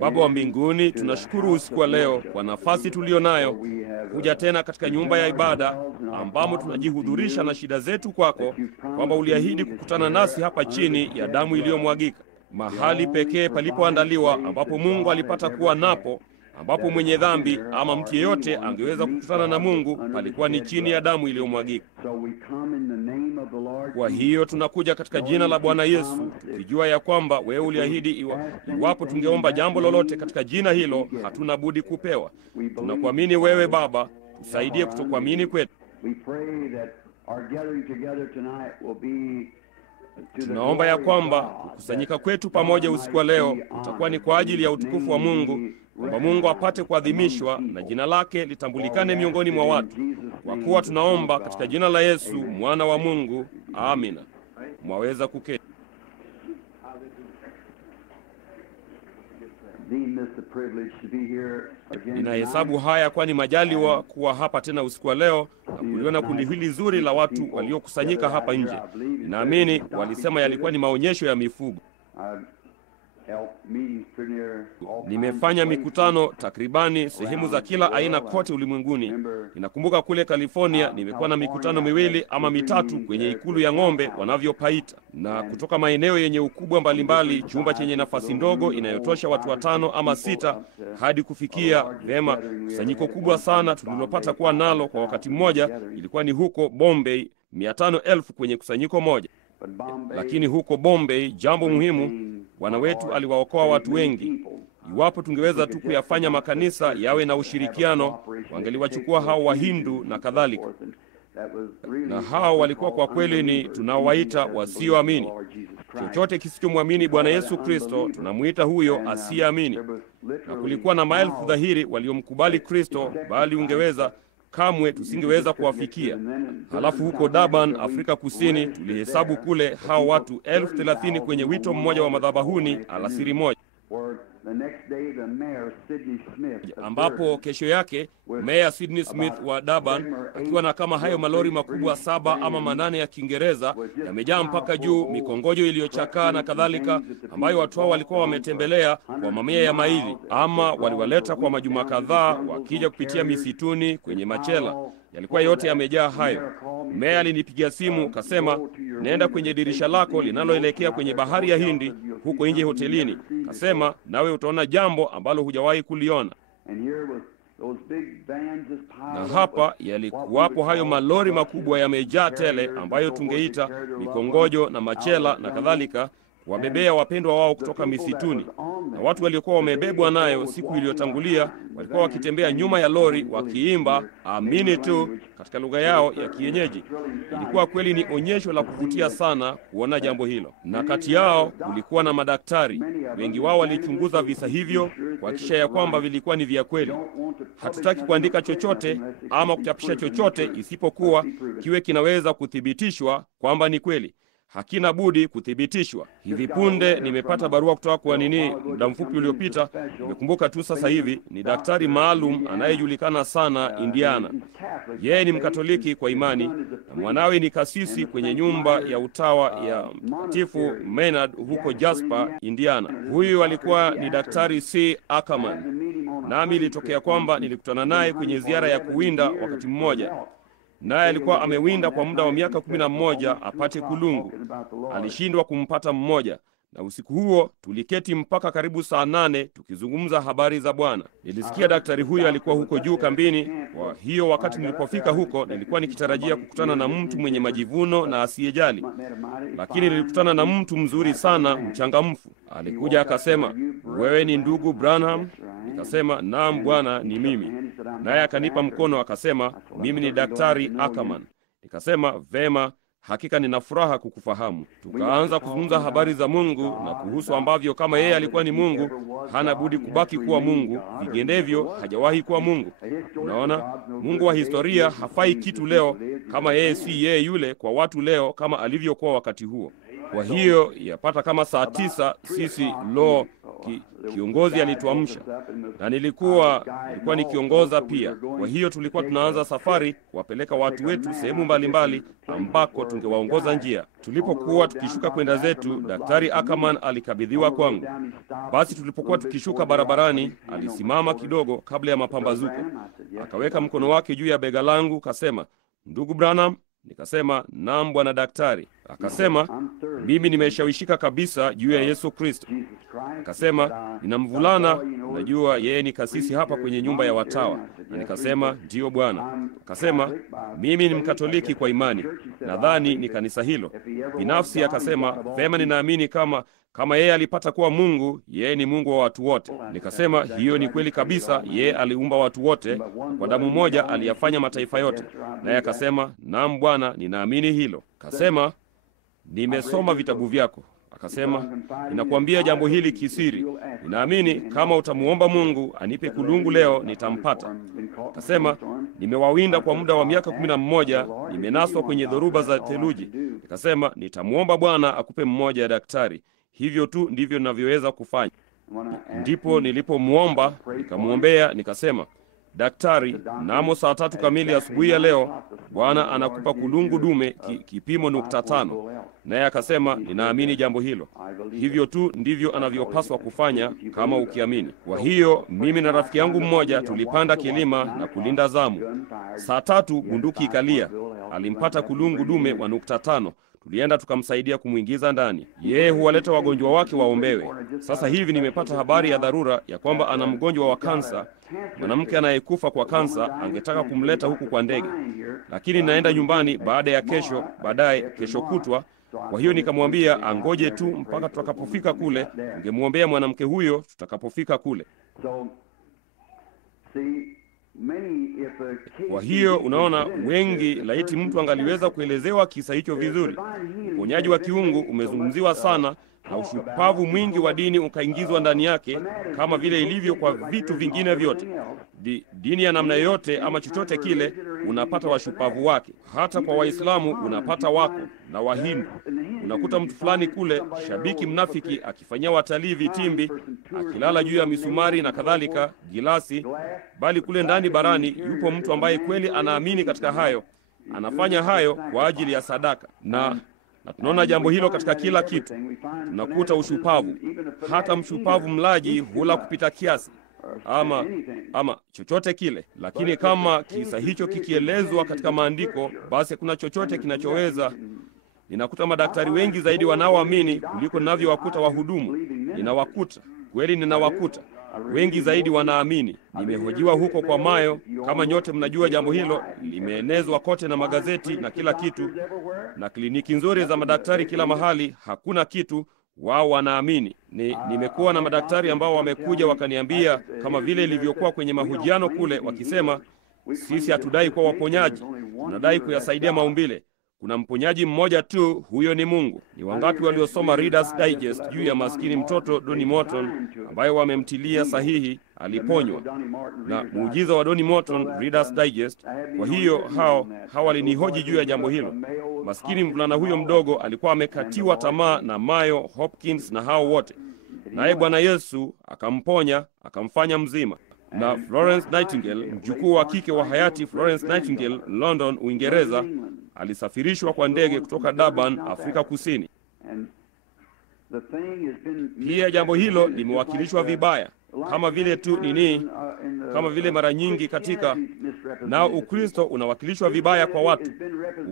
Baba wa mbinguni, tunashukuru usiku wa leo kwa nafasi tulionayo kuja tena katika nyumba ya ibada ambamo tunajihudhurisha na shida zetu kwako, kwamba uliahidi kukutana nasi hapa chini ya damu iliyomwagika, mahali pekee palipoandaliwa ambapo Mungu alipata kuwa napo, ambapo mwenye dhambi ama mtu yeyote angeweza kukutana na Mungu palikuwa ni chini ya damu iliyomwagika. Kwa hiyo tunakuja katika jina la Bwana Yesu, tukijua ya kwamba wewe uliahidi iwapo tungeomba jambo lolote katika jina hilo, hatuna budi kupewa. Tunakuamini wewe Baba, tusaidie kutokuamini kwetu. Tunaomba ya kwamba kukusanyika kwetu pamoja usiku wa leo utakuwa ni kwa ajili ya utukufu wa Mungu, kwamba Mungu apate kuadhimishwa na jina lake litambulikane miongoni mwa watu. Kwa kuwa tunaomba katika jina la Yesu mwana wa Mungu, amina. Mwaweza kuketi. Ninahesabu haya kwani majaliwa kuwa hapa tena usiku wa leo na kuliona kundi hili zuri la watu waliokusanyika hapa nje. Ninaamini walisema yalikuwa ni maonyesho ya mifugo. Nimefanya mikutano takribani sehemu za kila aina kote ulimwenguni. Ninakumbuka kule California nimekuwa na mikutano miwili ama mitatu kwenye ikulu ya ng'ombe wanavyopaita, na kutoka maeneo yenye ukubwa mbalimbali, chumba chenye nafasi ndogo inayotosha watu 5 ama 6 hadi kufikia vema. Kusanyiko kubwa sana tulilopata kuwa nalo kwa wakati mmoja ilikuwa ni huko Bombay, 500,000 kwenye kusanyiko moja. Lakini huko Bombay, jambo muhimu, Bwana wetu aliwaokoa watu wengi. Iwapo tungeweza tu kuyafanya makanisa yawe na ushirikiano, wangeliwachukua hao Wahindu na kadhalika. Na hao walikuwa kwa kweli ni tunaowaita wasioamini. Chochote kisichomwamini Bwana Yesu Kristo tunamuita huyo asiyeamini. Na kulikuwa na maelfu dhahiri waliomkubali Kristo, bali ungeweza kamwe tusingeweza kuwafikia. Halafu huko Durban, Afrika Kusini, tulihesabu kule hao watu 30,000 kwenye wito mmoja wa madhabahuni alasiri moja, ambapo kesho yake Mayor Sidney Smith wa Durban akiwa na kama hayo malori makubwa 7 ama 8 ya Kiingereza yamejaa mpaka juu, mikongojo iliyochakaa na kadhalika, ambayo watu hao walikuwa wametembelea kwa mamia ya maili ama waliwaleta kwa majuma kadhaa wakija kupitia misituni kwenye machela. Yalikuwa yote yamejaa hayo. Meya alinipigia simu kasema, nenda kwenye dirisha lako linaloelekea kwenye bahari ya Hindi huko nje hotelini. Kasema, nawe utaona jambo ambalo hujawahi kuliona. Na hapa yalikuwapo hayo malori makubwa yamejaa tele, ambayo tungeita mikongojo na machela na kadhalika, wabebea wapendwa wao kutoka misituni. Na watu waliokuwa wamebebwa nayo siku iliyotangulia walikuwa wakitembea nyuma ya lori wakiimba amini tu katika lugha yao ya kienyeji. Ilikuwa kweli ni onyesho la kuvutia sana kuona jambo hilo. Na kati yao kulikuwa na madaktari. Wengi wao walichunguza visa hivyo kuhakikisha ya kwamba vilikuwa ni vya kweli. Hatutaki kuandika chochote ama kuchapisha chochote isipokuwa kiwe kinaweza kuthibitishwa kwamba ni kweli. Hakina budi kuthibitishwa. Hivi punde nimepata barua kutoka kwa muda mfupi uliopita, nimekumbuka tu sasa hivi, ni daktari maalum anayejulikana sana Indiana. Yeye ni Mkatoliki kwa imani na mwanawe ni kasisi kwenye nyumba ya utawa ya Mtakatifu Maynard huko Jasper, Indiana. Huyu alikuwa ni Daktari C. Ackerman. Nami ilitokea kwamba nilikutana naye kwenye ziara ya kuwinda wakati mmoja. Naye alikuwa amewinda kwa muda wa miaka 11 apate kulungu. Alishindwa kumpata mmoja. Na usiku huo tuliketi mpaka karibu saa 8 tukizungumza habari za Bwana. Nilisikia daktari huyo alikuwa huko juu kambini. Kwa hiyo wakati nilipofika huko nilikuwa nikitarajia kukutana na mtu mwenye majivuno na asiyejali. Lakini nilikutana na mtu mzuri sana, mchangamfu. Alikuja akasema, wewe ni ndugu Branham? Nikasema, naam bwana, ni mimi. Naye akanipa mkono akasema, mimi ni Daktari Ackerman. Nikasema, vema, hakika nina furaha kukufahamu. Tukaanza kuzungumza habari za Mungu na kuhusu ambavyo kama yeye alikuwa ni Mungu, hana budi kubaki kuwa Mungu, vinginevyo hajawahi kuwa Mungu. Unaona, Mungu wa historia hafai kitu leo kama yeye si yeye yule kwa watu leo kama alivyokuwa wakati huo. Kwa hiyo yapata kama saa 9 sisi kiongozi alituamsha, na nilikuwa nikiongoza pia. Kwa hiyo tulikuwa tunaanza safari kuwapeleka watu wetu sehemu mbalimbali ambako tungewaongoza njia. Tulipokuwa tukishuka kwenda zetu, Daktari Ackerman alikabidhiwa kwangu. Basi tulipokuwa tukishuka barabarani, alisimama kidogo kabla ya mapambazuko, akaweka mkono wake juu ya bega langu, kasema, "Ndugu Branham." Nikasema, "Naam bwana daktari." Akasema, "Mimi nimeshawishika kabisa juu ya Yesu Kristo." Akasema, "Nina mvulana, unajua yeye ni kasisi hapa kwenye nyumba ya watawa." Na nikasema, "Ndiyo bwana." Akasema, "Mimi ni Mkatoliki kwa imani, nadhani ni kanisa hilo binafsi." Akasema, "Vema, ninaamini kama yeye alipata kuwa Mungu, yeye ni Mungu wa watu wote." Nikasema, "Hiyo ni kweli kabisa, yeye aliumba watu wote, kwa damu moja aliyafanya mataifa yote." Naye akasema, "Naam bwana, ninaamini hilo." Akasema, "Nimesoma vitabu vyako." Akasema, "Ninakuambia jambo hili kisiri. Ninaamini kama utamuomba Mungu anipe kulungu leo, nitampata." Akasema, "Nimewawinda kwa muda wa miaka 11, nimenaswa kwenye dhoruba za theluji." Nikasema, "Nitamuomba Bwana akupe mmoja ya daktari. Hivyo tu ndivyo ninavyoweza kufanya." Ndipo nilipomuomba, nikamuombea, nikasema, "Daktari, mnamo saa 3 kamili asubuhi ya leo, Bwana anakupa kulungu dume kipimo 5. Naye akasema, "Ninaamini jambo hilo." Hivyo tu ndivyo anavyopaswa kufanya kama ukiamini. Kwa hiyo mimi na rafiki yangu mmoja tulipanda kilima na kulinda zamu. Saa 3 bunduki ikalia. Alimpata kulungu dume wa 5. Tulienda tukamsaidia kumwingiza ndani. Yeye huwaleta wagonjwa wake waombewe. Sasa hivi nimepata habari ya dharura ya kwamba ana mgonjwa wa kansa. Mwanamke anayekufa kwa kansa angetaka kumleta huku kwa ndege, lakini naenda nyumbani baadaye kesho kutwa. Kwa hiyo nikamwambia angoje tu mpaka tutakapofika kule. Ningemwombea mwanamke huyo tutakapofika kule. Kwa hiyo unaona, wengi, laiti mtu angaliweza kuelezewa kisa hicho vizuri. Uponyaji wa kiungu umezungumziwa sana, na ushupavu mwingi wa dini ukaingizwa ndani yake, kama vile ilivyo kwa vitu vingine vyote. Dini ya namna yoyote ama chochote kile unapata washupavu wake. Hata kwa Waislamu unapata wako na Wahindu. Unakuta mtu fulani kule, shabiki mnafiki, akifanyia watalii vitimbi, akilala juu ya misumari na kadhalika, gilasi. Bali kule ndani barani yupo mtu ambaye kweli anaamini katika hayo, anafanya hayo kwa ajili ya sadaka. Na tunaona jambo hilo katika kila kitu. Tunakuta ushupavu. Hata mshupavu mlaji hula kupita kiasi ama chochote kile. Lakini kama kisa hicho kikielezwa katika maandiko, basi hakuna chochote kinachoweza. Ninakuta madaktari wengi zaidi wanaoamini kuliko ninavyowakuta wahudumu. Ninawakuta wengi zaidi wanaamini. Nimehojiwa huko kwa Mayo, kama nyote mnajua jambo hilo, limeenezwa kote na magazeti na kila kitu, na kliniki nzuri za madaktari kila mahali. Hakuna kitu, wao wanaamini. Nimekuwa na madaktari ambao wamekuja wakaniambia, kama vile ilivyokuwa kwenye mahojiano kule, wakisema, "Sisi hatudai kuwa waponyaji, tunadai kuyasaidia maumbile. Kuna mponyaji mmoja tu, huyo ni Mungu." Ni wangapi waliosoma Reader's Digest juu ya maskini mtoto Donnie Morton ambaye wamemtilia sahihi aliponywa na muujiza wa Donnie Morton, Reader's Digest. Kwa hiyo hao walinihoji juu ya jambo hilo. Maskini mvulana huyo mdogo alikuwa amekatiwa tamaa na Mayo, Hopkins na hao wote, naye Bwana Yesu akamponya, akamfanya mzima. Na Florence Nightingale, mjukuu wa kike wa hayati Florence Nightingale, London, Uingereza, alisafirishwa kwa ndege kutoka Durban, Afrika Kusini. Pia jambo hilo limewakilishwa vibaya, kama vile mara nyingi katika nao Ukristo unawakilishwa vibaya kwa watu.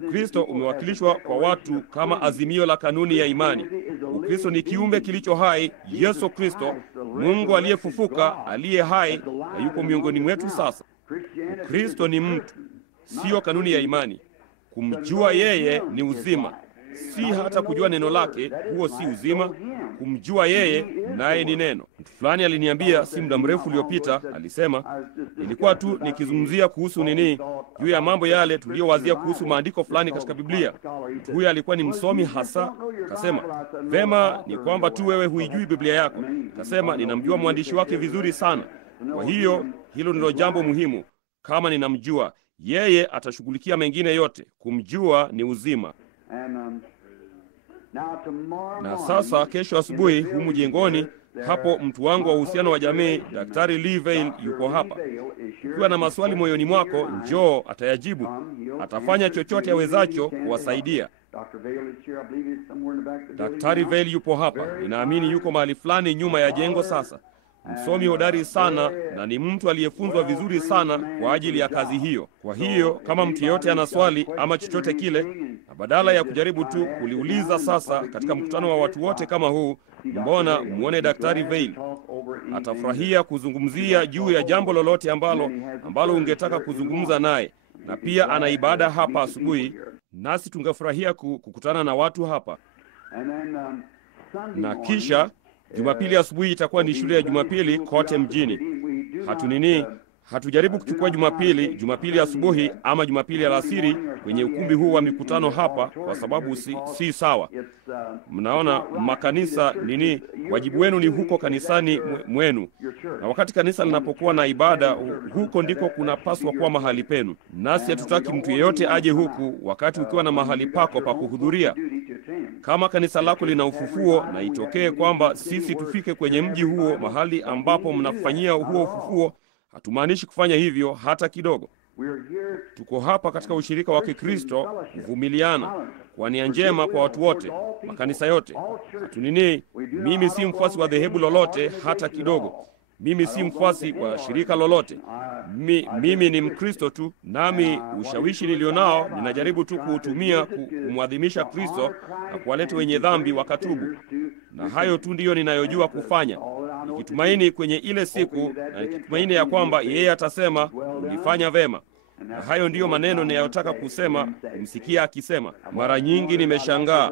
Ukristo umewakilishwa kwa watu kama azimio la kanuni ya imani. Ukristo ni kiumbe kilicho hai, Yesu Kristo, Mungu aliyefufuka, aliye hai na yuko miongoni mwetu sasa. Ukristo ni mtu, sio kanuni ya imani. Kumjua yeye ni uzima, si hata kujua neno lake, huo si uzima. Kumjua yeye, naye ni neno. Mtu fulani aliniambia si muda mrefu uliopita, alisema, "Nilikuwa tu nikizungumzia kuhusu juu ya mambo yale tuliyowazia kuhusu maandiko fulani katika Biblia." Mtu huyo alikuwa ni msomi hasa. Akasema, "Vema, ni kwamba tu wewe huijui Biblia yako." Akasema, "Ninamjua mwandishi wake vizuri sana. Kwa hiyo hilo ndilo jambo muhimu. Kama ninamjua yeye, atashughulikia mengine yote. Kumjua ni uzima." Na sasa kesho asubuhi humu jengoni Hapo mtu wangu wa uhusiano wa jamii, Daktari Lee Vail, yuko hapa. Ukiwa na maswali moyoni mwako, njoo, atayajibu. Atafanya chochote awezacho kuwasaidia. Daktari Vail yupo hapa. Ninaamini yuko mahali fulani nyuma ya jengo sasa. Msomi hodari sana na ni mtu aliyefunzwa vizuri sana kwa ajili ya kazi hiyo. Kwa hiyo kama mtu yeyote ana swali ama chochote kile, na badala ya kujaribu tu kuliuliza sasa katika mkutano wa watu wote kama huu, mbona muone Daktari Vail. Atafurahia kuzungumzia juu ya jambo lolote ambalo ungetaka kuzungumza naye. Na pia ana ibada hapa asubuhi, nasi tungefurahia kukutana na watu hapa. Na kisha Jumapili asubuhi itakuwa ni shule ya Jumapili kote mjini. Hatujaribu kuchukua Jumapili asubuhi ama Jumapili alasiri kwenye ukumbi huu wa mikutano hapa, kwa sababu si sawa. Mnaona makanisa wajibu wenu ni huko kanisani mwenu. Na wakati kanisa linapokuwa na ibada, huko ndiko kunapaswa kuwa mahali penu. Nasi hatutaki mtu yeyote aje huku wakati ukiwa na mahali pako pa kuhudhuria. Kama kanisa lako lina ufufuo, na itokee kwamba sisi tufike kwenye mji huo mahali ambapo mnafanyia huo ufufuo, hatumaanishi kufanya hivyo hata kidogo. Tuko hapa katika ushirika wa Kikristo, kuvumiliana, kwa nia njema kwa watu wote, makanisa yote. Mimi si mfuasi wa dhehebu lolote hata kidogo. Mimi si mfuasi wa shirika lolote. Mimi ni Mkristo tu, nami ushawishi nilionao ninajaribu tu kuutumia kumwadhimisha Kristo na kuwaleta wenye dhambi wakatubu. Na hayo tu ndiyo ninayojua kufanya, nikitumaini kwenye ile siku, na nikitumaini ya kwamba yeye atasema ulifanya vema. Na hayo ndiyo maneno ninayotaka kusema, kumsikia akisema. Mara nyingi nimeshangaa.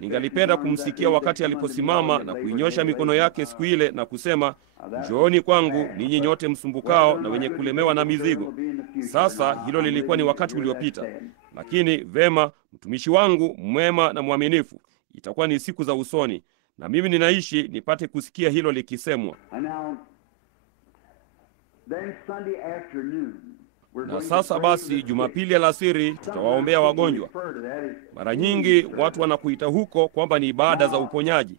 Ningalipenda kumsikia wakati aliposimama na kuinyosha mikono yake siku ile na kusema, njooni kwangu ninyi nyote msumbukao na wenye kulemewa na mizigo. Sasa hilo lilikuwa ni wakati uliopita. Lakini vema, mtumishi wangu mwema na mwaminifu, itakuwa ni siku za usoni, na mimi ninaishi nipate kusikia hilo likisemwa. Na sasa basi, Jumapili alasiri tutawaombea wagonjwa. Mara nyingi watu wanakuita huko kwamba ni ibada za uponyaji.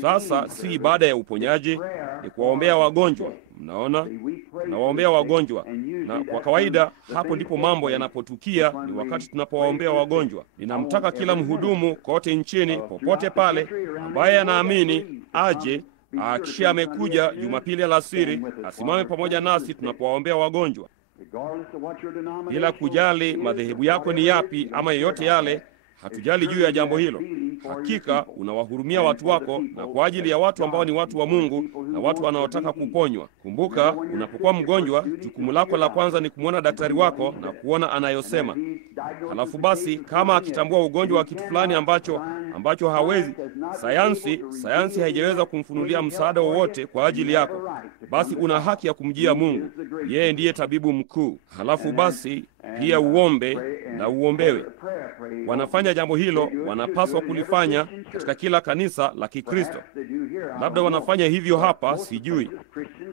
Sasa si ibada ya uponyaji, ni kuwaombea wagonjwa. Mnaona, nawaombea wagonjwa, na kwa kawaida hapo ndipo mambo yanapotukia, ni wakati tunapowaombea wagonjwa. Ninamtaka kila mhudumu kote nchini, popote pale, ambaye anaamini aje, akisha amekuja Jumapili alasiri, asimame pamoja nasi tunapowaombea wagonjwa. Bila kujali madhehebu yako ni yapi ama yoyote yale, hatujali juu ya jambo hilo. Hakika unawahurumia watu wako, na kwa ajili ya watu ambao ni watu wa Mungu na watu wanaotaka kuponywa. Kumbuka, unapokuwa mgonjwa, jukumu lako la kwanza ni kumwona daktari wako na kuona anayosema. Halafu basi, kama akitambua ugonjwa wa kitu fulani ambacho hawezi, sayansi haijaweza kumfunulia msaada wowote kwa ajili yako, basi una haki ya kumjia Mungu. Yeye ndiye tabibu mkuu. Halafu basi pia uombe na uombewe. Wanafanya jambo hilo, wanapaswa kulifanya katika kila kanisa la Kikristo. Labda wanafanya hivyo hapa, sijui,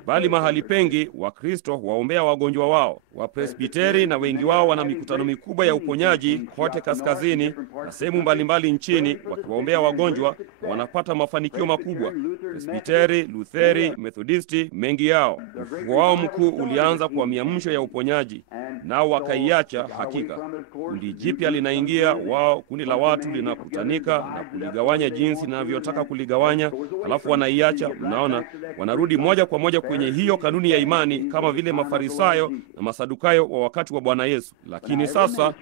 bali mahali pengi Wakristo waombea wagonjwa wao. Wapresbiteri na wengi wao wana mikutano mikubwa ya uponyaji kote kaskazini na sehemu mbalimbali nchini, wakiwaombea wagonjwa, wanapata mafanikio makubwa. Presbiteri, Lutheri, Methodisti, mengi yao. Ufufuo wao mkuu ulianza kwa miamsho ya uponyaji, nao wakaiacha. Hakika kundi jipya linaingia, kundi la watu linakutanika na kuligawanya jinsi linavyotaka kuligawanya, halafu wanaiacha. Mnaona, wanarudi moja kwa moja kwenye hiyo kanuni ya imani, kama vile Mafarisayo na Masadukayo wa wakati wa Bwana Yesu. Lakini sasa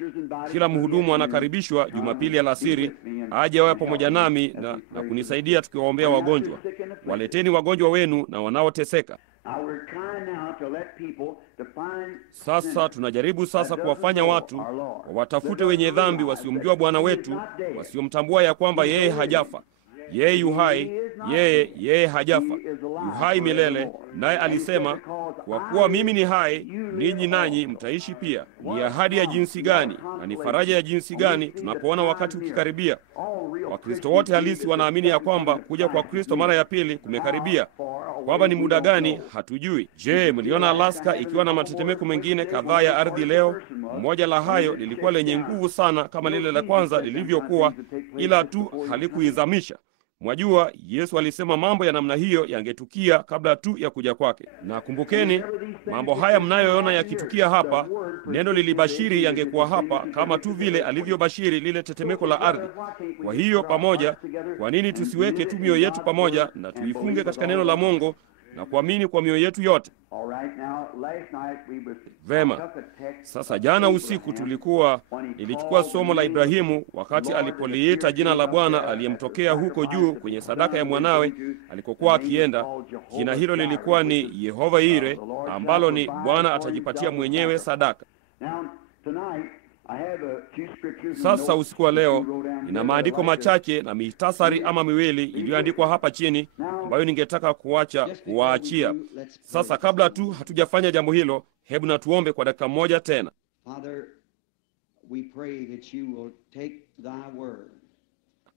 kila mhudumu anakaribishwa Jumapili alasiri aje awe pamoja nami na kunisaidia tukiwaombea wagonjwa. Waleteni wagonjwa wenu na wanaoteseka. Sasa tunajaribu kuwafanya watu watafute wenye dhambi wasiomjua Bwana wetu, wasiomtambua ya kwamba yeye hajafa. Yeye yu hai, yeye hajafa, yu hai milele. Naye alisema, kwa kuwa mimi ni hai, ninyi nanyi mtaishi pia. Ni ahadi ya jinsi gani na ni faraja ya jinsi gani tunapoona wakati ukikaribia. Wakristo wote halisi wanaamini ya kwamba kuja kwa Kristo mara ya pili kumekaribia. Kwamba ni muda gani hatujui. Je, mliona Alaska ikiwa na matetemeko mengine kadhaa ya ardhi leo? Moja la hayo lilikuwa lenye nguvu sana kama lile la kwanza lilivyokuwa, ila tu halikuizamisha. Mwajua, Yesu alisema mambo ya namna hiyo yangetukia kabla tu ya kuja kwake. Na kumbukeni, mambo haya mnayoona yakitukia hapa, neno lilibashiri yangekuwa hapa, kama tu vile alivyobashiri lile tetemeko la ardhi. Kwa hiyo pamoja, kwa nini tusiweke tu mioyo yetu pamoja na tuifunge katika neno la Mungu na kuamini kwa mioyo yetu yote? Vema. Sasa jana usiku nilichukua somo la Ibrahimu wakati alipoliita jina la Bwana aliyemtokea huko juu kwenye sadaka ya mwanawe alikokuwa akienda. Jina hilo lilikuwa ni Yehova Ire, ambalo ni Bwana atajipatia mwenyewe sadaka. Sasa usiku wa leo nina maandiko machache na mitasari ama miwili iliyoandikwa hapa chini ambayo ningetaka kuwaachia. Sasa kabla tu hatujafanya jambo hilo, hebu na tuombe kwa dakika moja tena.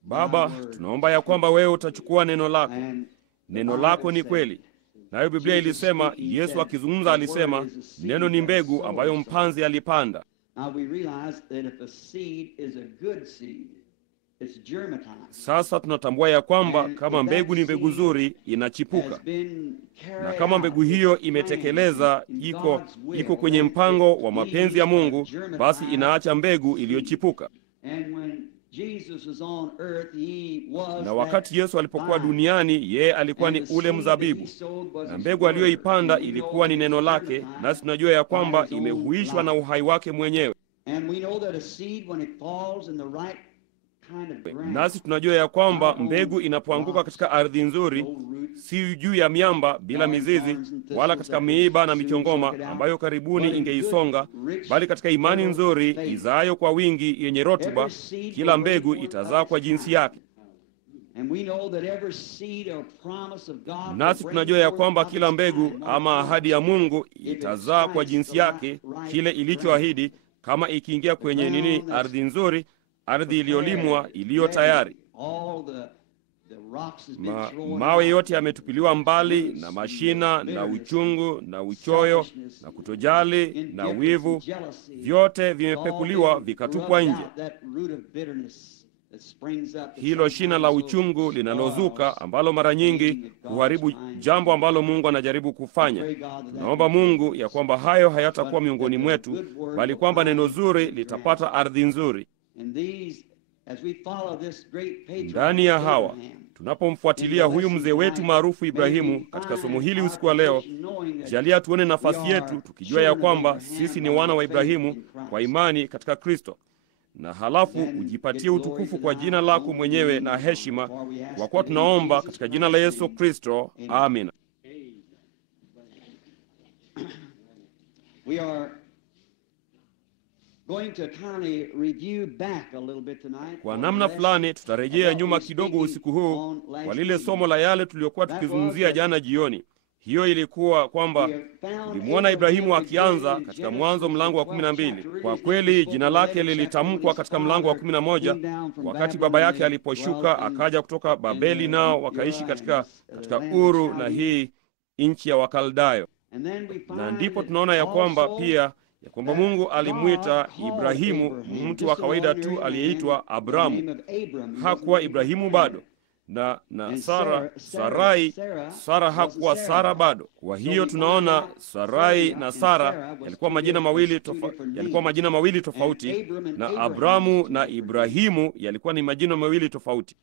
Baba, tunaomba ya kwamba wewe utachukua neno lako. Neno lako ni kweli. Nayo Biblia ilisema, Yesu akizungumza alisema, neno ni mbegu ambayo mpanzi alipanda. Sasa tunatambua ya kwamba kama mbegu ni mbegu nzuri, inachipuka. Na kama mbegu hiyo imetekeleza, iko kwenye mpango wa mapenzi ya Mungu, basi inaacha mbegu iliyochipuka. Na wakati Yesu alipokuwa duniani, yeye alikuwa ni ule mzabibu, na mbegu aliyoipanda ilikuwa ni neno lake, nasi tunajua ya kwamba imehuishwa na uhai wake mwenyewe. Nasi tunajua ya kwamba mbegu inapoanguka katika ardhi nzuri, si juu ya miamba bila mizizi, wala katika miiba na michongoma ambayo karibuni ingeisonga, bali katika imani nzuri izaayo kwa wingi yenye rotuba, kila mbegu itazaa kwa jinsi yake. Nasi tunajua ya kwamba kila mbegu ama ahadi ya Mungu itazaa kwa jinsi yake kile ilichoahidi, kama ikiingia kwenye ardhi nzuri, ardhi iliyolimwa, iliyo tayari. Mawe yote yametupiliwa mbali, na mashina na uchungu na uchoyo na kutojali na wivu, vyote vimepekuliwa vikatupwa nje. Hilo shina la uchungu linalozuka, ambalo mara nyingi huharibu jambo ambalo Mungu anajaribu kufanya. Tunaomba Mungu ya kwamba hayo hayatakuwa miongoni mwetu, bali kwamba neno zuri litapata ardhi nzuri. Ndani ya hawa, tunapomfuatilia huyu mzee wetu maarufu Ibrahimu katika somo hili usiku wa leo, jalia tuone nafasi yetu tukijua ya kwamba sisi ni wana wa Ibrahimu kwa imani katika Kristo. Na halafu ujipatie utukufu kwa jina lako mwenyewe na heshima, kwa kuwa tunaomba katika jina la Yesu Kristo. Amina. Kwa namna fulani tutarejea nyuma kidogo usiku huu kwa lile somo la yale tuliyokuwa tukizungumzia jana jioni. Hiyo ilikuwa kwamba tulimwona Ibrahimu akianza katika Mwanzo mlango wa 12. Kwa kweli jina lake lilitamkwa katika mlango wa 11 wakati baba yake aliposhuka akaja kutoka Babeli, nao wakaishi katika Uru na hii nchi ya Wakaldayo. Na ndipo tunaona ya kwamba pia ya kwamba Mungu alimwita Ibrahimu mtu wa kawaida tu aliyeitwa Abramu. Hakuwa Ibrahimu bado. Na Sara hakuwa Sara bado. Kwa hiyo tunaona Sarai na Sara yalikuwa majina mawili tofauti, na Abramu na Ibrahimu yalikuwa ni majina mawili tofauti.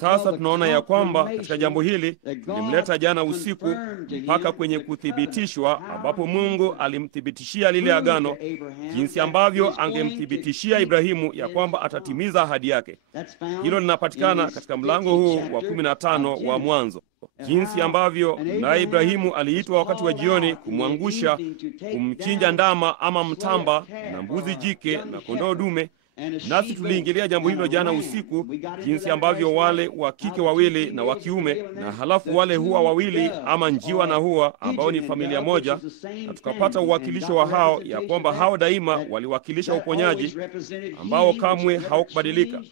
Sasa tunaona ya kwamba katika jambo hili tulimleta jana usiku mpaka kwenye kuthibitishwa, ambapo Mungu alimthibitishia lile agano, jinsi ambavyo angemthibitishia Ibrahimu ya kwamba atatimiza ahadi yake. Hilo linapatikana katika mlango huu wa 15 wa Mwanzo, jinsi ambavyo naye Ibrahimu aliitwa wakati wa jioni kumwangusha, kumchinja ndama ama mtamba na mbuzi jike na kondoo dume. Nasi tuliingilia jambo hilo jana usiku, jinsi ambavyo wale wa kike wawili na wa kiume, na halafu wale hua wawili ama njiwa na hua, ambao ni familia moja, na tukapata uwakilisho wa hao, ya kwamba hao daima waliwakilisha uponyaji ambao kamwe haukubadilika.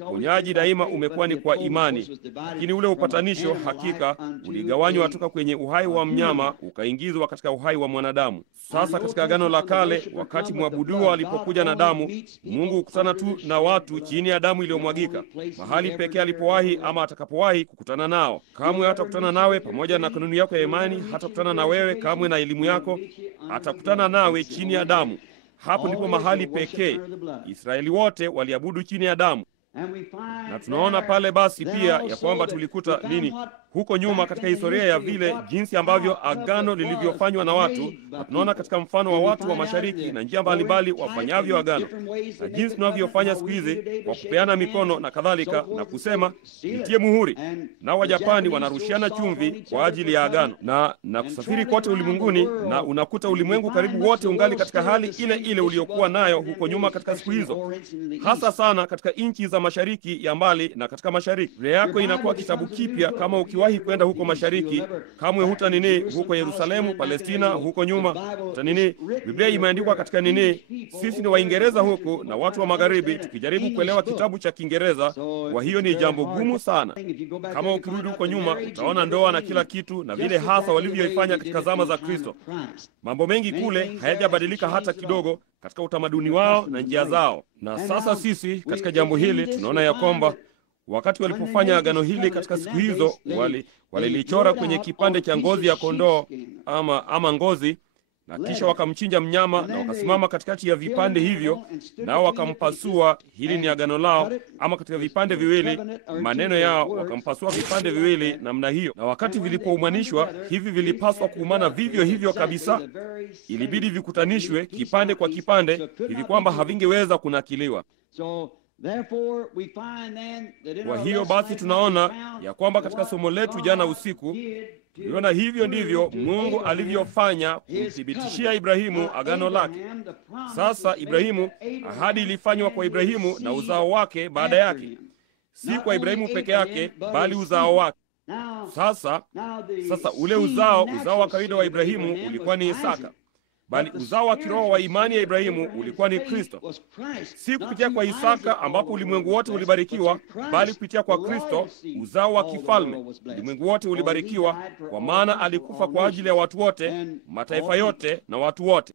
Uponyaji daima umekuwa ni kwa imani, lakini ule upatanisho hakika uligawanywa toka kwenye uhai wa mnyama ukaingizwa katika uhai wa mwanadamu. Sasa katika Agano la Kale, wakati mwabudu alipokuja na damu, Mungu kukutana tu na watu chini ya damu iliyomwagika, mahali pekee alipowahi ama atakapowahi kukutana nao. Kamwe hatakutana nawe pamoja na kanuni yako ya imani, hatakutana na wewe kamwe na elimu yako, atakutana nawe chini ya damu. Hapo ndipo mahali pekee. Israeli wote waliabudu chini ya damu. Na tunaona pale basi pia ya kwamba tulikuta nini huko nyuma katika historia ya vile jinsi ambavyo agano lilivyofanywa na watu, na tunaona katika mfano wa watu wa mashariki na njia mbalimbali wafanyavyo agano, na jinsi tunavyofanya siku hizi kwa kupeana mikono na kadhalika, na kusema nitie muhuri. Na Wajapani wanarushiana chumvi kwa ajili ya agano na kusafiri kote ulimwenguni, na unakuta ulimwengu karibu wote ungali katika hali ile ile uliokuwa nayo huko nyuma katika siku hizo, hasa sana katika nchi za mashariki ya mbali na katika mashariki. Biblia yako inakuwa kitabu kipya kama ukiwahi kwenda huko mashariki. Kamwe huta nini huko Yerusalemu, Palestina, huko nyuma huta nini. Biblia imeandikwa katika nini. Sisi ni Waingereza huku na watu wa magharibi tukijaribu kuelewa kitabu cha Kiingereza, kwa hiyo ni jambo gumu sana. Kama ukirudi huko nyuma utaona ndoa na kila kitu na vile hasa walivyoifanya katika zama za Kristo. Mambo mengi kule hayajabadilika hata kidogo katika utamaduni wao na njia zao. Na sasa sisi katika jambo hili tunaona ya kwamba wakati walipofanya agano hili katika siku hizo, walilichora kwenye kipande cha ngozi ya kondoo ama ngozi, na kisha wakamchinja mnyama na wakasimama katikati ya vipande hivyo, nao wakampasua. Hili ni agano lao, ama katika vipande viwili maneno yao, wakampasua vipande viwili namna hiyo. Na wakati vilipoumanishwa hivi, vilipaswa kuumana vivyo hivyo kabisa. Ilibidi vikutanishwe kipande kwa kipande hivi kwamba havingeweza kunakiliwa. Kwa hiyo basi tunaona ya kwamba katika somo letu jana usiku tuliona hivyo ndivyo Mungu alivyofanya kumthibitishia Ibrahimu agano lake. Sasa Ibrahimu, ahadi ilifanywa kwa Ibrahimu na uzao wake baada yake, si kwa Ibrahimu peke yake bali uzao wake. Sasa ule uzao wa kawaida wa Ibrahimu ulikuwa ni Isaka, bali uzao wa kiroho wa imani ya Ibrahimu ulikuwa ni Kristo. Si kupitia kwa Isaka ambapo ulimwengu wote ulibarikiwa, bali kupitia kwa Kristo uzao wa kifalme ulimwengu wote ulibarikiwa, kwa maana alikufa kwa ajili ya watu wote, mataifa yote na watu wote.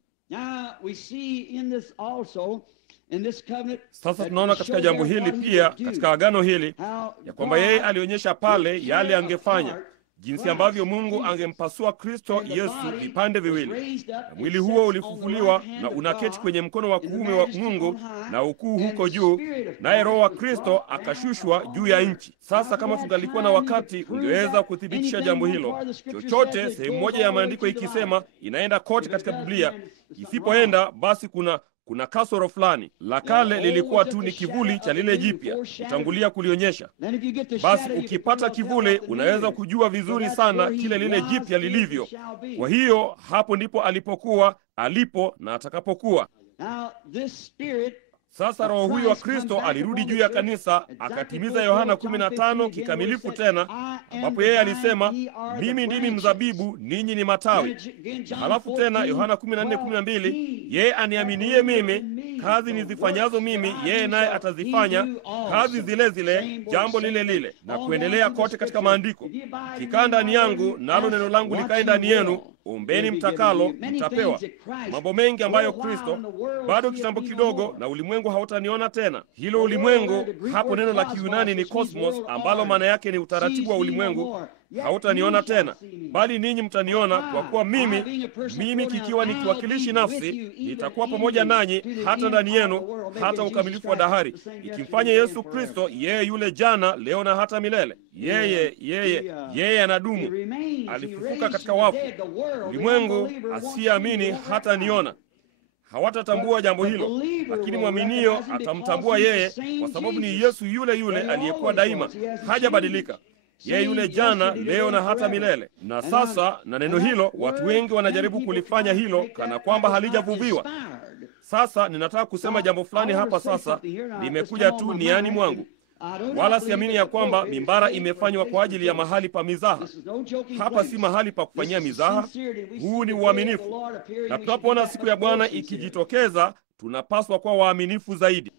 Sasa tunaona katika jambo hili pia, katika agano hili, ya kwamba yeye alionyesha pale yale angefanya, jinsi ambavyo Mungu angempasua Kristo Yesu vipande viwili, na mwili huo ulifufuliwa na unaketi kwenye mkono wa kuume wa Mungu na ukuu huko juu, naye Roho wa Kristo akashushwa juu ya nchi. Sasa kama tungalikuwa na wakati, ungeweza kuthibitisha jambo hilo. Chochote sehemu moja ya maandiko ikisema inaenda kote katika Biblia, isipoenda basi kuna kasoro fulani. La kale lilikuwa tu ni kivuli cha lile jipya kutangulia kulionyesha. Basi ukipata kivuli unaweza kujua vizuri sana kile lile jipya lilivyo. Kwa hiyo hapo ndipo alipokuwa, alipo na atakapokuwa. Sasa Roho huyu wa Kristo alirudi juu ya kanisa, akatimiza Yohana 15 kikamilifu tena, ambapo yeye alisema, mimi ndimi mzabibu, ninyi ni matawi. Na halafu tena Yohana 14:12, yeye aniaminie mimi, kazi nizifanyazo mimi yeye naye atazifanya, kazi zile zile, jambo lile lile, na kuendelea kote katika maandiko. Kikaa ndani yangu nalo neno langu likae ndani yenu, ombeni mtakalo mtapewa. Mambo mengi ambayo Kristo, bado kitambo kidogo na ulimwengu hautaniona tena. Hilo ulimwengu, hapo neno la Kiyunani ni cosmos, ambalo maana yake ni utaratibu wa ulimwengu. Hautaniona tena, bali ninyi mtaniona, kwa kuwa mimi kikiwa nikiwakilishi nafsi, nitakuwa pamoja nanyi hata ndani yenu, hata ukamilifu wa dahari, ikimfanya Yesu Kristo yeye yule jana, leo na hata milele. Yeye anadumu, alifufuka katika wafu. Ulimwengu asiyeamini hata niona hawatatambua jambo hilo, lakini mwaminio atamtambua yeye, kwa sababu ni Yesu yule yule aliyekuwa daima, hajabadilika. Yeye yule jana, leo na hata milele. Na sasa na neno hilo, watu wengi wanajaribu kulifanya hilo kana kwamba halijavuviwa. Sasa ninataka kusema jambo fulani hapa sasa, limekuja tu niani mwangu. Wala siamini ya kwamba mimbara imefanywa kwa ajili ya mahali pa mizaha. Hapa si mahali pa kufanyia mizaha. Huu ni uaminifu. Na tunapoona siku ya Bwana ikijitokeza, tunapaswa kuwa waaminifu zaidi.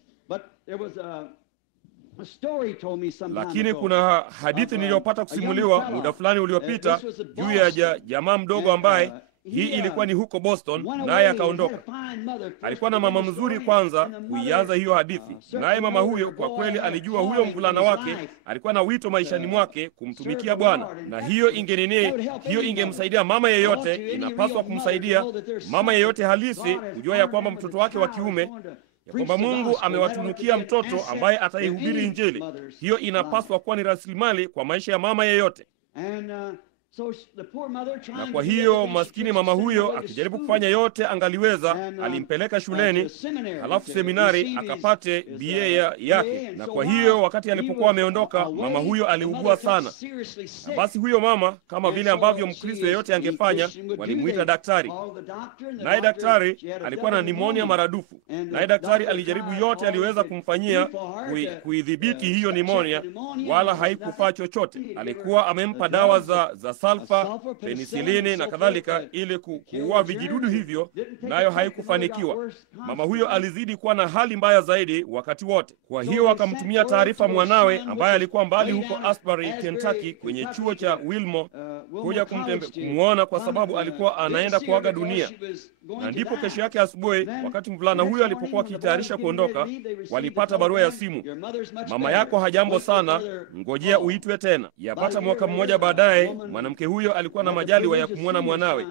Lakini kuna hadithi niliyopata kusimuliwa muda fulani uliopita juu ya jamaa mdogo ambaye Hii ilikuwa ni huko Boston, naye akaondoka. Alikuwa na mama mzuri kwanza kuianza hiyo hadithi, naye mama huyo kwa kweli alijua huyo mvulana wake alikuwa na wito maishani mwake kumtumikia Bwana, na hiyo ingemsaidia mama yeyote. Inapaswa kumsaidia mama yeyote halisi kujua ya kwamba mtoto wake wa kiume, ya kwamba Mungu amewatunukia mtoto ambaye ataihubiri Injili. Hiyo inapaswa kuwa ni rasilimali kwa maisha ya mama yeyote. Na kwa hiyo maskini mama huyo akijaribu kufanya yote angaliweza, alimpeleka shuleni, halafu seminari akapate BA yake. Na kwa hiyo wakati alipokuwa ameondoka, mama huyo aliugua sana. Na basi huyo mama, kama vile ambavyo Mkristo yeyote angefanya, walimuita daktari. Naye daktari alikuwa na nimonia maradufu. Naye daktari alijaribu yote aliyoweza kumfanyia kuidhibiti hiyo nimonia, wala haikufaa chochote. Alikuwa amempa dawa za salfa, penisilini na kadhalika ili kuua vijidudu hivyo, nayo haikufanikiwa. Mama huyo alizidi kuwa na hali mbaya zaidi wakati wote. Kwa hiyo akamtumia taarifa mwanawe ambaye alikuwa mbali huko Asbury, Kentucky, kwenye chuo cha Wilmore kuja kumwona, kwa sababu alikuwa anaenda kuaga dunia. Na ndipo kesho yake asubuhi, wakati mvulana huyo alipokuwa akitayarisha kuondoka, walipata barua ya simu: mama yako hajambo sana, ngojea uitwe tena. Yapata mwaka mmoja baadaye, mwanamke huyo alikuwa na majaliwa ya kumwona mwanawe.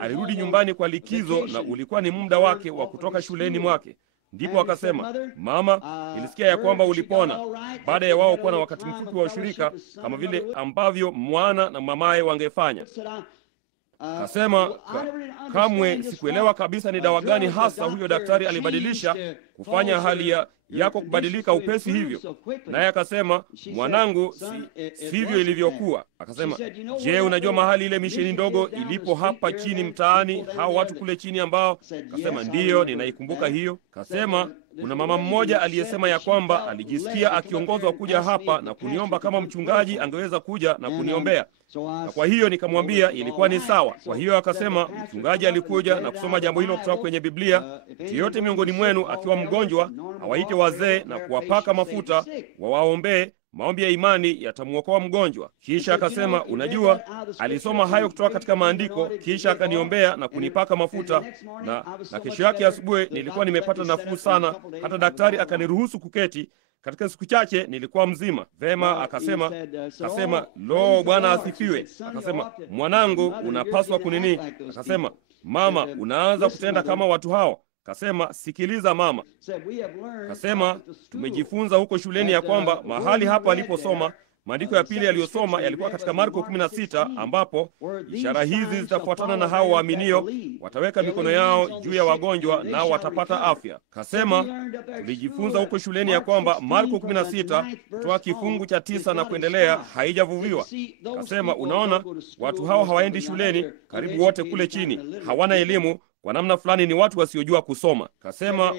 Alirudi nyumbani kwa likizo, na ulikuwa ni muda wake wa kutoka shuleni mwake. Ndipo akasema, mama, nilisikia ya kwamba ulipona, baada ya wao kuwa na wakati mfupi wa ushirika kama vile ambavyo mwana na mamaye wangefanya. Kasema, kamwe sikuelewa kabisa ni dawa gani hasa huyo daktari alibadilisha kufanya hali yako kubadilika upesi hivyo. Naye akasema, mwanangu, sivyo ilivyokuwa. Akasema, je, unajua mahali ile misheni ndogo ilipo hapa chini mtaani, hao watu kule chini ambao? Kasema, ndiyo, ninaikumbuka hiyo. Kasema, kuna mama mmoja aliyesema ya kwamba alijisikia akiongozwa kuja hapa na kuniomba kama mchungaji angeweza kuja na kuniombea. Na kwa hiyo nikamwambia ilikuwa ni sawa. Kwa hiyo akasema mchungaji alikuja na kusoma jambo hilo kutoka kwenye Biblia. Yeyote miongoni mwenu akiwa mgonjwa, awaite wazee na kuwapaka mafuta, wawaombee, maombi ya imani yatamwokoa mgonjwa. Kisha akasema, unajua, alisoma hayo kutoka katika maandiko, kisha akaniombea na kunipaka mafuta, na kesho yake asubuhi nilikuwa nimepata nafuu sana, hata daktari akaniruhusu kuketi. Katika siku chache nilikuwa mzima. Vema, akasema, lo, Bwana asifiwe. Akasema, mwanangu, unapaswa kunini? Akasema, mama, unaanza kutenda kama watu hao. Kasema, sikiliza mama. Kasema, tumejifunza huko shuleni ya kwamba mahali hapa aliposoma, maandiko ya pili aliyosoma yalikuwa katika Marko 16, ambapo ishara hizi zitafuatana na hao waaminio, wataweka mikono yao juu ya wagonjwa nao watapata afya. Kasema, tulijifunza huko shuleni ya kwamba Marko 16 kutoka kifungu cha 9 na kuendelea haijavuviwa. Kasema, unaona, watu hao hawaendi shuleni, karibu wote kule chini hawana elimu, kwa namna fulani ni watu wasiojua kusoma. Kasema,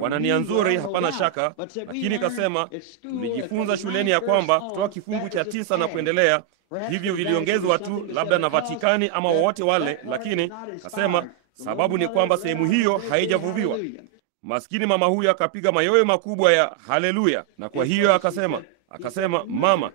wana nia nzuri, hapana shaka, lakini kasema tulijifunza shuleni ya kwamba kutoka kifungu cha 9 na kuendelea, hivyo viliongezwa tu labda na Vatikani ama wowote wale, lakini kasema sababu ni kwamba sehemu hiyo haijavuviwa. Maskini mama huyo akapiga mayowe makubwa ya haleluya. Na kwa hiyo akasema, mama,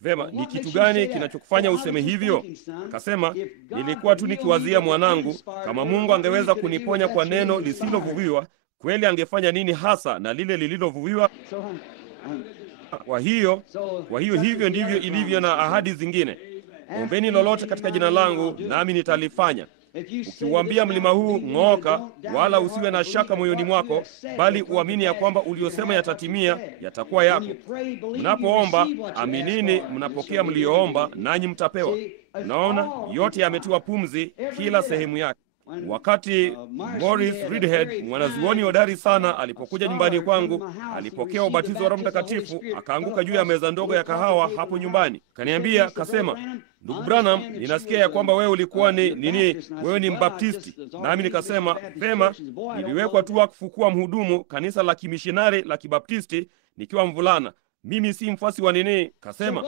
vema, ni kitu gani kinachokufanya useme hivyo? Akasema, nilikuwa tu nikiwazia, mwanangu, kama Mungu angeweza kuniponya kwa neno lisilovuviwa, kweli angefanya nini hasa na lile lililovuviwa? Kwa hiyo hivyo ndivyo ilivyo na ahadi zingine. Ombeni lolote katika jina langu, nami nitalifanya. Ukiuambia mlima huu ng'ooka, wala usiwe na shaka moyoni mwako, bali uamini ya kwamba uliosema yatatimia, yatakuwa yako. Mnapoomba, aminini mnapokea mlioomba, nanyi mtapewa. Unaona, yote yametiwa pumzi, kila sehemu yake. Wakati Morris Reedhead, mwanazuoni hodari sana, alipokuja nyumbani kwangu, alipokea ubatizo wa Roho Mtakatifu, akaanguka juu ya meza ndogo ya kahawa hapo nyumbani. Kaniambia, kasema, ndugu Branham, ninasikia ya kwamba wewe ulikuwa wewe ni Mbaptisti. Nami nikasema, vema, niliwekwa tu wakfu kuwa mhudumu kanisa la kimishinari la Kibaptisti nikiwa mvulana. Mimi si mfuasi wa nini? Kasema,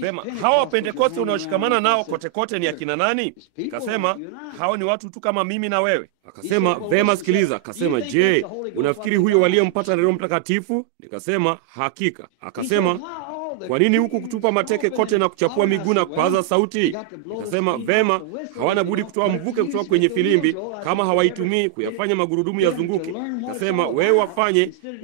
vema, hawa Pentekoste unaoshikamana nao kote kote ni akina nani? Kasema, hao ni watu tu kama mimi na wewe. Akasema, vema, sikiliza. Kasema, je, unafikiri huyo waliompata Roho Mtakatifu? Nikasema, hakika. Akasema, kwa nini huku kutupa mateke kote na kuchapua miguu na kupaza sauti? Nikasema, vema, hawana budi kutoa mvuke kutoka kwenye filimbi kama hawaitumii kuyafanya magurudumu yazunguke. Nikasema, wewe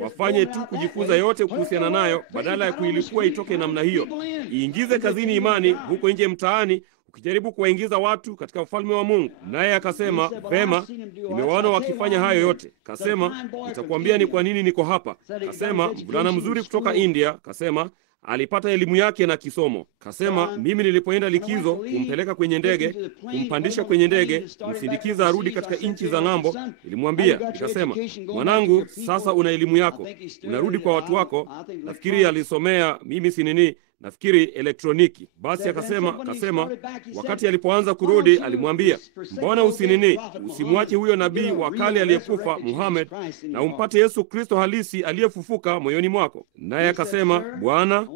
wafanye tu kujifunza yote kuhusiana nayo, badala ya kuilipua itoke namna hiyo. Iingize kazini imani huko nje mtaani, ukijaribu kuwaingiza watu katika ufalme wa Mungu. Naye akasema, vema, nimewaona wakifanya hayo yote. Kasema, nitakwambia ni kwa nini niko hapa. Kasema, mvulana mzuri kutoka India, kasema, alipata elimu yake na kisomo. Kasema, mimi nilipoenda likizo kumpeleka kwenye ndege, kumpandisha kwenye ndege, msindikiza arudi katika nchi za ng'ambo, nilimwambia, nikasema, mwanangu, sasa una elimu yako, unarudi kwa watu wako. Nafikiri alisomea, mimi si nini, nafikiri elektroniki. Basi akasema wakati alipoanza kurudi, alimwambia, mbona usimwache huyo nabii wa kale aliyekufa Muhammad, na umpate Yesu Kristo halisi aliyefufuka moyoni mwako. Naye akasema, Bwana,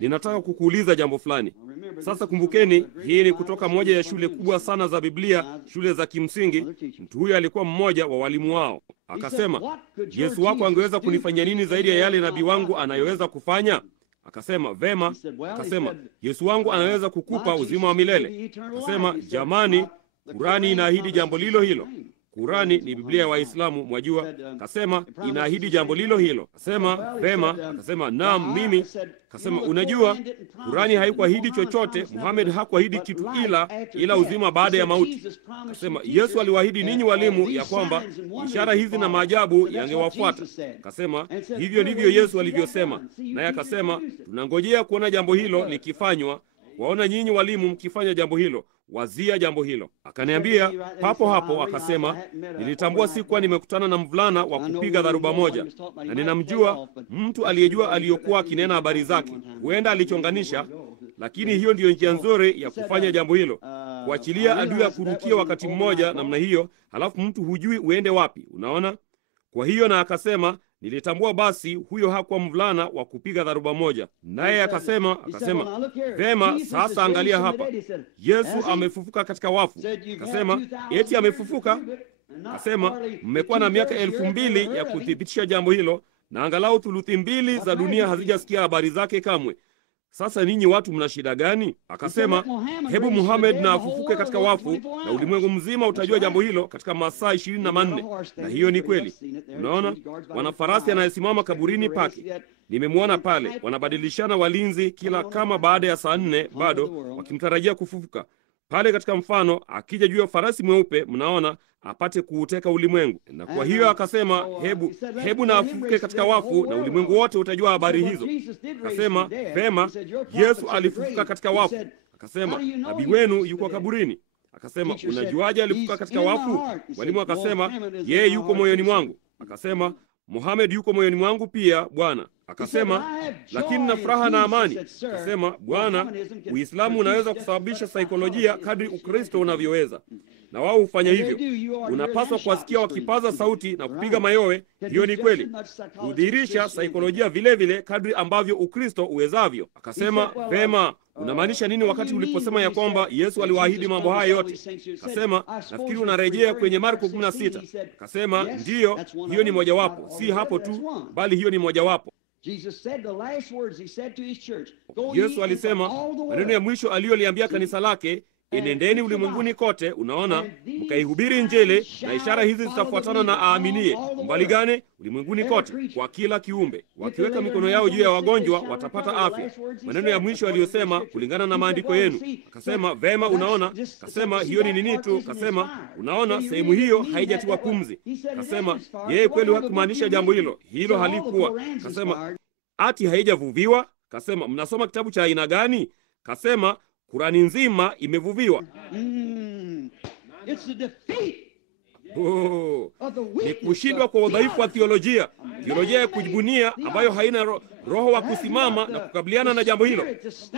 ninataka kukuuliza jambo fulani. Sasa kumbukeni, hii ni kutoka moja ya shule kubwa sana za Biblia, shule za kimsingi. Mtu huyo alikuwa mmoja wa walimu wao. Akasema, Yesu wako angeweza kunifanyia nini zaidi ya yale nabii wangu anayoweza kufanya? Akasema, vema. Akasema, Yesu wangu anaweza kukupa uzima wa milele. Akasema, jamani, Kurani inaahidi jambo lilo hilo. Kurani ni Biblia ya Waislamu, mwajua. Akasema, inaahidi jambo lilo hilo. Akasema, vema. Akasema, naam, mimi. Akasema, unajua, Kurani haikuahidi chochote, Muhammad hakuahidi kitu ila uzima baada ya mauti. Akasema, Yesu aliwaahidi ninyi walimu ya kwamba ishara hizi na maajabu yangewafuata. Akasema, hivyo ndivyo Yesu alivyosema. Naye akasema, tunangojea kuona jambo hilo likifanywa, waona nyinyi walimu mkifanya jambo hilo, wazia jambo hilo. Akaniambia papo hapo, akasema, nilitambua sikuwa nimekutana na mvulana wa kupiga dharuba moja, na ninamjua mtu aliyejua aliyokuwa akinena habari zake. Huenda alichonganisha, lakini hiyo ndiyo njia nzuri ya kufanya jambo hilo, kuachilia adui ya kurukia wakati mmoja namna hiyo, halafu mtu hujui uende wapi. Unaona? Kwa hiyo, na akasema, nilitambua basi huyo hakuwa mvulana wa kupiga dharuba moja. Naye akasema, vema, sasa angalia hapa, Yesu amefufuka katika wafu. Akasema, eti amefufuka? Akasema, mmekuwa na miaka 2000 ya kuthibitisha jambo hilo, na angalau thuluthi 2 za dunia hazijasikia habari zake kamwe. Sasa ninyi watu mna shida gani? Akasema, hebu Muhammad na afufuke katika wafu, na ulimwengu mzima utajua jambo hilo katika masaa 24. Na hiyo ni kweli. Unaona, wana farasi anayesimama kaburini pake. Nimemwona pale, wanabadilishana walinzi kila kama baada ya saa 4 bado wakimtarajia kufufuka. Pale katika mfano, akija juu ya farasi mweupe, mnaona, apate kuuteka ulimwengu. Na kwa hiyo akasema, hebu na afufuke katika wafu, na ulimwengu wote utajua habari hizo. Akasema, vema, Yesu alifufuka katika wafu. Akasema, nabii wenu yuko kaburini. Akasema, unajuaje alifufuka katika wafu? Mwalimu akasema, yeye yuko moyoni mwangu. Akasema, Muhammad yuko moyoni mwangu pia, Bwana. Akasema, lakini na furaha na amani. Akasema, Bwana, Uislamu unaweza kusababisha saikolojia kadri Ukristo unavyoweza, na wao hufanya hivyo. Unapaswa kuwasikia wakipaza sauti na kupiga mayowe. Hiyo ni kweli, hudhihirisha saikolojia vile vile kadri ambavyo Ukristo uwezavyo. Akasema, vema, unamaanisha nini wakati uliposema ya kwamba Yesu aliwaahidi mambo haya yote? Akasema, nafikiri unarejea kwenye Marko 16. Akasema, ndiyo, hiyo ni mojawapo. Si hapo tu, bali hiyo ni mojawapo. Yesu alisema maneno ya mwisho aliyoliambia kanisa lake, enendeni ulimwenguni kote, unaona, mkaihubiri Injili, na ishara hizi zitafuatana na aaminie. Mbali gani? Ulimwenguni kote, kwa kila kiumbe. Wakiweka mikono yao juu ya wagonjwa watapata afya. Maneno ya mwisho aliyosema kulingana na maandiko yenu. Akasema, vema, unaona. Akasema, hiyo ni nini tu? Akasema, unaona, sehemu hiyo haijatiwa pumzi. Akasema, yeye kweli hakumaanisha jambo hilo. Hilo halikuwa. Akasema, ati haijavuviwa? Akasema, mnasoma kitabu cha aina gani? Akasema, Kurani nzima imevuviwa. Ni kushindwa kwa udhaifu wa theolojia ya kujibunia ambayo haina roho wa kusimama na kukabiliana na jambo hilo.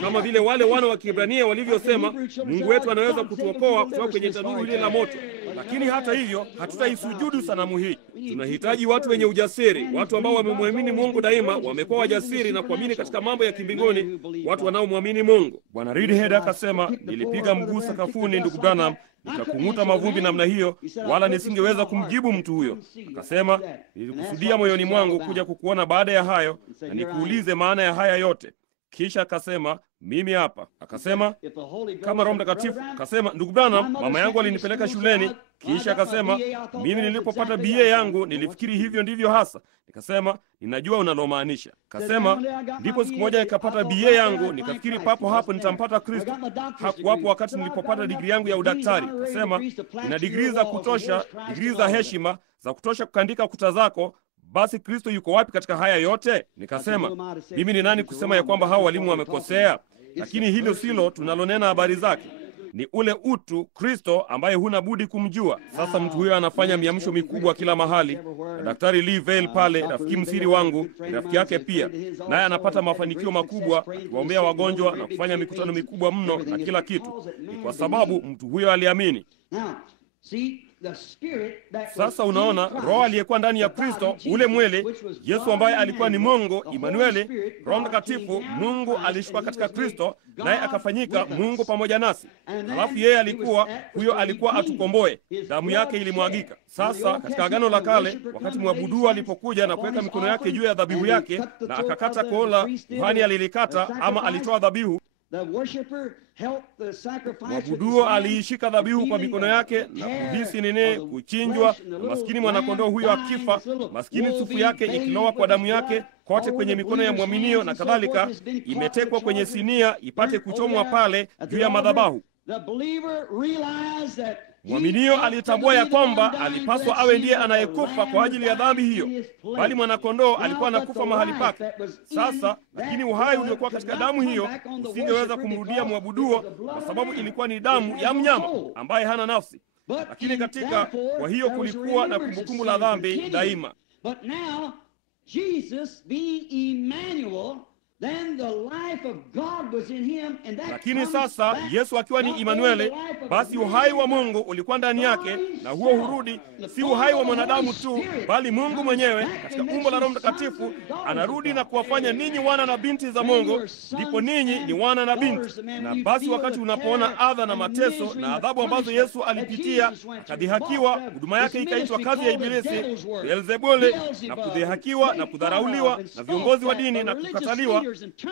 Kama vile wale wana wa Kiebrania walivyosema, Mungu wetu anaweza kutuokoa kutoka kwenye tanuru ile la moto. Lakini hata hivyo, hatutaisujudu sanamu hii. Tunahitaji watu wenye ujasiri, watu ambao wamemwamini Mungu daima, wamekuwa wajasiri na kuamini katika mambo ya kimbinguni, watu wanaomwamini Mungu. Bwana Reedhead akasema, nilipiga mguu sakafuni, ndugu Branham, nikakung'uta mavumbi namna hiyo, wala nisingeweza kumjibu mtu huyo. Akasema, nilikusudia moyoni mwangu kuja kukuona baada ya hayo, na nikuulize maana ya haya yote. Kisha akasema, mimi hapa. Akasema, kama Roho Mtakatifu. Akasema, ndugu Branham, mama yangu alinipeleka shuleni. Kisha akasema, mimi nilipopata BA yangu nilifikiri hivyo ndivyo hasa. Nikasema, ninajua unalomaanisha. Akasema, ndipo siku moja nikapata BA yangu, nikafikiri papo hapo nitampata Kristo. Hakuwapo wakati nilipopata digrii yangu ya udaktari. Akasema, nina digrii za kutosha, digrii za heshima za kutosha kukandika kuta zako. Basi Kristo yuko wapi katika haya yote? Nikasema, mimi ni nani kusema ya kwamba hao walimu wamekosea? Lakini hilo silo tunalonena habari zake. Ni ule utu Kristo ambaye huna budi kumjua. Sasa mtu huyo anafanya miamsho mikubwa kila mahali. Daktari Lee Vail pale, rafiki msiri wangu, rafiki yake pia, naye anapata mafanikio makubwa, kuwaombea wagonjwa na kufanya mikutano mikubwa mno na kila kitu. Ni kwa sababu mtu huyo aliamini. Sasa unaona, Roho aliyekuwa ndani ya Kristo, ule mwele, Yesu ambaye alikuwa ni Mungu, Immanueli, Roho Mtakatifu, Mungu alishuka katika Kristo, naye akafanyika Mungu pamoja nasi. Halafu yeye alikuwa atukomboe, damu yake ilimwagika. Sasa katika Agano la Kale, wakati mwabudu alipokuja na kuweka mikono yake juu ya dhabihu yake na akakata kola, kuhani alilikata ama alitoa dhabihu. Mwabuduo aliishika dhabihu kwa mikono yake na kuhisi nini? Kuchinjwa, na maskini mwanakondoo huyo akifa, maskini sufu yake ikilowa kwa damu yake kote kwenye mikono ya mwaminio na kadhalika, imetekwa kwenye sinia ipate kuchomwa pale juu ya madhabahu. Mwaminio alitambua ya kwamba alipaswa awe ndiye anayekufa kwa ajili ya dhambi hiyo, bali mwanakondoo alikuwa anakufa mahali pake. Sasa lakini uhai uliokuwa katika damu hiyo usingeweza kumrudia mwabuduo, kwa sababu ilikuwa ni damu ya mnyama ambaye hana nafsi. Lakini kwa hiyo kulikuwa na kumbukumbu la dhambi daima. Lakini sasa Yesu akiwa ni Immanueli, basi uhai wa Mungu ulikuwa ndani yake, na huo hurudi si uhai wa mwanadamu tu, bali Mungu mwenyewe katika umbo la Roho Mtakatifu anarudi na kuwafanya ninyi wana na binti za Mungu. Ndipo ninyi ni wana na binti. Na basi wakati unapoona adha na mateso na adhabu ambazo Yesu alipitia, akadhihakiwa, huduma yake ikaitwa kazi ya Ibilisi, Beelzebuli, na kudhihakiwa na kudharauliwa na viongozi wa dini na kukataliwa,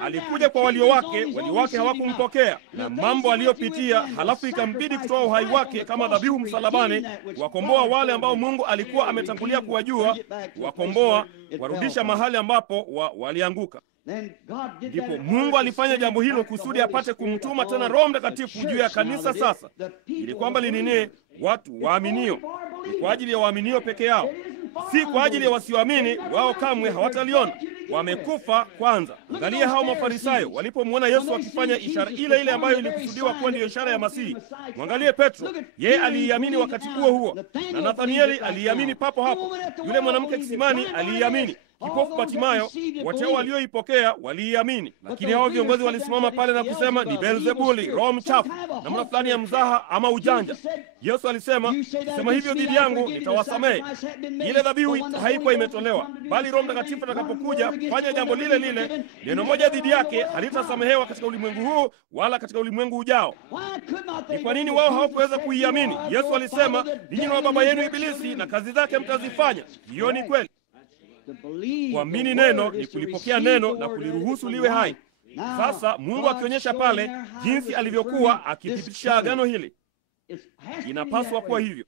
alikuja kwa walio wake hawakumpokea, na mambo aliyopitia, halafu ikambidi kutoa uhai wake kama dhabihu msalabani, kuwakomboa wale ambao Mungu alikuwa ametangulia kuwajua, kuwakomboa, warudisha mahali ambapo walianguka. Ndipo Mungu alifanya jambo hilo kusudi apate kumtuma tena Roho Mtakatifu juu ya kanisa sasa, ili kwamba linini watu waaminio. Ni kwa ajili ya waaminio peke yao, si kwa ajili ya wasioamini. Wao kamwe hawataliona, wamekufa kwanza. Angalia hao Mafarisayo walipomwona Yesu akifanya ishara ile ile ambayo ilikusudiwa kuwa ndiyo ishara ya Masihi. Mwangalie Petro, yeye aliiamini wakati huo, na Nathanieli aliiamini papo hapo. Yule mwanamke kisimani aliiamini. Kipofu Batimayo, wote walioipokea waliiamini. Lakini hao viongozi walisimama pale na kusema ni Beelzebuli, roho mchafu, namna fulani ya mzaha ama ujanja. Yesu alisema, sema hivyo dhidi yangu nitawasamehe. Ile dhabihu haikuwa imetolewa, bali Roho Mtakatifu atakapokuja fanya jambo lile lile, neno moja dhidi yake halitasamehewa katika ulimwengu huu wala katika ulimwengu ujao. Ni kwa nini wao hawakuweza kuiamini? Yesu alisema, ninyi na baba yenu Ibilisi na kazi zake mtazifanya. Hiyo ni kweli. Kuamini neno ni kulipokea neno na kuliruhusu liwe hai. Sasa Mungu akionyesha pale jinsi alivyokuwa akithibitisha agano hili, inapaswa kuwa hivyo.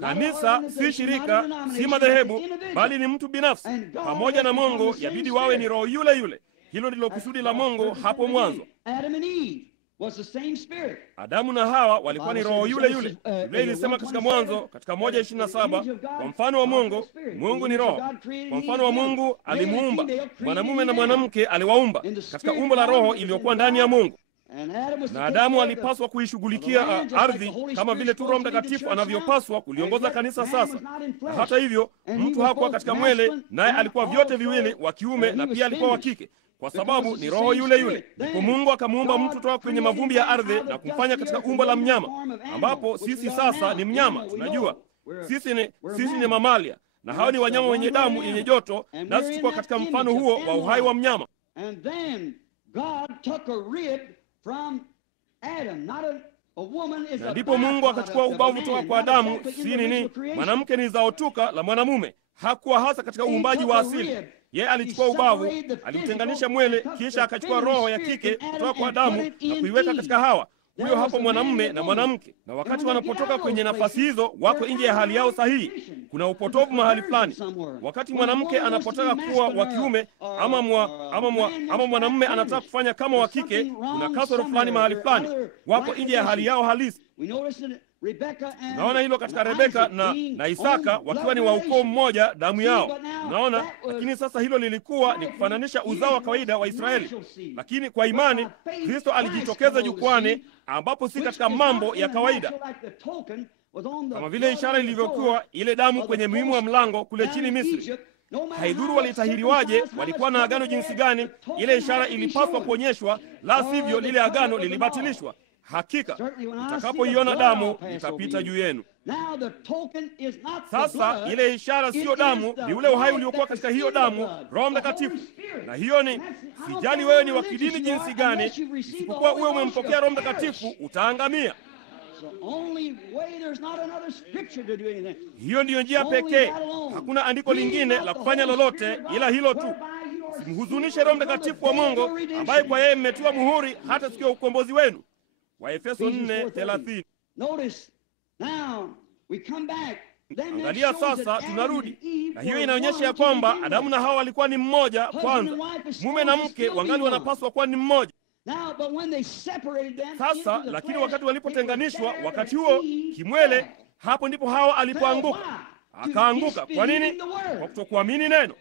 Kanisa si shirika, si madhehebu, bali ni mtu binafsi pamoja na Mungu. Yabidi wawe ni roho yule yule. Hilo ndilo kusudi la Mungu hapo mwanzo. Adamu na Hawa walikuwa ni roho yule yule. Biblia ilisema katika Mwanzo katika 1:27, kwa mfano wa Mungu, Mungu ni roho. Kwa mfano wa Mungu alimuumba, mwanamume na mwanamke aliwaumba katika umbo la roho iliyokuwa ndani ya Mungu. Na Adamu alipaswa kuishughulikia ardhi kama vile tu Roho Mtakatifu anavyopaswa kuliongoza kanisa sasa. Na hata hivyo, mtu hakuwa katika mwele, naye alikuwa vyote viwili, wa kiume na pia alikuwa wa kike, kwa sababu ni roho yule yule. Ndipo Mungu akamuumba mtu toka kwenye mavumbi ya ardhi na kumfanya katika umbo la mnyama, ambapo sisi sasa ni mnyama. Tunajua sisi ni mamalia, na hao ni wanyama wenye damu yenye joto, nasi tuko katika mfano huo wa uhai wa mnyama. Na ndipo Mungu akachukua ubavu toka kwa Adamu. Si nini? Mwanamke ni zao tuka la mwanamume. Hakuwa hasa katika uumbaji wa asili. Yeye alichukua ubavu, aliutenganisha mwili, kisha akachukua roho ya kike kutoka kwa Adamu na kuiweka katika Hawa. Huyo hapo mwanamume na mwanamke. Na wakati wanapotoka kwenye nafasi hizo, wako nje ya hali yao sahihi. Kuna upotovu mahali fulani. Wakati mwanamke anapotaka kuwa wa kiume ama mwanamume anataka kufanya kama wa kike, kuna kasoro fulani mahali fulani. Wako nje ya hali yao halisi. Naona hilo katika Rebeka na Isaka wakiwa ni wa ukoo mmoja, damu yao. Unaona, lakini sasa hilo lilikuwa ni kufananisha uzao wa kawaida wa Israeli. Lakini kwa imani Kristo alijitokeza jukwani, ambapo si katika mambo ya kawaida. Kama vile ishara ilivyokuwa ile damu kwenye muhimu wa mlango kule chini Misri. Haidhuru walitahiriwaje, walikuwa na agano jinsi gani, ile ishara ilipaswa kuonyeshwa, la sivyo lile agano lilibatilishwa. Hakika mtakapoiona damu itapita juu yenu. Sasa ile ishara siyo damu, ni ule uhai uliokuwa katika hiyo damu, Roho Mtakatifu. Na hiyo ni, sijali wewe ni wa kidini jinsi gani, isipokuwa uwe umempokea Roho Mtakatifu utaangamia. Hiyo ndiyo njia pekee. Hakuna andiko lingine la kufanya lolote ila hilo tu. Simhuzunishe Roho Mtakatifu wa Mungu, ambaye kwa yeye mmetiwa muhuri hata siku ya ukombozi wenu. Waefeso 4:30. Angalia sasa, tunarudi. Na hiyo inaonyesha ya kwamba Adamu na Hawa walikuwa ni mmoja kwanza. Mume na mke wangali wanapaswa kuwa ni mmoja. Sasa lakini wakati walipotenganishwa, wakati huo kimwele, hapo ndipo Hawa alipoanguka. Akaanguka kwa nini? Kwa kutokuamini neno.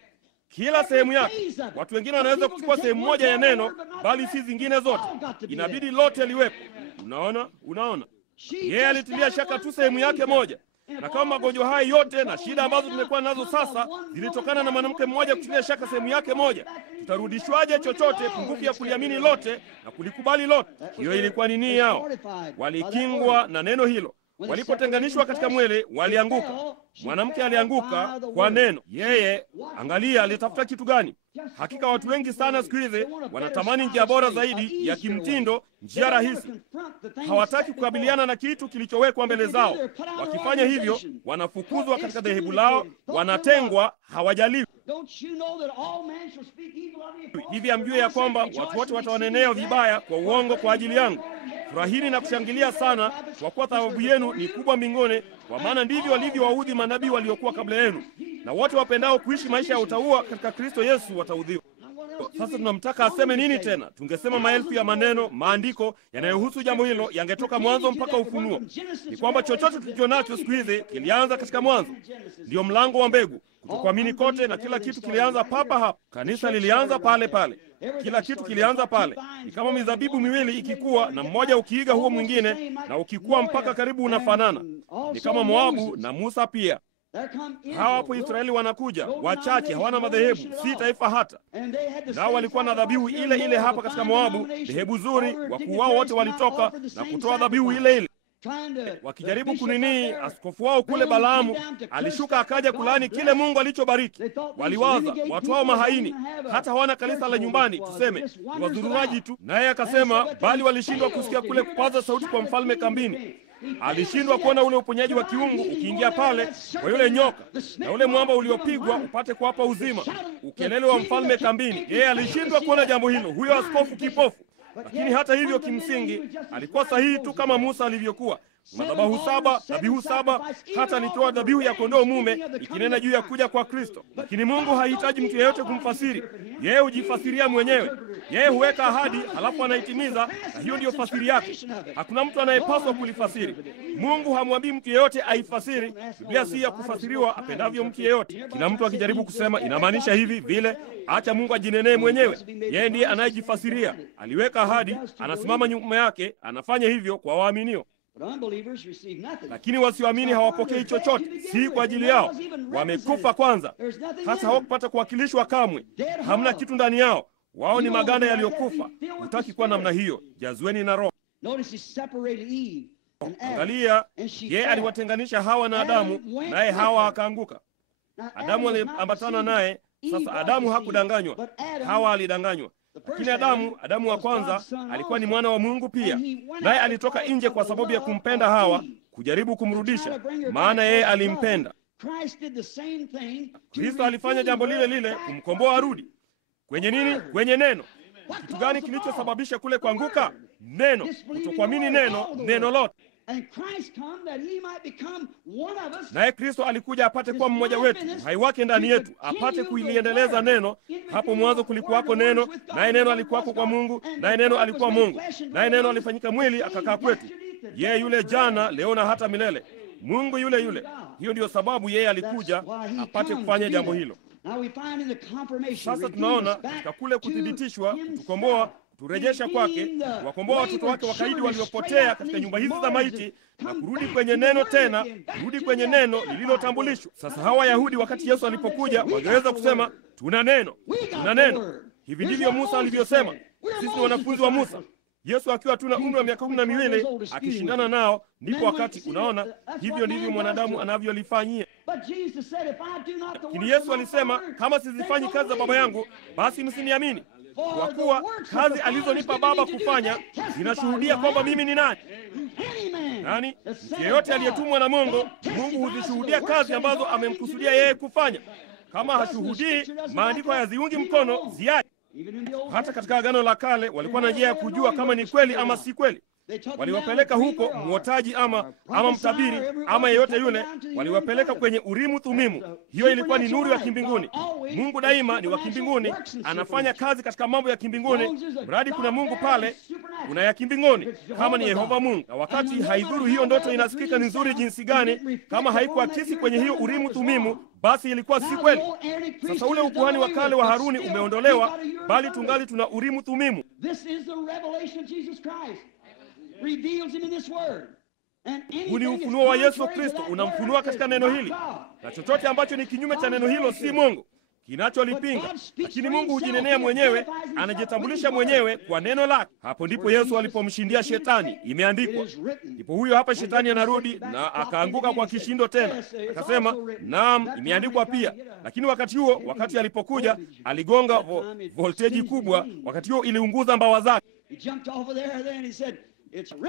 Kila sehemu yake. Watu wengine wanaweza kuchukua sehemu moja ya neno, bali si zingine zote. Inabidi lote liwepo. Unaona? Yeye alitilia shaka tu sehemu yake moja. Na kama magonjwa haya yote na shida ambazo tumekuwa nazo sasa zilitokana na mwanamke mmoja kutilia shaka sehemu yake moja, tutarudishwaje chochote pungufu ya kuliamini lote na kulikubali lote? Hiyo ilikuwa ni nia yao. Walikingwa na neno hilo. Walipotenganishwa katika mwili, walianguka. Mwanamke alianguka kwa neno. Yeye, angalia, alitafuta kitu gani? Hakika watu wengi sana siku hizi wanatamani njia bora zaidi ya kimtindo, njia rahisi. Hawataki kukabiliana na kitu kilichowekwa mbele zao. Wakifanya hivyo, wanafukuzwa katika dhehebu lao, wanatengwa, hawajaliwi. Hivi amjue ya kwamba watu wote watawanenea vibaya kwa uongo kwa ajili yangu. Furahini na kushangilia sana, kwa kuwa thawabu yenu ni kubwa mbinguni, kwa maana ndivyo walivyowaudhi manabii waliokuwa kabla yenu. Na wote wapendao kuishi maisha ya utauwa katika Kristo Yesu wataudhiwa. Sasa tunamtaka aseme nini tena? Tungesema maelfu ya maneno, maandiko yanayohusu jambo hilo yangetoka Mwanzo mpaka Ufunuo. Ni kwamba chochote tulicho nacho siku hizi kilianza katika Mwanzo. Ndio mlango wa mbegu. Kutokuamini kote na kila kitu kilianza papa hapa. Kanisa lilianza pale pale. Kila kitu kilianza pale. Ni kama mizabibu miwili ikikua na mmoja ukiiga huo mwingine, na ukikua mpaka karibu unafanana. Ni kama Moabu na Musa pia. Hawa hapo Israeli wanakuja, wachache, hawana madhehebu, si taifa hata. Nao walikuwa na dhabihu ile ile hapa katika Moabu, dhehebu zuri, wakuu wao wote walitoka na kutoa dhabihu ile ile. Wakijaribu kunini, askofu wao kule Balaamu alishuka akaja kulaani kile Mungu alichobariki. Waliwaza, watu hao mahaini, hata hawana kanisa la nyumbani, tuseme ni wazururaji tu. Naye akasema, bali walishindwa kusikia kule kupaza sauti kwa mfalme kambini. Alishindwa kuona ule uponyaji wa kiungu ukiingia pale kwa yule nyoka, na ule mwamba uliopigwa upate kuwapa uzima, ukelele wa mfalme kambini. Yeye alishindwa kuona jambo hilo, huyo askofu kipofu. Lakini hata hivyo, kimsingi alikuwa sahihi tu kama Musa alivyokuwa. Madhabahu 7, dhabihu 7, hata alitoa dhabihu ya kondoo mume ikinena juu ya kuja kwa Kristo. Lakini Mungu hahitaji mtu yeyote kumfasiri. Yeye hujifasiria mwenyewe. Yeye huweka ahadi halafu anaitimiza, na hiyo ndiyo fasiri yake. Hakuna mtu anayepaswa kulifasiri. Mungu hamwambii mtu yeyote aifasiri. Biblia si ya kufasiriwa apendavyo mtu yeyote. Kila mtu akijaribu kusema inamaanisha hivi vile, acha Mungu ajinenee mwenyewe. Yeye ndiye anayejifasiria. Aliweka ahadi, anasimama nyuma yake, anafanya hivyo kwa waaminio. Lakini wasioamini hawapokei chochote, si kwa ajili yao. Wamekufa kwanza, hata hawakupata kuwakilishwa kamwe. Hamna kitu ndani yao, wao ni maganda yaliyokufa. Hutaki kuwa namna hiyo, jazweni na Roho. Angalia, yeye aliwatenganisha Hawa na Adamu, naye Hawa akaanguka. Adamu aliambatana naye. Sasa Adamu hakudanganywa, Hawa alidanganywa. Lakini Adamu wa kwanza alikuwa ni mwana wa Mungu pia, naye alitoka nje kwa sababu ya kumpenda Hawa, kujaribu kumrudisha, maana yeye alimpenda. Kristo alifanya jambo lile lile kumkomboa arudi. Kwenye nini? Kwenye neno. Kitu gani kilichosababisha kule kuanguka? Neno. Kutokuamini neno, neno lote. Naye Kristo alikuja apate kuwa mmoja wetu, uhai wake ndani yetu, apate kuiliendeleza neno. Hapo mwanzo kulikuwako neno, naye neno alikuwako kwa Mungu, naye neno alikuwa Mungu, naye neno alifanyika mwili akakaa kwetu. Yeye yule jana, leo na hata milele, Mungu yule yule. Hiyo ndiyo sababu yeye alikuja apate kufanya jambo hilo. Sasa tunaona katika kule kuthibitishwa, kutukomboa, kuturejesha kwake, wakomboa watoto wake wakaidi waliopotea katika nyumba hizi za maiti, na kurudi kwenye neno tena, kurudi kwenye neno lililotambulishwa. Sasa hawa Wayahudi wakati Yesu alipokuja wangeweza kusema tuna neno, tuna neno. Hivi ndivyo Musa alivyosema, sisi ni wanafunzi wa Musa. Yesu akiwa tuna umri wa miaka 12 akishindana nao, ndipo wakati unaona, hivyo ndivyo mwanadamu anavyolifanyia. Lakini Yesu alisema, kama sizifanyi kazi za Baba yangu, basi msiniamini. Kwa kuwa kazi alizonipa Baba kufanya zinashuhudia kwamba mimi ni nani. Nani? Mtu yeyote aliyetumwa na Mungu, Mungu huzishuhudia kazi ambazo amemkusudia yeye kufanya. Kama hashuhudii, maandiko hayaziungi mkono, ziache. Hata katika Agano la Kale walikuwa na njia ya kujua kama ni kweli ama si kweli. Waliwapeleka huko mwotaji ama mtabiri ama yeyote yule, waliwapeleka kwenye Urimu Thumimu. Hiyo ilikuwa ni nuru ya kimbinguni. Mungu daima ni wa kimbinguni, anafanya kazi katika mambo ya kimbinguni. Mradi kuna Mungu pale, kuna ya kimbinguni, kama ni Yehova Mungu. Na wakati haidhuru hiyo ndoto inasikika ni nzuri jinsi gani, kama haikuakisi kwenye hiyo Urimu Thumimu, basi ilikuwa si kweli. Sasa ule ukuhani wa kale wa Haruni umeondolewa, bali tungali tuna Urimu Thumimu. Huu ni ufunuo wa Yesu Kristo, unamfunua katika neno hili, na chochote ambacho ni kinyume cha neno hilo si Mungu, kinacholipinga. Lakini Mungu hujinenea mwenyewe, anajitambulisha mwenyewe kwa neno lake. Hapo ndipo Yesu alipomshindia Shetani. Imeandikwa. Ndipo huyo hapa Shetani anarudi na akaanguka kwa kishindo tena. Akasema, naam, imeandikwa pia. Lakini wakati huo, wakati alipokuja, aligonga volteji kubwa, wakati huo iliunguza mbawa zake.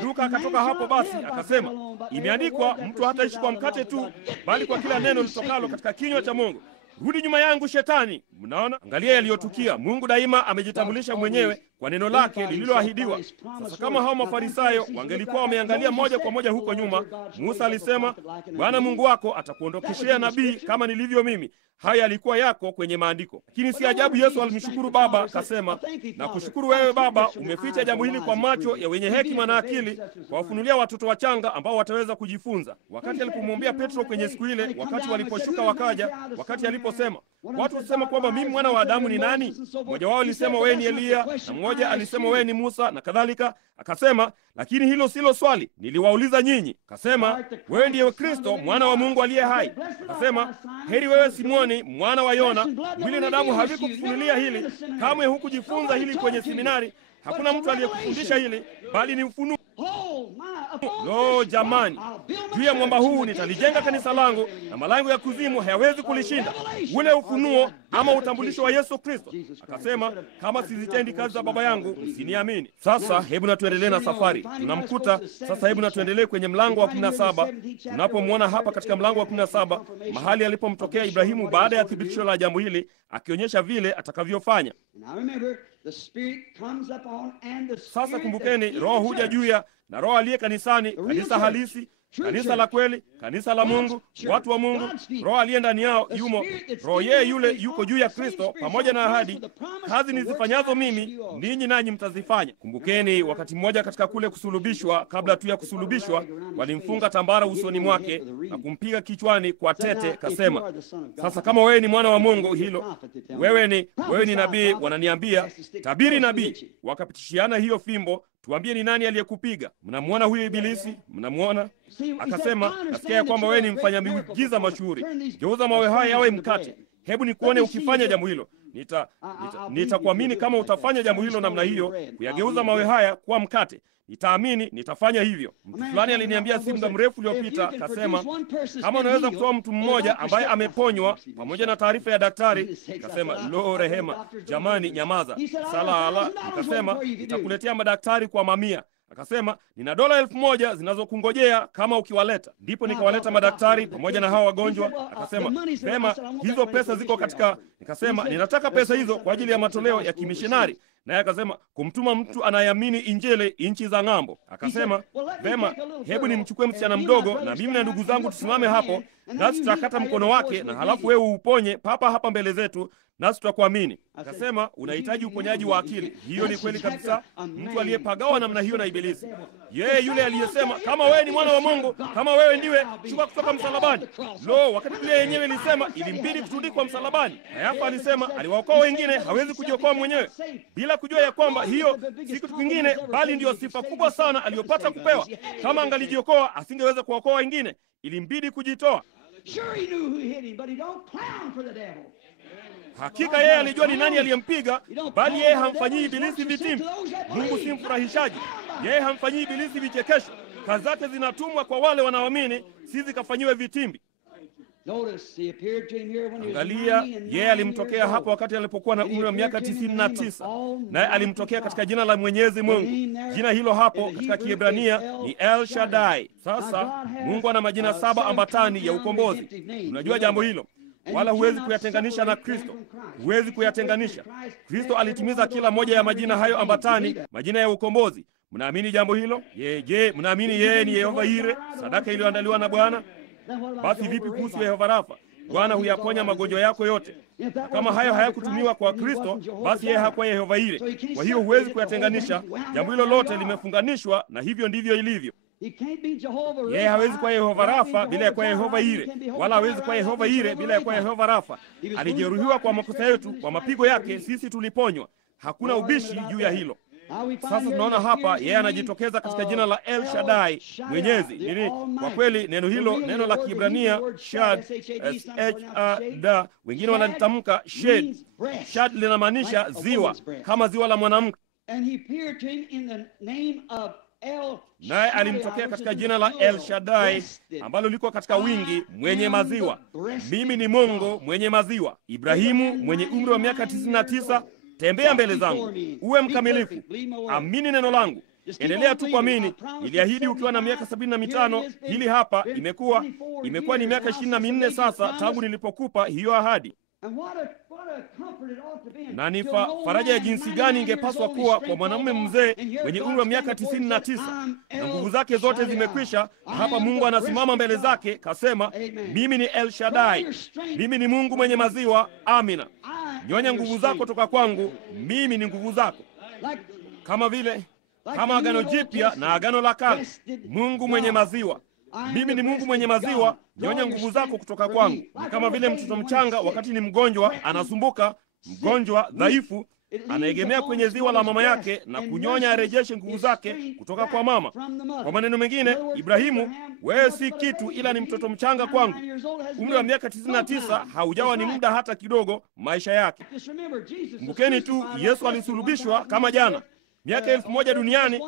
Luka akatoka hapo basi akasema, imeandikwa, mtu hataishi kwa mkate tu, bali kwa kila neno litokalo katika kinywa cha Mungu. Rudi nyuma yangu Shetani. Mnaona? Angalia yaliyotukia. Mungu daima amejitambulisha mwenyewe kwa neno lake lililoahidiwa. Sasa kama hao Mafarisayo wangelikuwa wameangalia moja kwa moja huko nyuma, Musa alisema, Bwana Mungu wako atakuondokeshea nabii kama nilivyo mimi. Haya yalikuwa yako kwenye maandiko. Lakini si ajabu Yesu alimshukuru Baba, akasema, na kushukuru wewe Baba, umeficha jambo hili kwa macho ya wenye hekima na akili, kwa wafunulia watoto wachanga ambao wataweza kujifunza. Wakati alipomwambia Petro kwenye siku ile, wakati waliposhuka wakaja, wakati aliposema, watu husema kwamba mimi mwana wa Adamu ni nani? Mmoja wao alisema wewe ni Eliya, na mmoja alisema wewe ni Musa na kadhalika. Akasema, lakini hilo silo swali, niliwauliza nyinyi. Akasema, wewe ndiye Kristo mwana wa Mungu aliye hai. Akasema, heri wewe Simoni mwana wa Yona, mwili na damu havikukufunulia hili, kamwe hukujifunza hili kwenye seminari. Hakuna mtu aliyekufundisha hili, bali ni ufunuo. Lo, jamani, juu ya mwamba huu nitalijenga kanisa langu, na malango ya kuzimu hayawezi kulishinda. Ule ufunuo ama utambulisho wa Yesu Kristo. Akasema, kama sizitendi kazi za Baba yangu, msiniamini. Sasa hebu na tuendelee na safari. Tunamkuta sasa, hebu na tuendelee kwenye mlango wa 17. Tunapomwona hapa katika mlango wa 17 mahali alipomtokea Ibrahimu baada ya thibitisho la jambo hili, akionyesha vile atakavyofanya. Sasa kumbukeni, Roho huja juu ya, na Roho aliye kanisani, kanisa halisi, kanisa la kweli, kanisa la Mungu, watu wa Mungu. Roho aliye ndani yao yumo. Roho yeye yule yuko juu ya Kristo, pamoja na ahadi, kazi nizifanyazo mimi ninyi nanyi mtazifanya. Kumbukeni wakati mmoja katika kule kusulubishwa, kabla tu ya kusulubishwa, walimfunga tambara usoni mwake na kumpiga kichwani kwa tete. Kasema, sasa kama wewe ni mwana wa Mungu, hilo wewe ni nabii, wananiambia tabiri nabii. Wakapitishiana hiyo fimbo, tuambie ni nani aliyekupiga? Mnamwona huyo Ibilisi? Mnamwona? Akasema, nasikia kwamba wewe ni mfanya miujiza mashuhuri. Geuza mawe haya yawe mkate. Hebu nikuone ukifanya jambo hilo. Nitakuamini kama utafanya jambo hilo namna hiyo, kuyageuza mawe haya kuwa mkate. Nitaamini, nitafanya hivyo. Mtu fulani aliniambia si muda mrefu uliopita, kasema, kama unaweza kutoa mtu mmoja ambaye ameponywa pamoja na taarifa ya daktari. Kasema, lo, rehema, jamani, nyamaza. Sala ala. Nikasema, nitakuletea madaktari kwa mamia. Akasema, nina dola 1,000 zinazokungojea kama ukiwaleta. Ndipo nikawaleta madaktari pamoja na hawa wagonjwa. Akasema, vema, hizo pesa ziko katika. Nikasema, ninataka pesa hizo kwa ajili ya matoleo ya kimishonari. Naye akasema, kumtuma mtu anayeamini Injili nchi za ng'ambo. Akasema, vema, hebu nimchukue msichana mdogo na mimi na ndugu zangu tusimame hapo, nasi tutakata mkono wake, na halafu wewe uponye papa hapa mbele zetu, nasi tutakuamini. Akasema, unahitaji uponyaji wa akili. Hiyo ni kweli kabisa. Mtu aliyepagawa namna hiyo na Ibilisi, yeye yule aliyesema, kama wewe ni mwana wa Mungu, kama wewe ndiwe, shuka kutoka msalabani. Lo, wakati Biblia yenyewe ilisema ilimbidi kutundikwa msalabani. Hayafa alisema aliwaokoa wengine, hawezi kujiokoa mwenyewe, bila kujua ya kwamba hiyo si kitu kingine, bali ndiyo sifa kubwa sana aliyopata kupewa. Kama angelijiokoa, asingeweza kuokoa wengine, ilimbidi kujitoa. Hakika yeye alijua ni nani aliyempiga, bali yeye hamfanyii Ibilisi vitimbi. Mungu si mfurahishaji. Yeye hamfanyii Ibilisi vichekesho. Kazi zake zinatumwa kwa wale wanaoamini, si zikafanyiwe vitimbi. Angalia, yeye alimtokea hapo wakati alipokuwa na umri wa miaka 99, naye alimtokea katika jina la Mwenyezi Mungu. Jina hilo hapo katika Kiebrania ni El Shaddai. Sasa Mungu ana majina 7 ambatani ya ukombozi. Unajua jambo hilo, wala huwezi kuyatenganisha na Kristo. Huwezi kuyatenganisha. Kristo alitimiza kila moja ya majina hayo ambatani, majina ya ukombozi. Mnaamini jambo hilo? Je, mnaamini yeye ni Yehova Yire, sadaka iliyoandaliwa na Bwana? Basi vipi kuhusu Yehova Rafa? Bwana huyaponya magonjwa yako yote. Na kama hayo hayakutumiwa kwa Kristo, basi yeye hakuwa Yehova Yire. Kwa hiyo huwezi kuyatenganisha. Jambo hilo lote limefunganishwa, na hivyo ndivyo ilivyo. Yeye hawezi kuwa Yehova Rafa bila ya kuwa Yehova Yire, wala hawezi kuwa Yehova Yire bila ya kuwa Yehova Rafa. Alijeruhiwa kwa makosa yetu, kwa mapigo yake sisi tuliponywa. Hakuna ubishi juu ya hilo. Sasa tunaona hapa yeye anajitokeza katika jina la El Shaddai, Mwenyezi. Nini? Kwa kweli neno hilo, neno la Kiebrania Shad, S-H-A-D, wengine wanalitamka Shed. Shad linamaanisha ziwa, kama ziwa la mwanamke. Naye alimtokea katika jina la El Shaddai, ambalo liko katika wingi, mwenye maziwa. Mimi ni Mungu mwenye maziwa. Ibrahimu mwenye umri wa miaka 99, tembea mbele zangu, uwe mkamilifu, amini neno langu, endelea tu kuamini. Niliahidi ukiwa na miaka 75. Hili hapa imekuwa ni miaka 24 sasa tangu nilipokupa hiyo ahadi. Na ni faraja ya jinsi gani ingepaswa kuwa kwa mwanamume mzee mwenye umri wa miaka 99 na nguvu zake zote zimekwisha. Hapa Mungu anasimama mbele zake, kasema, mimi ni El Shaddai, mimi ni Mungu mwenye maziwa. Amina. Nyonya nguvu zako toka kwangu, mimi ni nguvu zako. Kama Agano Jipya na Agano la Kale, Mungu mwenye maziwa. Mimi ni Mungu mwenye maziwa, nyonya nguvu zako kutoka kwangu. Ni kama vile mtoto mchanga wakati ni mgonjwa, anasumbuka, mgonjwa, dhaifu, anaegemea kwenye ziwa la mama yake na kunyonya arejeshe nguvu zake kutoka kwa mama. Kwa maneno mengine, Ibrahimu, wewe si kitu ila ni mtoto mchanga kwangu. Umri wa miaka 99 haujawa ni muda hata kidogo maisha yake. Kumbukeni tu, Yesu alisulubishwa kama jana. Miaka 1000 duniani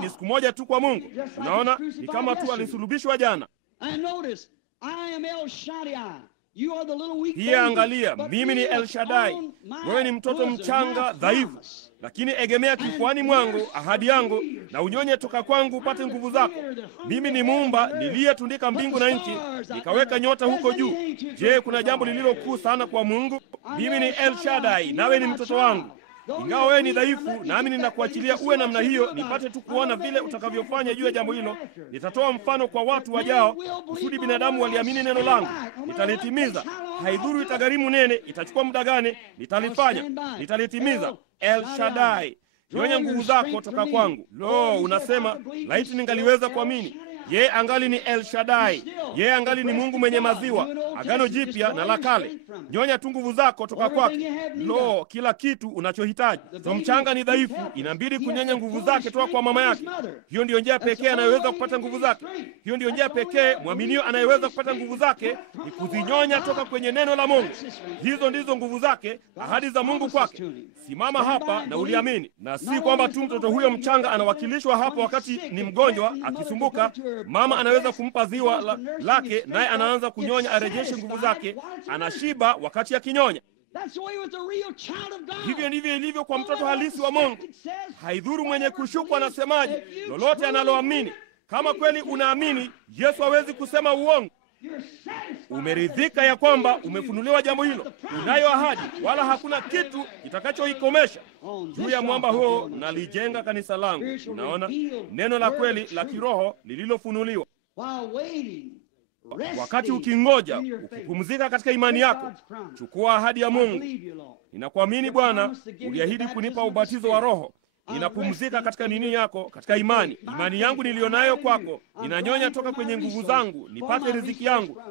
ni siku moja tu kwa Mungu. Unaona, ni kama tu alisulubishwa jana. Pia angalia, mimi ni El Shaddai. Wewe ni mtoto mchanga dhaifu, lakini egemea kifuani mwangu, ahadi yangu, na unyonye toka kwangu upate nguvu zako. Mimi ni Muumba niliyetundika mbingu na nchi, nikaweka nyota huko juu. Je, kuna jambo lililokuu sana kwa Mungu? Mimi ni El Shaddai, nawe ni mtoto wangu. Ingawa wewe ni dhaifu, nami ninakuachilia uwe namna hiyo, nipate tu kuona vile utakavyofanya juu ya jambo hilo. Nitatoa mfano kwa watu wajao, kusudi binadamu waliamini neno langu. Nitalitimiza. Haidhuru itagharimu nene, itachukua muda gani, nitalifanya. Nitalitimiza. El Shaddai, nyonya nguvu zako toka kwangu. Lo, unasema, laiti ningaliweza kuamini. Yeye angali ni El Shaddai. Yeye angali ni Mungu mwenye maziwa, Agano Jipya na la Kale. Nyonya tu nguvu zako toka kwake. Lo, kila kitu unachohitaji. So mchanga ni dhaifu, inabidi kunyonya nguvu zake toka kwa mama yake. Hiyo ndiyo njia pekee anayeweza kupata nguvu zake. Hiyo ndiyo njia pekee mwaminio anayeweza kupata nguvu zake, ni kuzinyonya toka kwenye neno la Mungu. Hizo ndizo nguvu zake, ahadi za Mungu kwake. Simama hapa na uliamini. Na si kwamba tu mtoto huyo mchanga anawakilishwa hapo wakati ni mgonjwa akisumbuka. Mama anaweza kumpa ziwa lake, naye anaanza kunyonya arejeshe nguvu zake. Anashiba wakati akinyonya. Hivyo ndivyo ilivyo kwa mtoto halisi wa Mungu. Haidhuru mwenye kushukwa anasemaje, lolote analoamini. Kama kweli unaamini, Yesu hawezi kusema uongo. Umeridhika ya kwamba umefunuliwa jambo hilo, unayo ahadi, wala hakuna kitu kitakachoikomesha. Juu ya mwamba huo nalijenga kanisa langu. Unaona, neno la kweli la kiroho lililofunuliwa. Wakati ukingoja, ukipumzika katika imani yako, chukua ahadi ya Mungu. Ninakuamini Bwana, uliahidi kunipa ubatizo wa Roho. Ninapumzika katika nini yako, katika imani. Imani yangu nilionayo kwako inanyonya toka kwenye nguvu zangu, nipate riziki yangu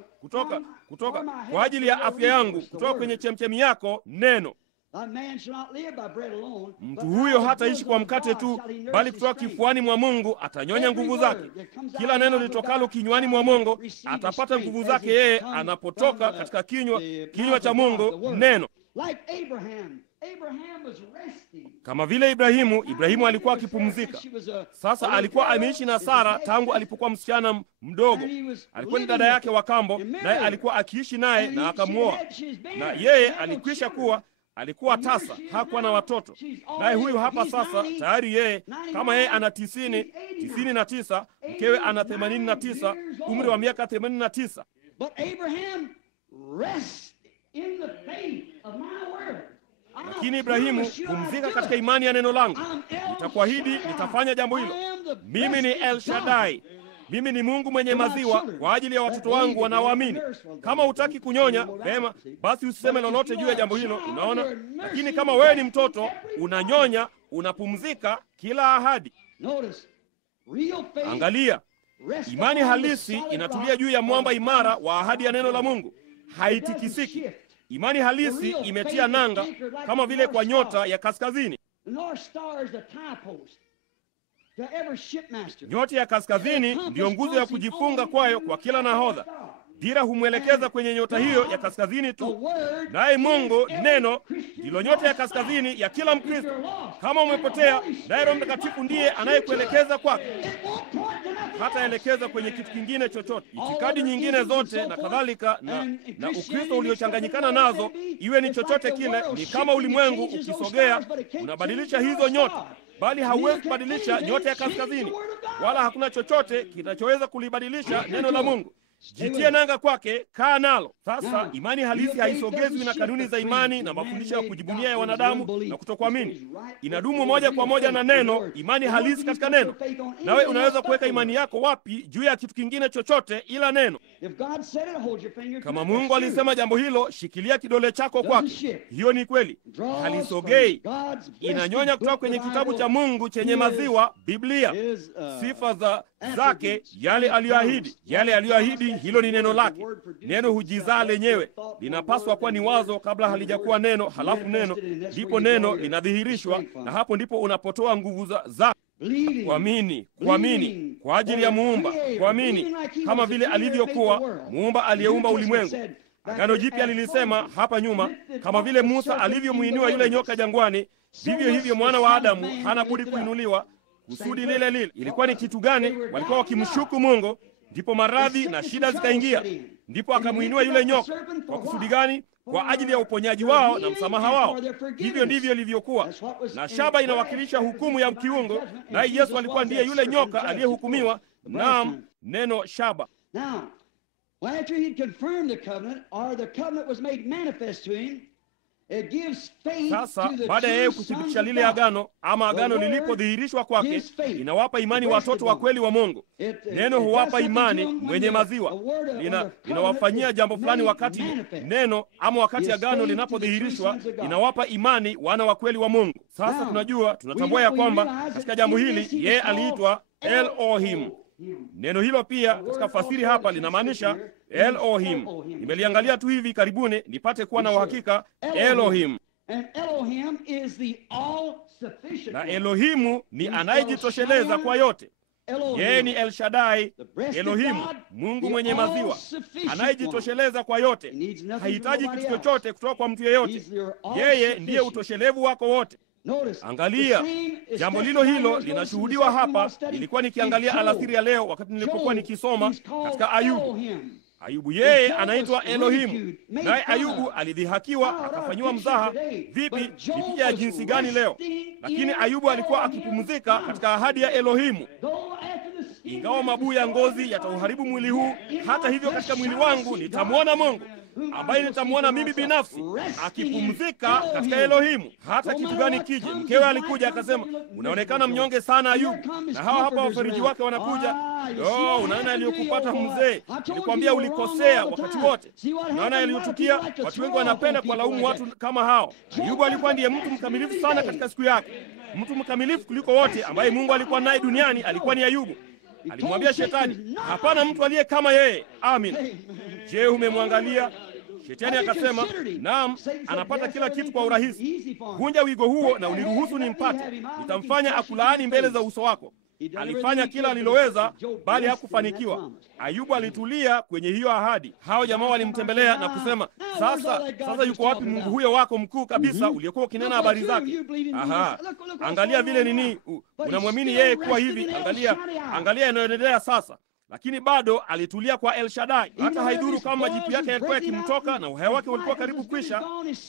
kutoka kwa ajili ya afya yangu, kutoka kwenye chemchemi yako, neno. Mtu huyo hataishi kwa mkate tu, bali kutoka kifuani mwa Mungu atanyonya nguvu zake. Kila neno litokalo kinywani mwa Mungu atapata nguvu zake yeye anapotoka katika kinywa cha Mungu, neno. Kama vile Ibrahimu alikuwa akipumzika. Sasa alikuwa ameishi na Sara tangu alipokuwa msichana mdogo. Alikuwa ni dada yake wa kambo, naye alikuwa akiishi naye na akamwoa. Na yeye alikuwa tasa, hakuwa na watoto. Naye huyu hapa sasa tayari yeye, kama yeye ana 99, mkewe ana 89, umri wa miaka 89. Lakini Ibrahimu pumzika katika imani ya neno langu. Nitakuahidi nitafanya jambo hilo. Mimi ni El Shaddai. Mimi ni Mungu mwenye maziwa kwa ajili ya watoto wangu wanaoamini. Kama hutaki kunyonya, vema, basi usiseme lolote juu ya jambo hilo, unaona? Lakini kama wewe ni mtoto, unanyonya, unapumzika kila ahadi. Angalia, imani halisi inatulia juu ya mwamba imara wa ahadi ya neno la Mungu. Haitikisiki. Imani halisi imetia nanga kama vile kwa nyota ya kaskazini. Nyota ya kaskazini ndiyo nguzo ya kujifunga kwayo kwa kila nahodha. Dira humwelekeza kwenye nyota hiyo ya kaskazini tu. Naye Mungu, neno, ndilo nyota ya kaskazini ya kila Mkristo. Kama umepotea, naye Roho Mtakatifu ndiye anayekuelekeza kwake. Hataelekeza kwenye kitu kingine chochote. Itikadi nyingine zote na kadhalika na Ukristo uliochanganyikana nazo, iwe ni chochote kile, ni kama ulimwengu ukisogea, unabadilisha hizo nyota. Bali hauwezi kubadilisha nyota ya kaskazini, wala hakuna chochote kinachoweza kulibadilisha neno la Mungu. Jitie nanga kwake, kaa nalo. Sasa imani halisi haisogezwi na kanuni za imani na mafundisho ya kujibunia ya wanadamu na kutokuamini. Inadumu moja kwa moja na neno, imani halisi katika neno. Nawe unaweza kuweka imani yako wapi juu ya kitu kingine chochote ila neno? Kama Mungu alisema jambo hilo, shikilia kidole chako kwake. Hiyo ni kweli. Halisogei. Inanyonya kutoka kwenye kitabu cha Mungu chenye maziwa, Biblia. Sifa zake, yale aliyoahidi, hilo ni neno lake. Neno hujizaa lenyewe. Linapaswa kuwa ni wazo kabla halijakuwa neno, halafu neno, ndipo neno linadhihirishwa, na hapo ndipo unapotoa nguvu za kuamini kwa ajili ya muumba, kuamini kama vile alivyokuwa muumba aliyeumba ulimwengu. Agano Jipya lilisema hapa nyuma, kama vile Musa alivyomuinua yule nyoka jangwani, vivyo hivyo mwana wa Adamu hana budi kuinuliwa. Kusudi lile ilikuwa ni kitu gani? Walikuwa wakimshuku Mungu, ndipo maradhi na shida zikaingia. Ndipo akamuinua yule nyoka. Kwa kusudi gani? Kwa ajili ya uponyaji wao na msamaha wao. Hivyo ndivyo ilivyokuwa. Na shaba inawakilisha hukumu ya kiungu, naye Yesu alikuwa ndiye yule nyoka aliyehukumiwa. Naam, neno shaba. After he confirmed the covenant, or the covenant was made manifest to him, it gives faith. Sasa baada ya yeye kuthibitisha lile agano, ama agano lilipodhihirishwa kwake, inawapa imani watoto wa kweli wa Mungu. Neno huwapa imani mwenye maziwa. Linawafanyia jambo fulani wakati neno ama wakati agano linapodhihirishwa, inawapa imani wana wa kweli wa Mungu. Sasa tunatambua ya kwamba katika jambo hili yeye aliitwa Elohim. Neno hilo pia katika fasiri hapa linamaanisha Elohim. Nimeliangalia tu hivi karibuni nipate kuwa na uhakika. Elohim. Na Elohimu ni anayejitosheleza kwa yote. Yeye ni El Shaddai, Elohimu, Mungu mwenye maziwa, anayejitosheleza kwa yote. Hahitaji kitu chochote kutoka kwa mtu yeyote. Yeye ndiye utoshelevu wako wote. Angalia, jambo hilo linashuhudiwa hapa. Nilikuwa nikiangalia alasiri ya leo wakati nilipokuwa nikisoma katika Ayubu. Ayubu yeye anaitwa Elohimu. Naye Ayubu alidhihakiwa, akafanyiwa mzaha. Vipi, ni picha ya jinsi gani leo? Lakini Ayubu alikuwa akipumzika katika ahadi ya Elohimu. Ingawa mabuu ya ngozi yatauharibu mwili huu, hata hivyo katika mwili wangu nitamwona Mungu, ambaye nitamwona mimi binafsi akipumzika katika Elohimu. Hata kitu gani kije. Mkewe alikuja akasema, unaonekana mnyonge sana Ayubu. Na hawa hapa wafariji wake wanakuja, unaona yaliyokupata mzee, nilikwambia ulikosea wakati wote. Unaona yaliyotukia. Watu wengi wanapenda kuwalaumu watu kama hao. Ayubu alikuwa ndiye mtu mkamilifu sana katika siku yake. Mtu mkamilifu kuliko wote ambaye Mungu alikuwa naye duniani alikuwa ni Ayubu. Alimwambia Shetani, hapana mtu aliye kama yeye. Amin. Je, umemwangalia? Shetani akasema, naam, anapata kila kitu kwa urahisi. Vunja wigo huo na uniruhusu nimpate. Nitamfanya akulaani mbele za uso wako. Alifanya kila aliloweza, bali hakufanikiwa. Ayubu alitulia kwenye hiyo ahadi. Hao jamaa walimtembelea na kusema, sasa yuko wapi Mungu huyo wako mkuu kabisa uliyekuwa ukinena habari zake? Aha, angalia vile nini, unamwamini yeye kuwa hivi. Angalia yanayoendelea sasa. Lakini bado alitulia kwa El Shaddai. Hata haidhuru kama majipu yake yalikuwa yakimtoka na uhai wake ulikuwa karibu kwisha.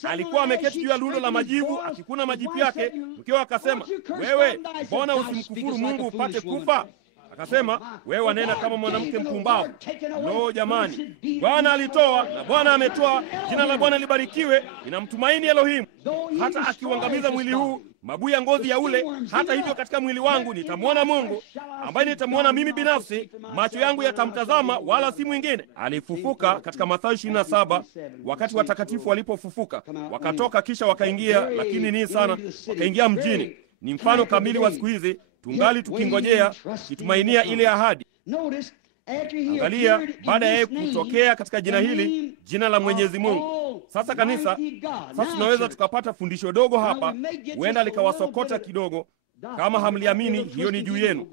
Alikuwa ameketi juu ya lundo la majivu akikuna majipu yake. Mkewe akasema, wewe mbona usimkufuru Mungu upate kufa? Akasema, wewe wanena kama mwanamke mpumbavu. Lo jamani, Bwana alitoa na Bwana ametoa, jina la Bwana libarikiwe. Ninamtumaini Elohimu. Hata akiuangamiza mwili huu, mabuu ya ngozi ya ule, hata hivyo katika mwili wangu nitamwona Mungu, ambaye nitamwona mimi binafsi. Macho yangu yatamtazama, wala si mwingine. Alifufuka katika Mathayo 27. Wakati watakatifu walipofufuka, wakatoka kisha wakaingia, lakini ni sana, wakaingia mjini. Ni mfano kamili wa siku hizi, tungali tukingojea, kitumainia ile ahadi. Angalia, baada ya yeye kutokea katika jina hili, jina la Mwenyezi Mungu. Sasa kanisa, sasa tunaweza tukapata fundisho dogo hapa, huenda likawasokota kidogo. Kama hamliamini, hiyo ni juu yenu.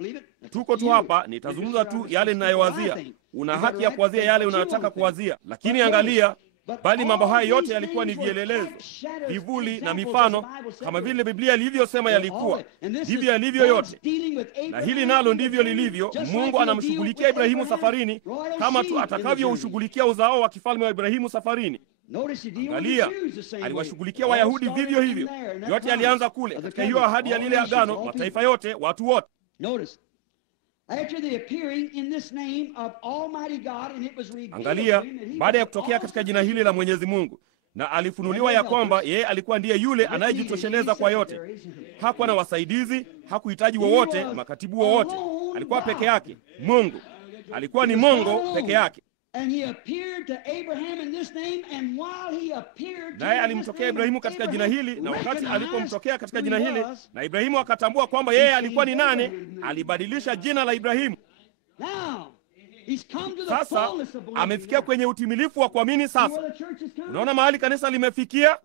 Tuko tu hapa, nitazungumza tu yale ninayowazia. Una haki ya kuwazia yale unayotaka kuwazia, lakini angalia, bali mambo haya yote yalikuwa ni vielelezo, vivuli na mifano, kama vile Biblia ilivyosema yalikuwa. Ndivyo yalivyo yote, na hili nalo ndivyo lilivyo. Mungu anamshughulikia Ibrahimu safarini kama tu atakavyoushughulikia uzao wa kifalme wa Ibrahimu safarini. Angalia, aliwashughulikia Wayahudi vivyo hivyo. Yote yalianza kule katika hiyo ahadi ya lile agano, mataifa yote, watu wote. Angalia, baada ya kutokea katika jina hili la Mwenyezi Mungu, na alifunuliwa ya kwamba yeye alikuwa ndiye yule anayejitosheleza kwa yote. Hakuwa na wasaidizi, hakuhitaji wowote, makatibu wowote. Alikuwa peke yake. Mungu alikuwa ni Mungu peke yake. Naye alimtokea Ibrahimu katika jina hili, na wakati alipomtokea katika jina hili na Ibrahimu akatambua kwamba yeye alikuwa ni nani, alibadilisha jina la Ibrahimu. Sasa amefikia kwenye utimilifu wa kuamini. Sasa unaona mahali kanisa limefikia.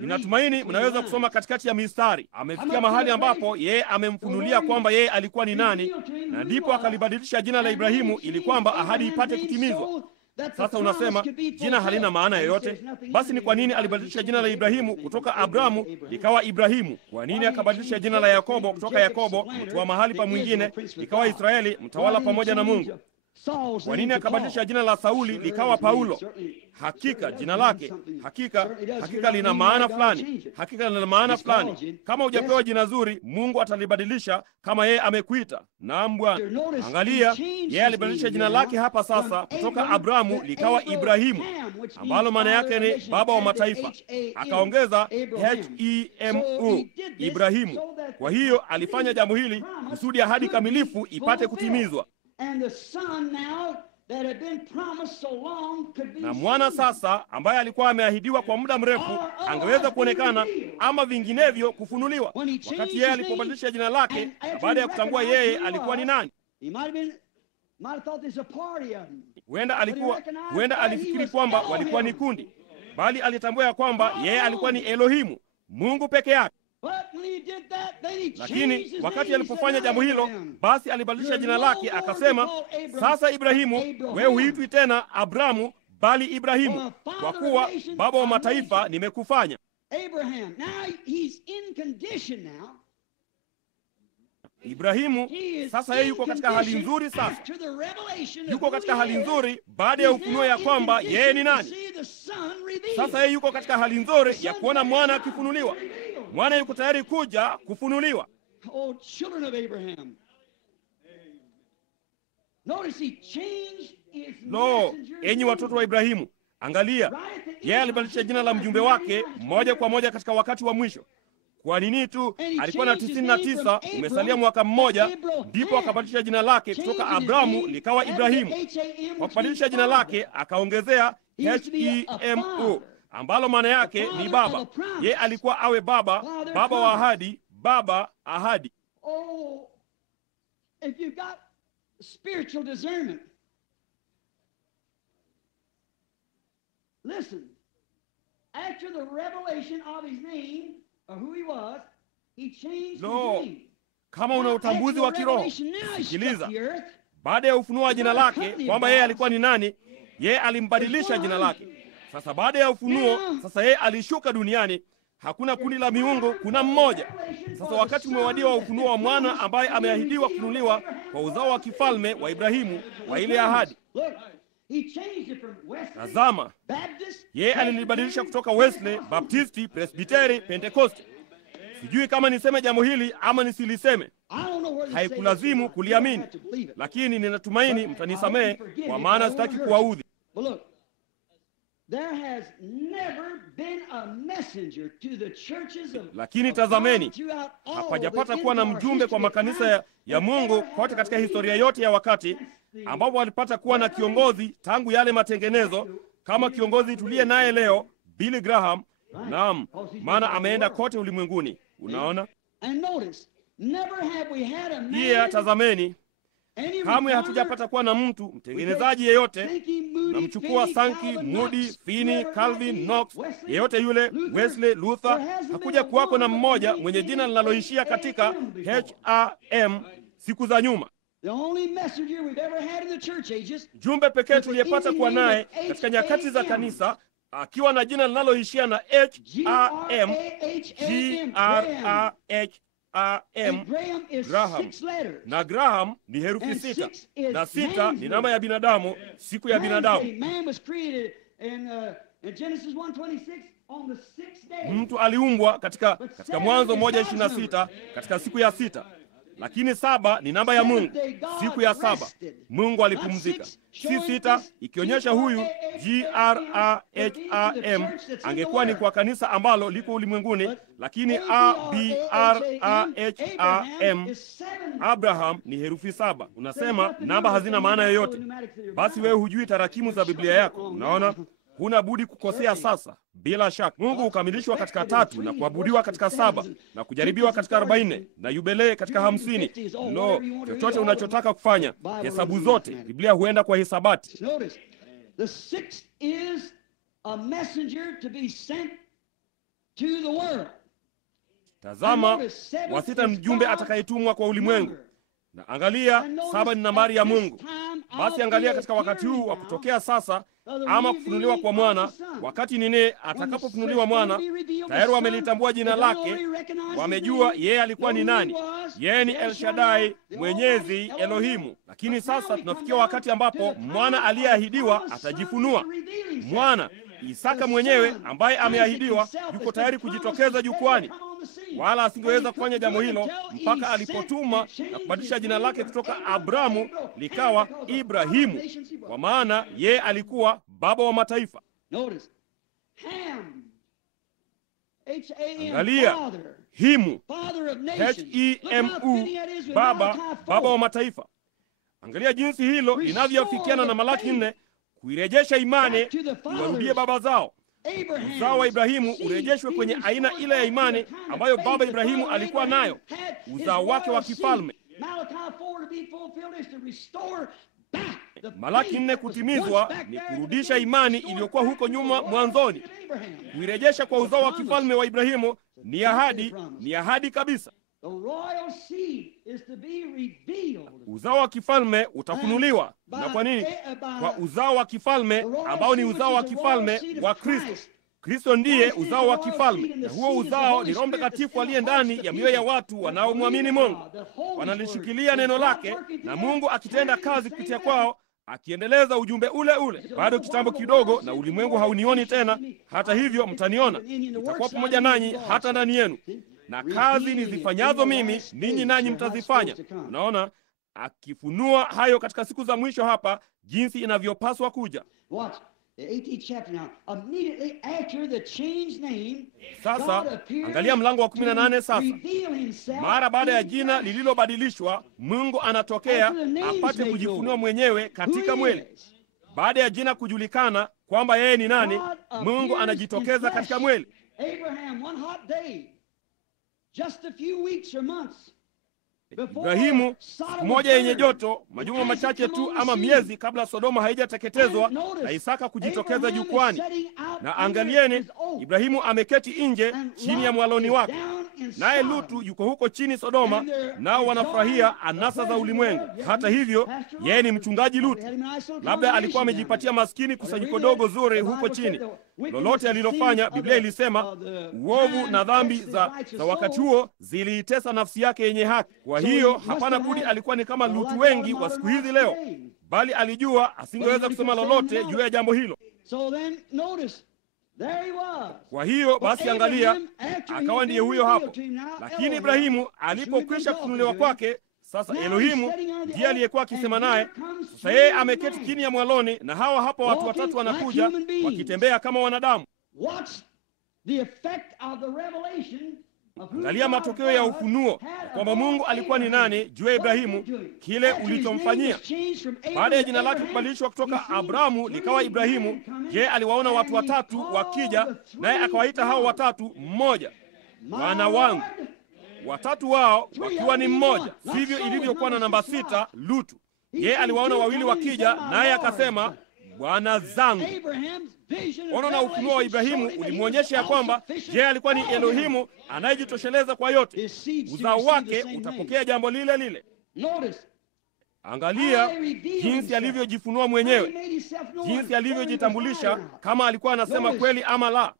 Ninatumaini mnaweza kusoma katikati ya mistari. Amefikia mahali ambapo yeye amemfunulia kwamba yeye alikuwa ni nani, na ndipo akalibadilisha jina la Ibrahimu ili kwamba ahadi ipate kutimizwa. Sasa unasema jina halina maana yoyote. Basi ni kwa nini alibadilisha jina la Ibrahimu kutoka Abramu likawa Ibrahimu? Kwa nini akabadilisha jina la Yakobo kutoka Yakobo, mtu wa mahali pa mwingine, likawa Israeli, mtawala pamoja na Mungu? Kwa nini akabadilisha jina la Sauli likawa Paulo? Hakika jina lake hakika lina maana fulani. Hakika lina maana fulani. Kama hujapewa jina zuri, Mungu atalibadilisha kama yeye amekuita. Naam Bwana. Angalia, yeye alibadilisha jina lake hapa sasa kutoka Abramu likawa Ibrahimu, ambalo maana yake ni baba wa mataifa. Akaongeza H-E-M-U, Ibrahimu. Kwa hiyo alifanya jambo hili kusudi ahadi kamilifu ipate kutimizwa. Na mwana sasa ambaye alikuwa ameahidiwa kwa muda mrefu angeweza kuonekana ama vinginevyo kufunuliwa. Wakati yeye alipobadilisha jina lake na baada ya kutambua yeye alikuwa ni nani, huenda alifikiri kwamba walikuwa ni kundi, bali alitambua ya kwamba yeye alikuwa ni Elohimu, Mungu peke yake. Lakini wakati alipofanya jambo hilo, basi alibadilisha jina lake akasema, sasa Ibrahimu, wewe huitwi tena Abramu bali Ibrahimu, kwa kuwa baba wa mataifa nimekufanya. Ibrahimu sasa yeye yuko katika hali nzuri sasa. Yuko katika hali nzuri baada ya ufunuo ya kwamba yeye ni nani. Sasa yeye yuko katika hali nzuri ya kuona mwana akifunuliwa. Mwana yuko tayari kuja kufunuliwa. Oh, children of Abraham. Notice he changed his messenger. Enyi watoto wa Ibrahimu, angalia, yeye alibadilisha jina la mjumbe wake moja kwa moja katika wakati wa mwisho. Kwa nini tu alikuwa na 99, umesalia mwaka mmoja, ndipo akabadilisha jina lake kutoka Abrahamu likawa Ibrahimu. Kwa kubadilisha jina lake akaongezea HEMO, ambalo maana yake ni baba. Yeye alikuwa awe baba, baba wa ahadi, baba ahadi. Oh, if you got spiritual discernment, listen. After the revelation of his name, or who he was, he changed his name. Kama una utambuzi wa kiroho, sikiliza. Baada ya ufunuo wa jina lake kwamba yeye alikuwa ni nani, yeye alimbadilisha jina lake. Sasa baada ya ufunuo, sasa yeye alishuka duniani. Hakuna kundi la miungu, kuna mmoja. Sasa wakati umewadia wa ufunuo wa mwana ambaye ameahidiwa kufunuliwa kwa uzao wa kifalme wa Ibrahimu wa ile ahadi. Tazama, yeye alilibadilisha kutoka Wesley, Baptisti, Presbiteri, Pentekoste. Sijui kama niseme jambo hili ama nisiliseme. Haikulazimu kuliamini, lakini ninatumaini mtanisamehe kwa maana sitaki kuwaudhi. Lakini tazameni, hapajapata kuwa na mjumbe kwa makanisa ya Mungu kote katika historia yote ya wakati, ambapo walipata kuwa na kiongozi tangu yale matengenezo kama kiongozi tuliye naye leo, Billy Graham. Naam, maana ameenda kote ulimwenguni. Unaona? Pia tazameni, kamwe hatujapata kuwa na mtu mtengenezaji yeyote, namchukua Sankey, Moody, Finney, Calvin, Knox, yeyote yule, Wesley, Luther. Hakuja kuwako na mmoja mwenye jina linaloishia katika HAM siku za nyuma. Jumbe pekee tuliyepata kuwa naye katika nyakati za kanisa akiwa na jina linaloishia na HAM, GRAHAM, Graham. Na Graham ni herufi 6, na 6 ni namba ya binadamu, siku ya binadamu. Mtu aliumbwa katika Mwanzo 1:26 katika siku ya 6. Lakini 7 ni namba ya Mungu, siku ya 7 Mungu alipumzika. Si 6 ikionyesha huyu GRAHAM angekuwa ni kwa kanisa ambalo liko ulimwenguni, lakini ABRAHAM, Abraham, ni herufi 7. Unasema namba hazina maana yoyote. Basi wewe hujui tarakimu za Biblia yako. Unaona? Huna budi kukosea sasa. Bila shaka Mungu hukamilishwa katika 3 na kuabudiwa katika 7 na kujaribiwa katika 40 na yubilee katika 50. Chochote unachotaka kufanya, hesabu zote, Biblia huenda kwa hisabati. The sixth is a messenger to be sent to the world. Tazama, wa 6 mjumbe atakayetumwa kwa ulimwengu. Na angalia, 7 ni nambari ya Mungu. Basi angalia katika wakati huu wa kutokea sasa, ama kufunuliwa kwa mwana, wakati nini atakapofunuliwa mwana, tayari wamelitambua jina lake, wamejua yeye alikuwa ni nani. Yeye ni El Shaddai, Mwenyezi, Elohimu. Lakini sasa tunafikia wakati ambapo mwana aliyeahidiwa atajifunua. Mwana Isaka mwenyewe ambaye ameahidiwa yuko tayari kujitokeza jukwani, wala asingeweza kufanya jambo hilo mpaka alipotuma na kubadilisha jina lake kutoka Abrahamu likawa Ibrahimu, kwa maana yeye alikuwa baba wa mataifa. Angalia, Himu, HEMU, baba wa mataifa. Angalia jinsi hilo linavyofikiana na Malaki 4, kuirejesha imani iwarudie baba zao. Uzao wa Ibrahimu urejeshwe kwenye aina ile ya imani ambayo baba Ibrahimu alikuwa nayo, uzao wake wa kifalme. Malaki 4 kutimizwa ni kurudisha imani iliyokuwa huko nyuma mwanzoni. Kuirejesha kwa uzao wa kifalme wa Ibrahimu ni ahadi kabisa. Uzao wa kifalme utafunuliwa. Na kwa nini? Kwa uzao wa kifalme ambao ni uzao wa kifalme wa Kristo. Kristo ndiye uzao wa kifalme, na huo uzao ni Roho Mtakatifu aliye ndani ya mioyo ya watu wanaomwamini Mungu. Wanalishikilia neno lake, na Mungu akitenda kazi kupitia kwao, akiendeleza ujumbe ule ule. Bado kitambo kidogo na ulimwengu haunioni tena, hata hivyo mtaniona. Nitakuwa pamoja nanyi hata ndani yenu, na kazi nizifanyazo mimi ninyi nanyi mtazifanya. Unaona, akifunua hayo katika siku za mwisho hapa, jinsi inavyopaswa kuja. Sasa angalia mlango wa 18 sasa. Mara baada ya jina lililobadilishwa, Mungu anatokea apate kujifunua mwenyewe katika mwili. Baada ya jina kujulikana kwamba yeye ni nani, Mungu anajitokeza katika mwili. Ibrahimu, siku moja yenye joto, majuma machache tu ama miezi kabla Sodoma haijateketezwa, na Isaka kujitokeza jukwani. Na angalieni, Ibrahimu ameketi nje chini ya mwaloni wake, naye Lutu yuko huko chini Sodoma, nao wanafurahia anasa za ulimwengu. Hata hivyo, yeye ni mchungaji Lutu. Labda alikuwa amejipatia maskini kusanyiko dogo zuri huko chini. Lolote alilofanya, Biblia ilisema uovu na dhambi za wakati huo ziliitesa nafsi yake yenye haki. Kwa hiyo hapana budi alikuwa ni kama Lutu wengi wa siku hizi leo, bali alijua asingeweza kusema lolote juu ya jambo hilo. Kwa hiyo basi, angalia, akawa ndiye huyo hapo. Lakini Ibrahimu alipokwisha kufunuliwa kwake, sasa Elohimu ndiye aliyekuwa akisema naye. Sasa yeye ameketi chini ya mwaloni, na hawa hapa watu watatu wanakuja wakitembea kama wanadamu. Angalia matokeo ya ufunuo kwamba Mungu alikuwa ni nani juu ya Ibrahimu, kile ulichomfanyia. Baada ya jina lake kubadilishwa kutoka Abrahamu likawa Ibrahimu, je, aliwaona watu watatu wakija, naye akawaita hao watatu mmoja, Bwana wangu. Watatu wao wakiwa ni mmoja. Sivyo ilivyokuwa na namba 6, Lutu. Yeye aliwaona wawili wakija, naye akasema, Bwana zangu. Ono na ufunuo wa Ibrahimu ulimwonyesha ya kwamba je, alikuwa ni Elohimu anayejitosheleza kwa yote. Uzao wake utapokea jambo lile lile. Angalia jinsi alivyojifunua mwenyewe, jinsi alivyojitambulisha, kama alikuwa anasema kweli ama la.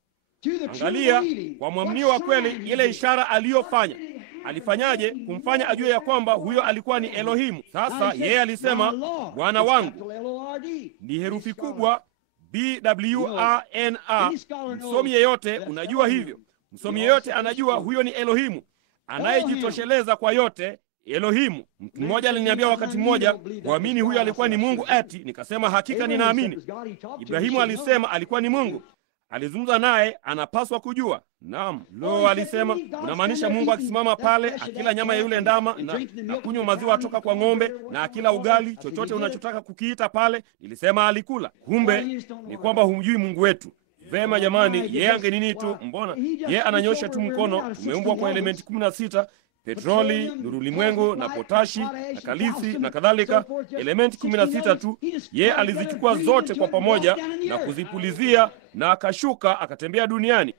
Angalia kwa mwaminio wa kweli ile ishara aliyofanya. Alifanyaje kumfanya ajue ya kwamba huyo alikuwa ni Elohimu? Sasa yeye alisema Bwana wangu, ni herufi kubwa BWANA. Msomi yeyote unajua hivyo. Msomi yeyote anajua huyo ni Elohimu anayejitosheleza kwa yote. Elohimu. Mtu mmoja aliniambia wakati mmoja, kuamini huyo alikuwa ni Mungu eti. Nikasema hakika ninaamini. Ibrahimu alisema alikuwa ni Mungu. Alizungumza naye, anapaswa kujua. Naam. Lo, alisema, unamaanisha Mungu akisimama pale akila nyama ya yule ndama na kunywa maziwa toka kwa ng'ombe na akila ugali, chochote unachotaka kukiita pale? Nilisema alikula. Kumbe ni kwamba humjui Mungu wetu. Vema jamani, yeye angenini tu, mbona yeye ananyosha tu mkono. Tumeumbwa kwa elementi 16, petroli, nuru ulimwengu na potashi na kalisi na kadhalika, elementi 16 tu. Yeye alizichukua zote kwa pamoja na kuzipulizia, na akashuka akatembea duniani.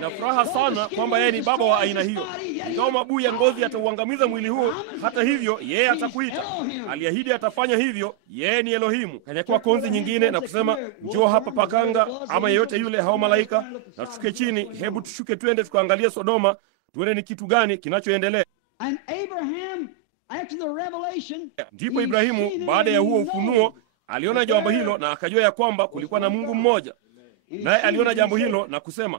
Na furaha sana kwamba yeye ni baba wa aina hiyo. Ingawa mabuu ya ngozi atauangamiza mwili huo, hata hivyo yeye atakuita. Aliahidi atafanya hivyo. Yeye ni Elohimu. Kanyakua konzi nyingine na kusema, njoo hapa pakanga, ama yeyote yule, hao malaika, na tushuke chini. Hebu tushuke twende tukaangalie Sodoma, tuone ni kitu gani kinachoendelea. Ndipo Ibrahimu baada ya huo ufunuo aliona jambo hilo na akajua ya kwamba kulikuwa na Mungu mmoja. Naye aliona jambo hilo na kusema,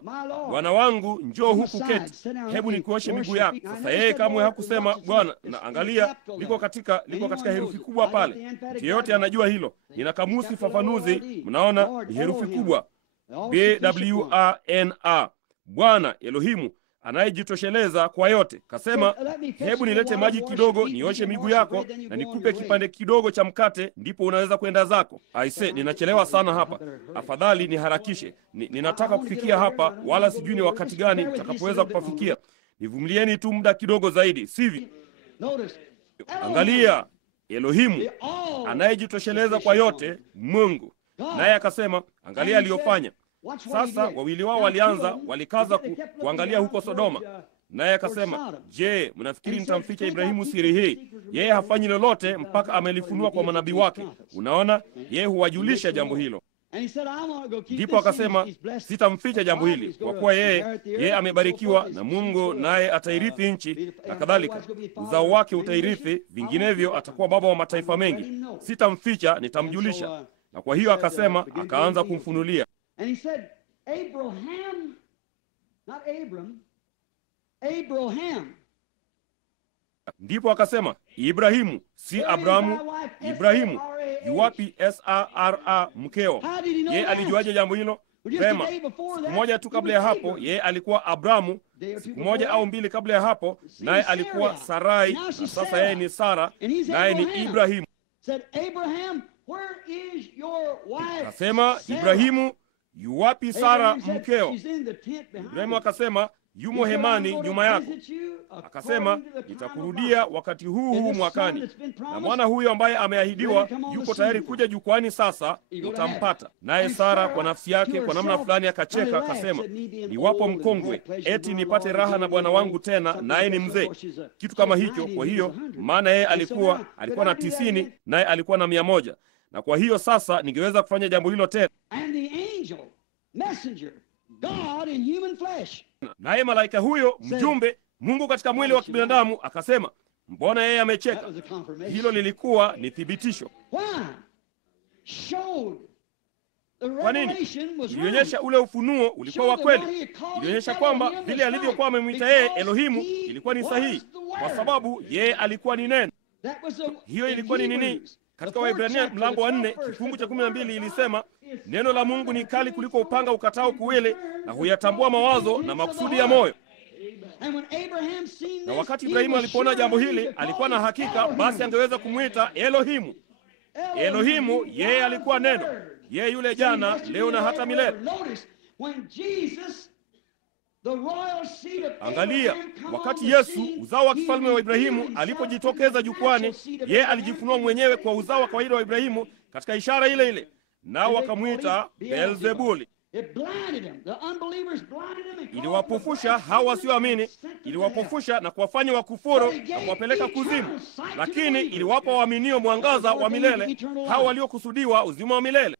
Bwana wangu, njoo huku keti, hebu nikuoshe miguu yako. Sasa yeye kamwe hakusema Bwana, na angalia liko katika herufi kubwa pale. Mtu yeyote anajua hilo. Nina kamusi fafanuzi, mnaona ni herufi kubwa BWANA, Bwana Elohimu anayejitosheleza kwa yote. Kasema, hebu nilete maji kidogo nioshe miguu yako na nikupe kipande kidogo cha mkate, ndipo unaweza kwenda zako. Aise, ninachelewa sana hapa. Afadhali niharakishe. Ninataka kufikia hapa, wala sijui ni wakati gani nitakapoweza kupafikia. Nivumilieni tu muda kidogo zaidi, sivyo? Angalia, Elohimu anayejitosheleza kwa yote, Mungu. Naye akasema, angalia aliyofanya. Sasa wawili wao walikaza kuangalia huko Sodoma. Naye akasema, je, mnafikiri nitamficha Ibrahimu siri hii? Yeye hafanyi lolote mpaka amelifunua kwa manabii wake. Unaona, yeye huwajulisha jambo hilo. Ndipo akasema, sitamficha jambo hili, kwa kuwa yeye amebarikiwa na Mungu, naye atairithi nchi na kadhalika. Uzao wake utairithi, vinginevyo atakuwa baba wa mataifa mengi. Sitamficha, nitamjulisha. Na kwa hiyo akasema, akaanza kumfunulia. Ndipo akasema, Ibrahimu, si Abrahamu, Ibrahimu. Yuwapi Sara mkeo? Yeye alijuaje jambo hilo? Vema, siku moja tu kabla ya hapo yeye alikuwa Abrahamu, siku moja au mbili kabla ya hapo naye alikuwa Sarai, na sasa yeye ni Sara, naye ni Ibrahimu. Akasema, Ibrahimu, yuwapi Sara mkeo? Ibrahimu akasema, yumo hemani nyuma yako. Akasema, nitakurudia wakati huu mwakani, na mwana huyo ambaye ameahidiwa yuko tayari kuja jukwani, sasa utampata. Naye Sara kwa nafsi yake kwa namna fulani akacheka, akasema, niwapo mkongwe, eti nipate raha na bwana wangu tena, naye ni mzee, kitu kama hicho. Kwa hiyo maana yeye alikuwa na 90 naye alikuwa na 100, na kwa hiyo sasa ningeweza kufanya jambo hilo tena. Naye malaika huyo mjumbe, Mungu katika mwili wa kibinadamu, akasema, mbona yeye amecheka? Hilo lilikuwa ni thibitisho. Kwa nini? Ilionyesha ule ufunuo ulikuwa wa kweli. Ilionyesha kwamba vile alivyokuwa amemwita yeye Elohimu ilikuwa ni sahihi, kwa sababu yeye alikuwa ni neno. Hiyo ilikuwa ni nini? Katika Waebrania mlango wa 4 kifungu cha 12 ilisema, neno la Mungu ni kali kuliko upanga ukatao kuwili, na huyatambua mawazo na makusudi ya moyo. Na wakati Ibrahimu alipoona jambo hili, alikuwa na hakika basi angeweza kumwita Elohimu. Elohimu, yeye alikuwa neno, yeye yule jana, leo na hata milele. Angalia, wakati Yesu, uzao wa kifalme wa Ibrahimu, alipojitokeza jukwani, yeye alijifunua mwenyewe kwa uzao wa kawaida wa Ibrahimu katika ishara ile ile, nao wakamwita Beelzebuli. Iliwapofusha hao wasioamini, iliwapofusha na kuwafanya wakufuru na kuwapeleka kuzimu, lakini iliwapa waaminio mwangaza wa milele, hao waliokusudiwa uzima wa milele.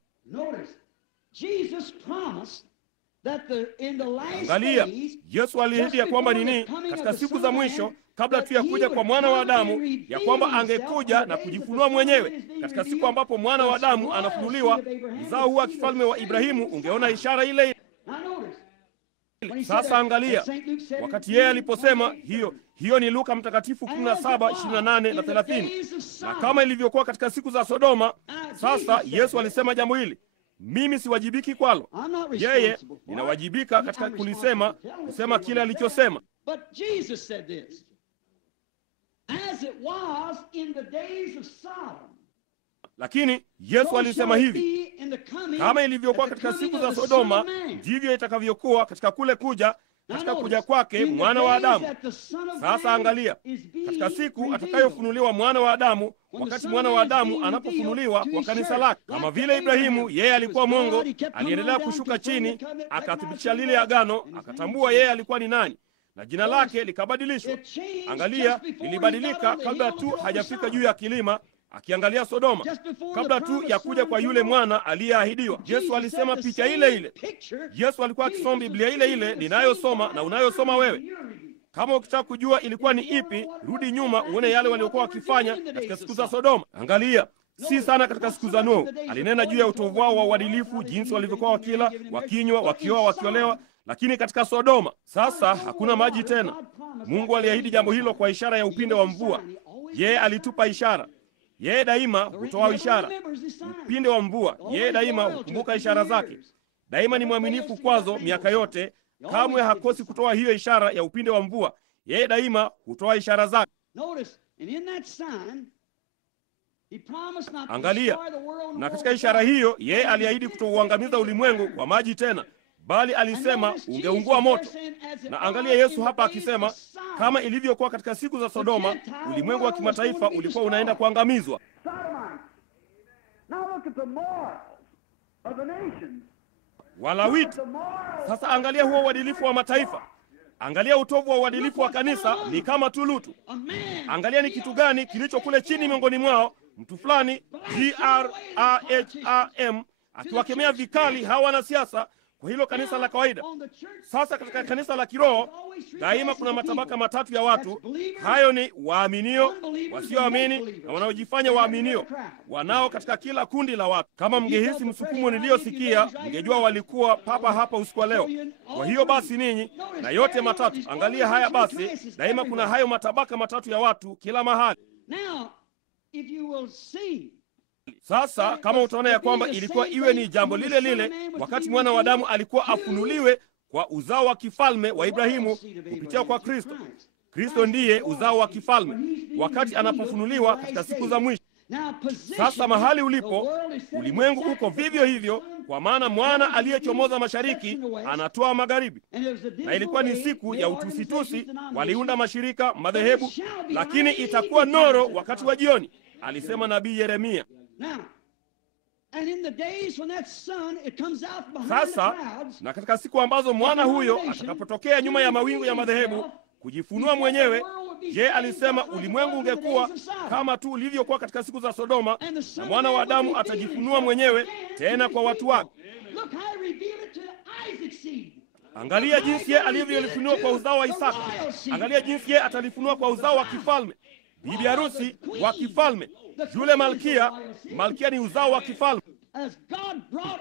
Angalia, Yesu aliahidi ya kwamba nini? Katika siku za mwisho, kabla tu ya kuja kwa mwana wa Adamu, ya kwamba angekuja na kujifunua mwenyewe. Katika siku ambapo mwana wa Adamu anafunuliwa, uzao huwa kifalme wa Ibrahimu ungeona ishara ile ile. Sasa angalia, wakati yeye aliposema hiyo ni Luka mtakatifu 17:28 na 30. Na kama ilivyokuwa katika siku za Sodoma, sasa Yesu alisema jambo hili, mimi siwajibiki kwalo. Yeye ninawajibika katika kusema kile alichosema. Lakini Yesu alisema hivi, kama ilivyokuwa katika siku za Sodoma, ndivyo itakavyokuwa katika katika kuja kwake mwana wa Adamu. Sasa angalia, katika siku atakayofunuliwa mwana wa Adamu, wakati mwana wa Adamu anapofunuliwa kwa kanisa lake, kama vile Ibrahimu, yeye alikuwa Mungu, aliendelea kushuka chini, akathibitisha lile agano, akatambua yeye alikuwa ni nani, na jina lake likabadilishwa. Angalia, lilibadilika kabla tu hajafika juu ya kilima akiangalia Sodoma, kabla tu ya kuja kwa yule mwana aliyeahidiwa. Yesu alisema picha ile ile. Yesu alikuwa akisoma Biblia ile ile ninayosoma na unayosoma wewe. Kama ukitaka kujua ilikuwa ni ipi, rudi nyuma uone yale waliokuwa wakifanya katika siku za Sodoma. Angalia, si sana katika siku za Nuhu. Alinena juu ya utovu wao wa uadilifu, jinsi walivyokuwa wakila, wakinywa, wakioa, wakiolewa. Lakini katika Sodoma sasa hakuna maji tena. Mungu aliahidi jambo hilo kwa ishara ya upinde wa mvua. Yeye alitupa ishara. Yeye daima hutoa ishara. Upinde wa mvua, yeye daima hukumbuka ishara zake. Daima ni mwaminifu kwazo miaka yote. Kamwe hakosi kutoa hiyo ishara ya upinde wa mvua. Yeye daima hutoa ishara zake. Angalia, na katika ishara hiyo yeye aliahidi kutouangamiza ulimwengu kwa maji tena, bali alisema ungeungua moto. Na angalia Yesu hapa akisema, kama ilivyokuwa katika siku za Sodoma, ulimwengu wa kimataifa ulikuwa unaenda kuangamizwa. Walawiti. Sasa angalia huo uadilifu wa mataifa. Angalia utovu wa uadilifu wa kanisa, ni kama tu Lutu. Angalia ni kitu gani kilicho kule chini miongoni mwao, mtu fulani Graham akiwakemea vikali hawa wanasiasa kwa hilo kanisa la kawaida. Sasa katika kanisa la kiroho daima kuna matabaka matatu ya watu. Hayo ni waaminio, wasioamini na wanaojifanya waaminio, wanao katika kila kundi la watu. Kama mngehisi msukumo niliyosikia, mngejua walikuwa papa hapa usiku wa leo. Kwa hiyo basi ninyi na yote matatu, angalia haya basi, daima kuna hayo matabaka matatu ya watu kila mahali. Sasa kama utaona ya kwamba ilikuwa iwe ni jambo lile lile wakati mwana wa Adamu alikuwa afunuliwe kwa uzao wa kifalme wa Ibrahimu kupitia kwa Kristo. Kristo ndiye uzao wa kifalme wakati anapofunuliwa katika siku za mwisho. Sasa mahali ulipo, ulimwengu uko vivyo hivyo, kwa maana mwana aliyechomoza mashariki anatoa magharibi. Na ilikuwa ni siku ya utusitusi, waliunda mashirika, madhehebu, lakini itakuwa noro wakati wa jioni, alisema nabii Yeremia. Sasa na katika siku ambazo mwana huyo atakapotokea nyuma ya mawingu ya madhehebu kujifunua mwenyewe, je, alisema ulimwengu ungekuwa kama tu ulivyokuwa katika siku za Sodoma, na mwana wa Adamu atajifunua mwenyewe tena kwa watu wake. Angalia jinsi yeye alivyolifunua kwa uzao wa Isaka. Angalia jinsi yeye atalifunua kwa uzao wa kifalme, bibi harusi wa kifalme. Yule malkia ni uzao wa kifalme.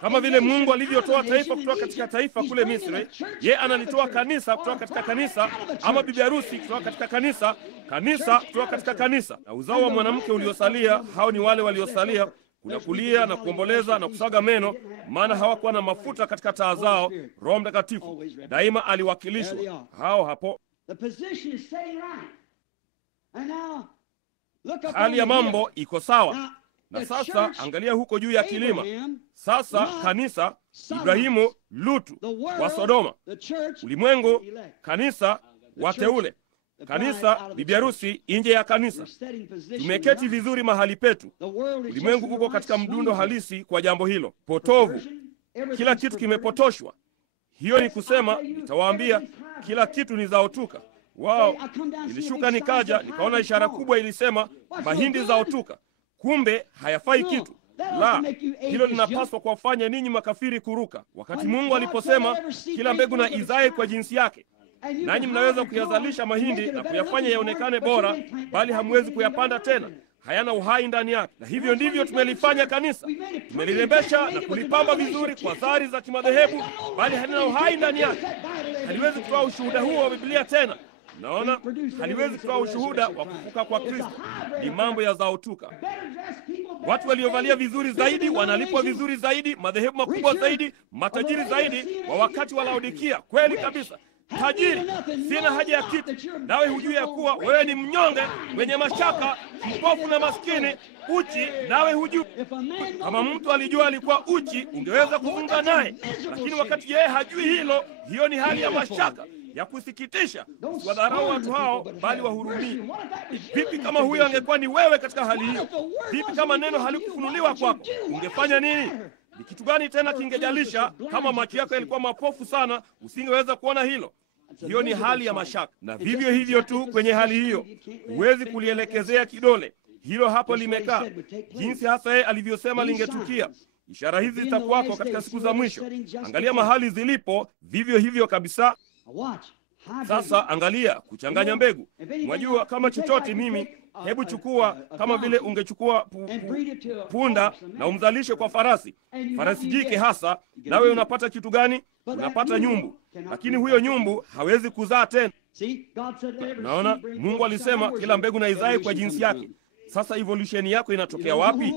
Kama vile Mungu alivyotoa taifa kutoka katika taifa kule Misri, yeye analitoa kanisa kutoka katika kanisa, ama bibi harusi kutoka katika kanisa, kanisa kutoka katika kanisa. Na uzao wa mwanamke uliosalia, hao ni wale waliosalia kulia na kuomboleza na kusaga meno, maana hawakuwa na mafuta katika taa zao. Roho Mtakatifu daima aliwakilishwa hao hapo. Hali ya mambo iko sawa. Na sasa angalia huko juu ya kilima. Sasa kanisa, Ibrahimu, Lutu wa Sodoma, ulimwengu, kanisa, wateule, kanisa, bibi harusi nje ya kanisa. Tumeketi vizuri mahali petu. Ulimwengu uko katika mdundo halisi kwa jambo hilo potovu. Kila kitu kimepotoshwa. Hiyo ni kusema, nitawaambia, kila kitu ni zaotuka. Wao, nilishuka nikaja, nikaona ishara kubwa ilisema mahindi zaotuka. Kumbe hayafai kitu. La, hilo linapaswa kuwafanya ninyi makafiri kuruka. Wakati Mungu aliposema kila mbegu na izae kwa jinsi yake, nanyi mnaweza kuyazalisha mahindi na kuyafanya yaonekane bora, bali hamwezi kuyapanda tena, hayana uhai ndani yake. Na hivyo ndivyo tumelifanya kanisa. Tumelirembesha na kulipamba vizuri kwa zari za kimadhehebu, bali halina uhai ndani yake. Haliwezi kutoa ushuhuda huo wa Biblia tena. Naona haliwezi kutoa ushuhuda wa kufuka kwa Kristo. Ni mambo ya zaotuka. Watu waliovalia vizuri zaidi wanalipwa vizuri zaidi, madhehebu makubwa zaidi, matajiri zaidi wa wakati wa Laodikia. Kweli kabisa, tajiri, sina haja ya kitu, nawe hujui ya kuwa wewe ni mnyonge, mwenye mashaka, mpofu na maskini, uchi, nawe hujui. Kama mtu alijua alikuwa uchi, ungeweza kuzungumza naye, lakini wakati yeye hajui hilo, hiyo ni hali ya mashaka ya kusikitisha. Wadharau watu hao, bali wahurumie. Vipi kama huyo angekuwa ni wewe katika hali hiyo? Vipi kama neno halikufunuliwa kwako? Ungefanya nini? Ni kitu gani tena kingejalisha? Kama macho yako yalikuwa mapofu sana, usingeweza kuona hilo. Hiyo ni hali ya mashaka. Na vivyo hivyo tu kwenye hali hiyo, huwezi kulielekezea kidole. Hilo hapo limekaa, jinsi hasa yeye alivyosema lingetukia. Ishara hizi zitakuwako katika siku za mwisho. Angalia mahali zilipo, vivyo hivyo kabisa. Sasa angalia kuchanganya mbegu. Mwajua kama chochote, mimi hebu chukua kama vile ungechukua punda na umzalishe kwa farasi jike hasa, nawe unapata kitu gani? Unapata nyumbu. Lakini huyo nyumbu hawezi kuzaa tena. Naona Mungu alisema kila mbegu na izae kwa jinsi yake. Sasa evolution yako inatokea wapi?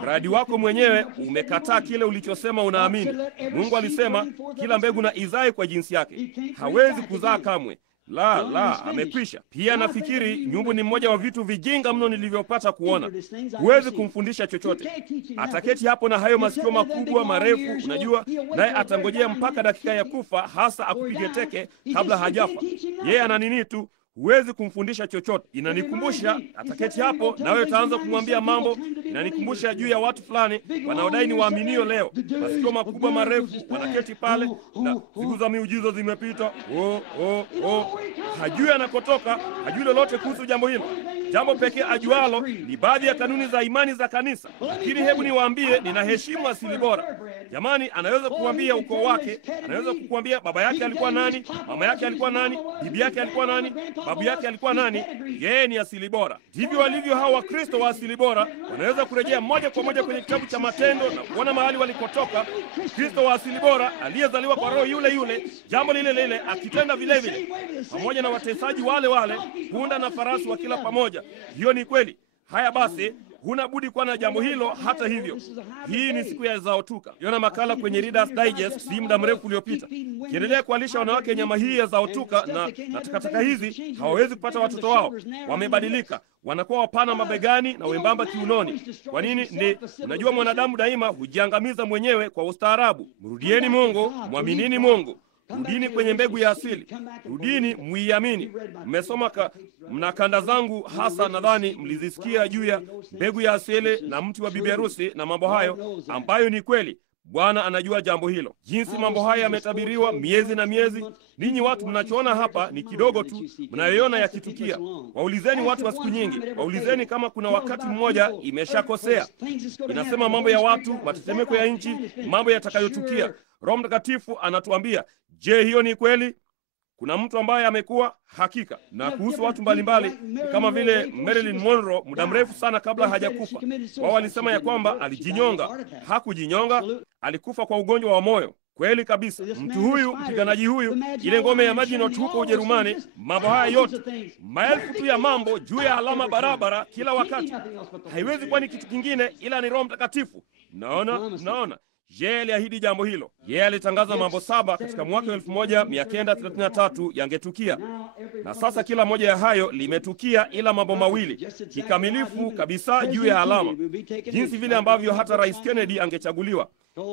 Mradi wako mwenyewe umekataa kile ulichosema unaamini. Mungu alisema kila mbegu na izae kwa jinsi yake. Hawezi kuzaa kamwe. La, amekwisha. Pia nafikiri nyumbu ni mmoja wa vitu vijinga mno nilivyopata kuona. Huwezi kumfundisha chochote. Ataketi hapo na hayo masikio makubwa marefu, unajua, naye atangojea mpaka dakika ya kufa hasa akupige teke kabla hajafa. Yeye ana nini tu. Huwezi kumfundisha chochote. Inanikumbusha, ataketi hapo nawe utaanza kumwambia mambo. Inanikumbusha juu ya watu fulani wanaodai ni waaminio leo. Masikio makubwa marefu, wanaketi pale na siku za miujiza zimepita. Hajui anakotoka, hajui lolote kuhusu jambo hilo. Jambo pekee ajualo ni baadhi ya kanuni za imani za kanisa. Lakini hebu niwaambie, ninaheshimu asili bora. Jamani, anaweza kukuambia ukoo wake, anaweza kukuambia baba yake alikuwa nani, mama yake alikuwa nani, bibi yake alikuwa nani, babu yake alikuwa nani. Yeye ni asili bora. Ndivyo walivyo hao Wakristo wa asili bora. Wanaweza kurejea moja kwa moja kwenye kitabu cha Matendo na kuona mahali walikotoka. Kristo wa asili bora aliyezaliwa kwa roho yule yule, jambo lile lile, akitenda vile vile, pamoja na watesaji wale wale, punda na farasi wa kila pamoja. Hiyo ni kweli. Haya basi, huna budi kuwa na jambo hilo. Hata hivyo, hii ni siku ya zaotuka. Yona makala kwenye Reader's Digest si muda mrefu uliopita. Kiendelea kualisha wanawake nyama hii ya zaotuka na takataka hizi, hawawezi kupata watoto wao. Wamebadilika, wanakuwa wapana mabegani na wembamba kiunoni. Kwa nini? Unajua mwanadamu daima hujiangamiza mwenyewe kwa ustaarabu. Mrudieni Mungu, mwaminini Mungu. Rudini kwenye mbegu ya asili. Rudini muiamini. Mmesoma mna kanda zangu hasa, nadhani mlizisikia juu ya mbegu ya asili na mti wa bibi harusi na mambo hayo, ambayo ni kweli. Bwana anajua jambo hilo, jinsi mambo haya yametabiriwa miezi na miezi. Ninyi watu mnachoona hapa ni kidogo tu, mnayoona yakitukia. Waulizeni watu wa siku nyingi, waulizeni kama kuna wakati mmoja imeshakosea. Inasema mambo ya watu, matetemeko ya nchi, mambo yatakayotukia. Roho Mtakatifu anatuambia, je, hiyo ni kweli? Kuna mtu ambaye amekuwa hakika. Na kuhusu watu mbalimbali, kama vile Marilyn Monroe, muda mrefu sana kabla hajakufa, wao walisema ya kwamba alijinyonga. Hakujinyonga, alikufa kwa ugonjwa wa moyo. Kweli kabisa. Mtu huyu, mpiganaji huyu, ile ngome ya Maginot huko Ujerumani, mambo haya yote, maelfu tu ya mambo juu ya alama barabara kila wakati. Haiwezi kuwa ni kitu kingine ila ni Roho Mtakatifu. Naona yeye aliahidi jambo hilo. Yeye alitangaza mambo 7 katika mwaka 1933 yangetukia. Na sasa kila moja ya hayo limetukia, ila mambo mawili kikamilifu kabisa juu ya alama, jinsi vile ambavyo hata Rais Kennedy angechaguliwa.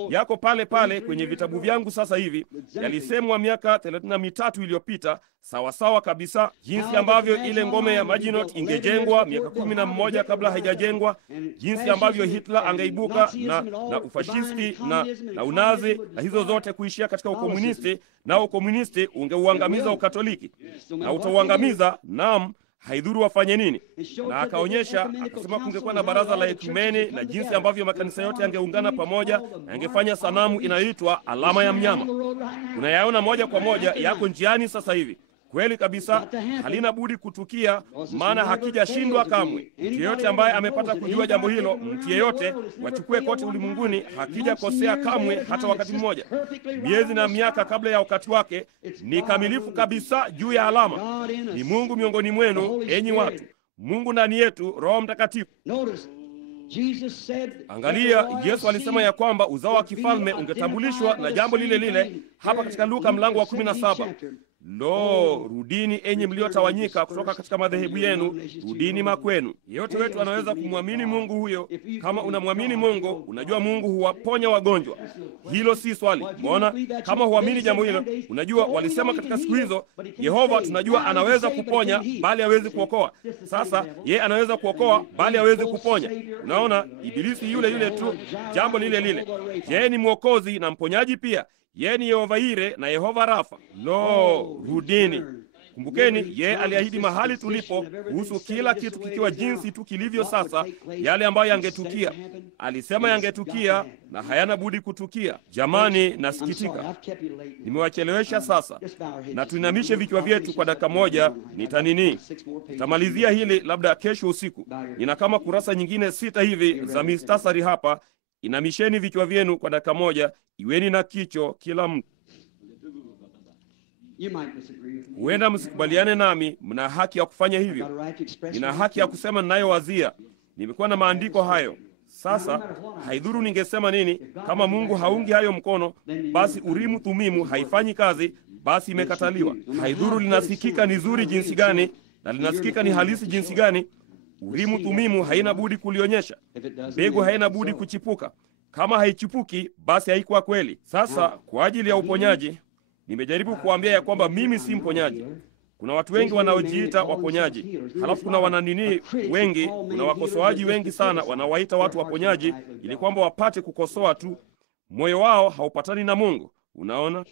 Yako pale pale kwenye vitabu vyangu sasa hivi, yalisemwa miaka 33 iliyopita, sawa sawa kabisa, jinsi ambavyo ile ngome ya Maginot ingejengwa miaka 11 kabla haijajengwa, jinsi ambavyo Hitler angeibuka na ufashisti na unazi, na hizo zote kuishia katika ukomunisti, na ukomunisti ungeuangamiza Ukatoliki, na utauangamiza, naam, haidhuru wafanye nini. Na akaonyesha, akasema kungekuwa na baraza la ekumeni, na jinsi ambavyo makanisa yote yangeungana pamoja na yangefanya sanamu inayoitwa alama ya mnyama. Unayaona moja kwa moja, yako njiani sasa hivi. Kweli kabisa, halina budi kutukia, maana hakijashindwa kamwe. Mtu yeyote ambaye amepata kujua jambo hilo, mtu yeyote wachukue kote ulimwenguni, hakijakosea kamwe hata wakati mmoja. Miezi na miaka kabla ya wakati wake, ni kamilifu kabisa juu ya alama. Ni Mungu miongoni mwenu, enyi watu, Mungu ndani yetu, Roho Mtakatifu. Angalia, Yesu alisema ya kwamba uzao wa kifalme ungetambulishwa na jambo lile lile hapa katika Luka mlango wa 17. Lo, rudini enyi mliotawanyika kutoka katika madhehebu yenu, rudini makwenu. Yeyote wetu anaweza kumwamini Mungu huyo. Kama unamwamini Mungu, unajua Mungu huwaponya wagonjwa. Hilo si swali. Mbona kama huamini jambo hilo, unajua walisema katika siku hizo, Yehova tunajua anaweza kuponya bali hawezi kuokoa. Sasa yeye anaweza kuokoa bali hawezi kuponya. Unaona, ibilisi yule yule tu, jambo lile lile. Yeye ni mwokozi na mponyaji pia. Yeye ni Yehova Ire na Yehova Rafa. Lo, rudini. Kumbukeni, yeye aliahidi mahali tulipo kuhusu kila kitu kikiwa jinsi tu kilivyo sasa, yale ambayo yangetukia. Alisema yangetukia na hayana budi kutukia. Jamani, nasikitika nimewachelewesha sasa, na tuinamishe vichwa vyetu kwa dakika moja. Nitamalizia hili labda kesho usiku. Nina kama kurasa nyingine 6 hivi za mistasari hapa. Inamisheni vichwa vyenu kwa dakika moja. Iweni na kicho kila mtu. Huenda msikubaliane nami, mna haki ya kufanya hivyo. Nina haki ya kusema ninayowazia. Nimekuwa na maandiko hayo. Sasa haidhuru ningesema nini, kama Mungu haungi hayo mkono, basi Urimu Thumimu haifanyi kazi, basi imekataliwa. Haidhuru linasikika ni zuri jinsi gani na linasikika ni halisi jinsi gani, Urimu Thumimu haina budi kulionyesha. Mbegu haina budi kuchipuka. Kama haichipuki, basi haikuwa kweli. Sasa kwa ajili ya uponyaji, nimejaribu kuambia ya kwamba mimi si mponyaji. Kuna watu wengi wanaojiita waponyaji. Halafu kuna wananini wengi, kuna wakosoaji wengi sana wanawaita watu waponyaji ili kwamba wapate kukosoa tu. Moyo wao haupatani na Mungu. Unaona?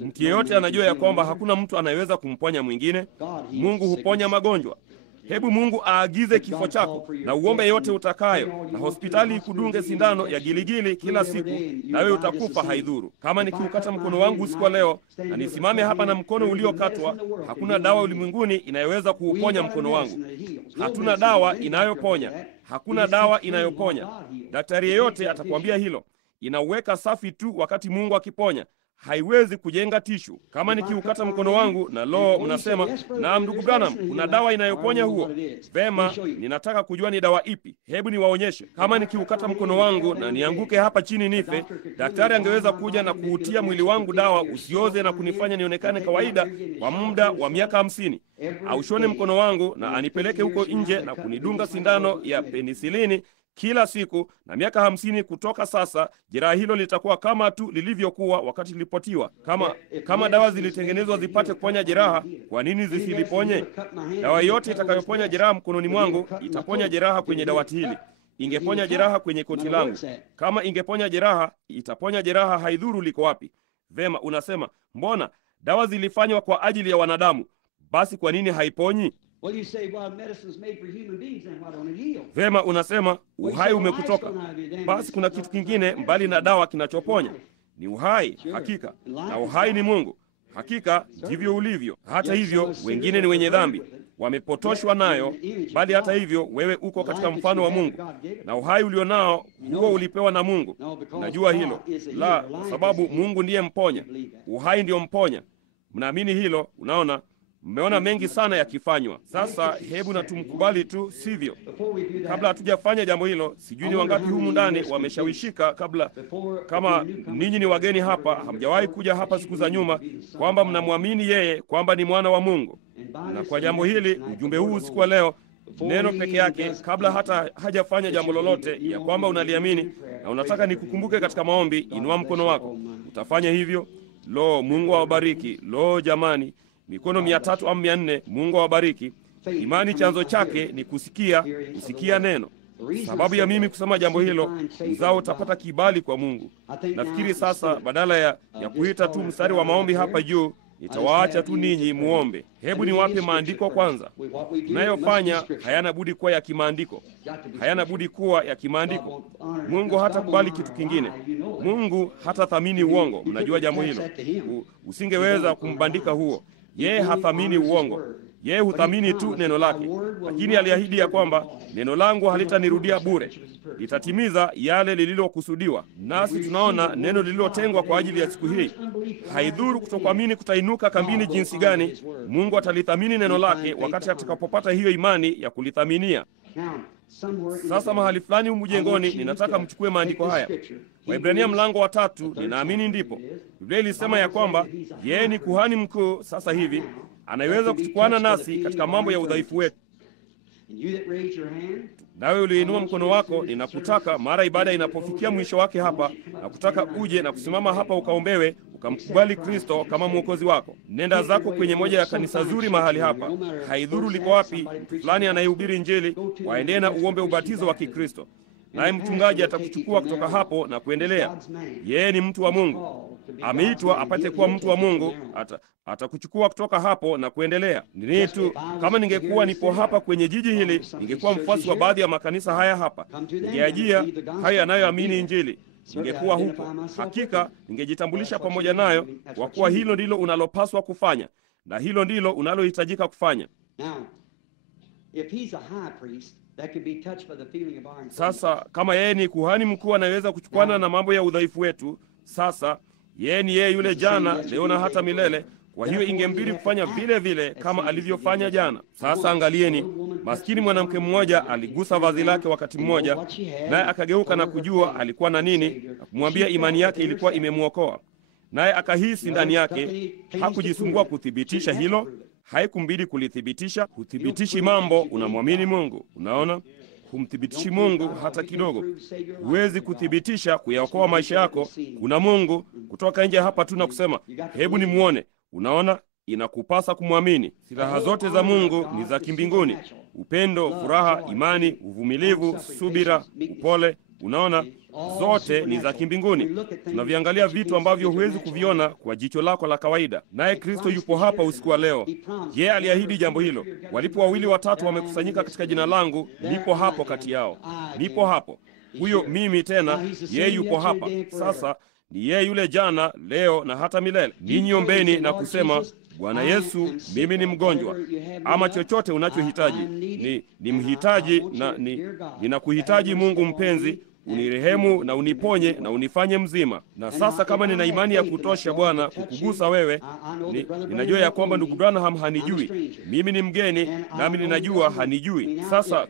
Mtu yeyote anajua ya kwamba hakuna mtu anayeweza kumponya mwingine. Mungu huponya magonjwa. Hebu Mungu aagize kifo chako na uombe yote utakayo, na hospitali ikudunge sindano ya giligili kila siku, nawe utakufa, haidhuru. Kama nikiukata mkono wangu usiku wa leo na nisimame hapa na mkono uliokatwa, hakuna dawa ulimwenguni inayoweza kuuponya mkono wangu. Hatuna dawa inayoponya. Hakuna dawa inayoponya. Daktari yeyote atakwambia hilo. Inauweka safi tu wakati Mungu akiponya. Haiwezi kujenga tishu. Kama nikiukata mkono wangu na mnasema, naam ndugu Branham, kuna dawa inayoponya huo. Vema, ninataka kujua ni dawa ipi. Hebu niwaonyeshe. Kama nikiukata mkono wangu na nianguke hapa chini nife, daktari angeweza kuja na kuutia mwili wangu dawa usioze na kunifanya nionekane kawaida kwa muda wa miaka 50. Aushone mkono wangu na anipeleke huko nje na kunidunga sindano ya penisilini kila siku, na miaka 50 kutoka sasa jeraha hilo litakuwa kama tu lilivyokuwa wakati lilipotiwa. Kama dawa zilitengenezwa zipate kuponya jeraha, kwa nini zisiliponye? Dawa yote itakayoponya jeraha mkononi mwangu itaponya jeraha kwenye dawati hili. Ingeponya jeraha kwenye koti langu. Kama ingeponya jeraha, itaponya jeraha, haidhuru liko wapi. Vema, unasema, mbona dawa zilifanywa kwa ajili ya wanadamu, basi kwa nini haiponyi? Vema, unasema uhai umekutoka. Basi kuna kitu kingine mbali na dawa kinachoponya. Ni uhai, hakika. Na uhai ni Mungu. Hakika ndivyo ulivyo. Hata hivyo, wengine ni wenye dhambi, wamepotoshwa nayo, bali hata hivyo wewe uko katika mfano wa Mungu. Na uhai ulionao huo ulipewa na Mungu. Najua hilo. La, kwa sababu Mungu ndiye mponya. Uhai ndio mponya. Mnaamini hilo? Unaona? Mmeona mengi sana yakifanywa. Sasa hebu na tumkubali tu, sivyo? Kabla hatujafanya jambo hilo, sijui ni wangapi humu ndani wameshawishika kama ninyi ni wageni hapa, hamjawahi kuja hapa siku za nyuma, kwamba mnamwamini yeye kwamba ni mwana wa Mungu. Na kwa jambo hili, ujumbe huu usiku wa leo, neno peke yake, kabla hata hajafanya jambo lolote, ya kwamba unaliamini na unataka nikukumbuke katika maombi, inua mkono wako. Utafanya hivyo. Lo, Mungu awabariki. Lo jamani, mikono 300 au 400. Mungu awabariki. Imani chanzo chake ni kusikia neno. Sababu ya mimi kusema jambo hilo, uzao utapata kibali kwa Mungu. Nafikiri sasa badala ya kuita tu mstari wa maombi hapa juu, nitawaacha tu ninyi muombe. Hebu niwape maandiko kwanza. Tunayofanya hayana budi kuwa ya kimaandiko. Hayana budi kuwa ya kimaandiko. Mungu hatakubali kitu kingine. Mungu hatathamini uongo. Mnajua jambo hilo. Usingeweza kumbandika huo. Yeye hathamini uongo. Yeye huthamini tu neno lake. Lakini aliahidi ya kwamba neno langu halitanirudia bure. Litatimiza yale lililokusudiwa. Nasi tunaona neno lililotengwa kwa ajili ya siku hii. Haidhuru kutokuamini kutainuka kambini jinsi gani, Mungu atalithamini neno lake wakati atakapopata hiyo imani ya kulithaminia. Sasa mahali fulani humu jengoni ninataka mchukue maandiko haya. Waebrania mlango wa 3, ninaamini ndipo. Biblia ilisema ya kwamba yeye ni kuhani mkuu sasa hivi, anayeweza kuchukuana nasi katika mambo ya udhaifu wetu. Nawe uliinua mkono wako, ninakutaka mara ibada inapofikia mwisho wake hapa, na kutaka uje na kusimama hapa ukaombewe, ukamkubali Kristo kama mwokozi wako. Nenda zako kwenye moja ya kanisa zuri mahali hapa, haidhuru liko wapi, fulani anayehubiri Injili, waendee na uombe ubatizo wa Kikristo. Naye mchungaji atakuchukua kutoka hapo na kuendelea. Yeye ni mtu wa Mungu. Ameitwa apate kuwa mtu wa Mungu. Atakuchukua kutoka hapo na kuendelea. Nini tu, kama ningekuwa nipo hapa kwenye jiji hili, ningekuwa mfuasi wa baadhi ya makanisa haya hapa. Ningeajia hayo yanayoamini Injili. Ningekuwa huko. Hakika ningejitambulisha pamoja nayo, kwa kuwa hilo ndilo unalopaswa kufanya. Na hilo ndilo unalohitajika kufanya. Sasa kama yeye ni kuhani mkuu anayeweza kuchukwana na mambo ya udhaifu wetu, sasa yeye ni yeye yule jana, leo na hata milele. Kwa hiyo ingembidi kufanya vile vile kama alivyofanya jana. Sasa angalieni, maskini mwanamke mmoja aligusa vazi lake wakati mmoja, naye akageuka na kujua alikuwa na nini, na kumwambia imani yake ilikuwa imemwokoa. Naye akahisi ndani yake, hakujisumbua kuthibitisha hilo. Haikumbidi kulithibitisha. Huthibitishi mambo, unamwamini Mungu. Unaona? Humthibitishi Mungu hata kidogo. Huwezi kuthibitisha kuyaokoa maisha yako. Kuna Mungu kutoka nje hapa tu na kusema, hebu nimuone. Unaona? Inakupasa kumwamini. Silaha zote za Mungu ni za kimbinguni: upendo, furaha, imani, uvumilivu, subira, upole, Unaona, zote ni za kimbinguni. Tunaviangalia vitu ambavyo huwezi kuviona kwa jicho lako la kawaida. Naye Kristo yupo hapa usiku wa leo. Yeye aliahidi jambo hilo. Walipo 2 au 3 wamekusanyika katika jina langu, nipo hapo kati yao. Nipo hapo. Huyo mimi tena, yeye yupo hapa. Sasa ni yeye yule jana, leo na hata milele. Ninyi ombeni na kusema, Bwana Yesu, mimi ni mgonjwa, ama chochote unachohitaji. Ni mhitaji na ninakuhitaji Mungu mpenzi, unirehemu na uniponye na unifanye mzima. Na sasa kama nina imani ya kutosha Bwana kukugusa wewe, ninajua ya kwamba ndugu Branham hanijui. Mimi ni mgeni, nami ninajua hanijui. Sasa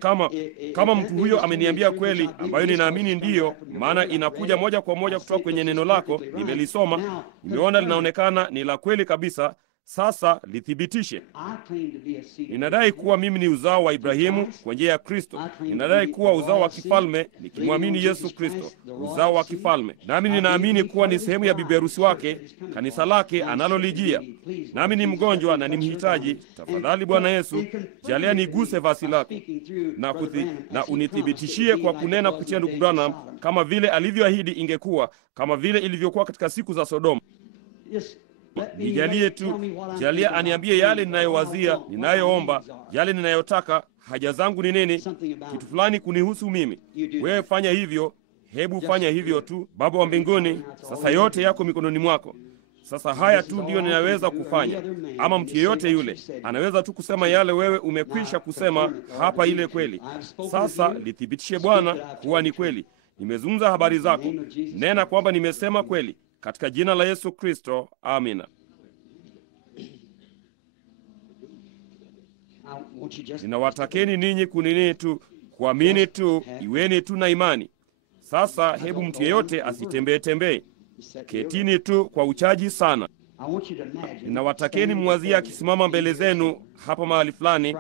kama mtu huyo ameniambia kweli, ambayo ninaamini ndiyo, maana inakuja moja kwa moja kutoka kwenye neno lako, nimelisoma, nimeona linaonekana ni la kweli kabisa. Sasa lithibitishe. Ninadai kuwa mimi ni uzao wa Ibrahimu kwa njia ya Kristo. Ninadai kuwa uzao wa kifalme nikimwamini Yesu Kristo, uzao wa kifalme. Nami ninaamini kuwa ni sehemu ya bibi harusi wake, kanisa lake analolijia. Nami ni mgonjwa na ni mhitaji. Tafadhali Bwana Yesu, jalia niguse vazi lako na unithibitishie kwa kunena kupitia ndugu Branham, kama vile alivyoahidi ingekuwa, kama vile ilivyokuwa katika siku za Sodoma. Nijalie tu, jalia aniambie yale ninayowazia, ninayoomba, yale ninayotaka, haja zangu ni nini, kitu fulani kunihusu mimi. Wewe fanya hivyo, hebu fanya hivyo tu. Baba wa mbinguni, sasa yote yako mikononi mwako. Sasa haya tu ndiyo ninaweza kufanya. Ama mtu yeyote yule anaweza tu kusema yale wewe umekwisha kusema hapa, ile kweli. Sasa lithibitishe Bwana kuwa ni kweli. Nimezungumza habari zako, nena kwamba nimesema kweli. Katika jina la Yesu Kristo, amina. Ninawatakeni ninyi kunini tu, kuamini tu, iweni tu na imani. Sasa hebu mtu yeyote asitembee. Ketini tu kwa uchaji sana. Ninawatakeni mwazie akisimama mbele zenu hapa mahali fulani,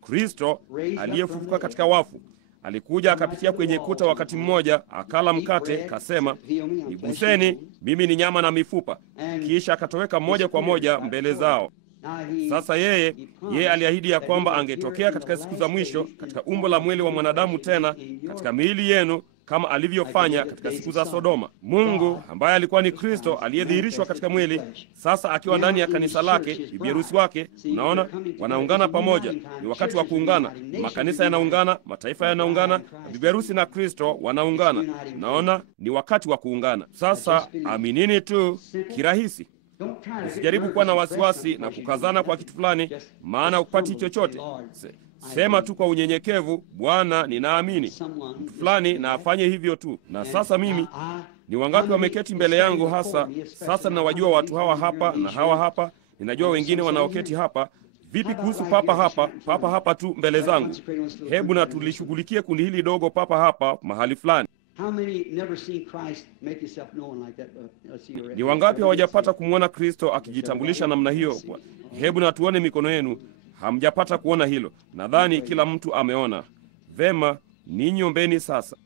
Kristo aliyefufuka katika wafu. Alikuja akapitia kwenye kuta wakati mmoja, akala mkate, kasema, niguseni, mimi ni nyama na mifupa. Kisha akatoweka moja kwa moja mbele zao. Sasa yeye aliahidi ya kwamba angetokea katika siku za mwisho katika umbo la mwili wa mwanadamu, tena katika miili yenu, kama alivyofanya katika siku za Sodoma. Mungu ambaye alikuwa ni Kristo aliyedhihirishwa katika mwili, sasa akiwa ndani ya kanisa lake, bibi harusi wake. Unaona, wanaungana pamoja. Ni wakati wa kuungana. Makanisa yanaungana, mataifa yanaungana, bibi harusi na Kristo wanaungana. Unaona, ni wakati wa kuungana. Sasa aminini tu kirahisi. Usijaribu kuwa na wasiwasi na kukazana kwa kitu fulani, maana upati chochote. Sema tu kwa unyenyekevu, Bwana, ninaamini mtu fulani na afanye hivyo tu. Na sasa mimi, ni wangapi wameketi mbele yangu hasa? Sasa ninawajua watu hawa hapa na hawa hapa. Ninajua wengine wanaoketi hapa. Vipi kuhusu papa hapa tu mbele zangu? Hebu na tulishughulikie kundi hili dogo papa hapa mahali fulani. Ni wangapi hawajapata kumwona Kristo akijitambulisha namna hiyo? Hebu na tuone mikono yenu. Hamjapata kuona hilo. Nadhani kila mtu ameona. Vema, ninyi ombeni sasa.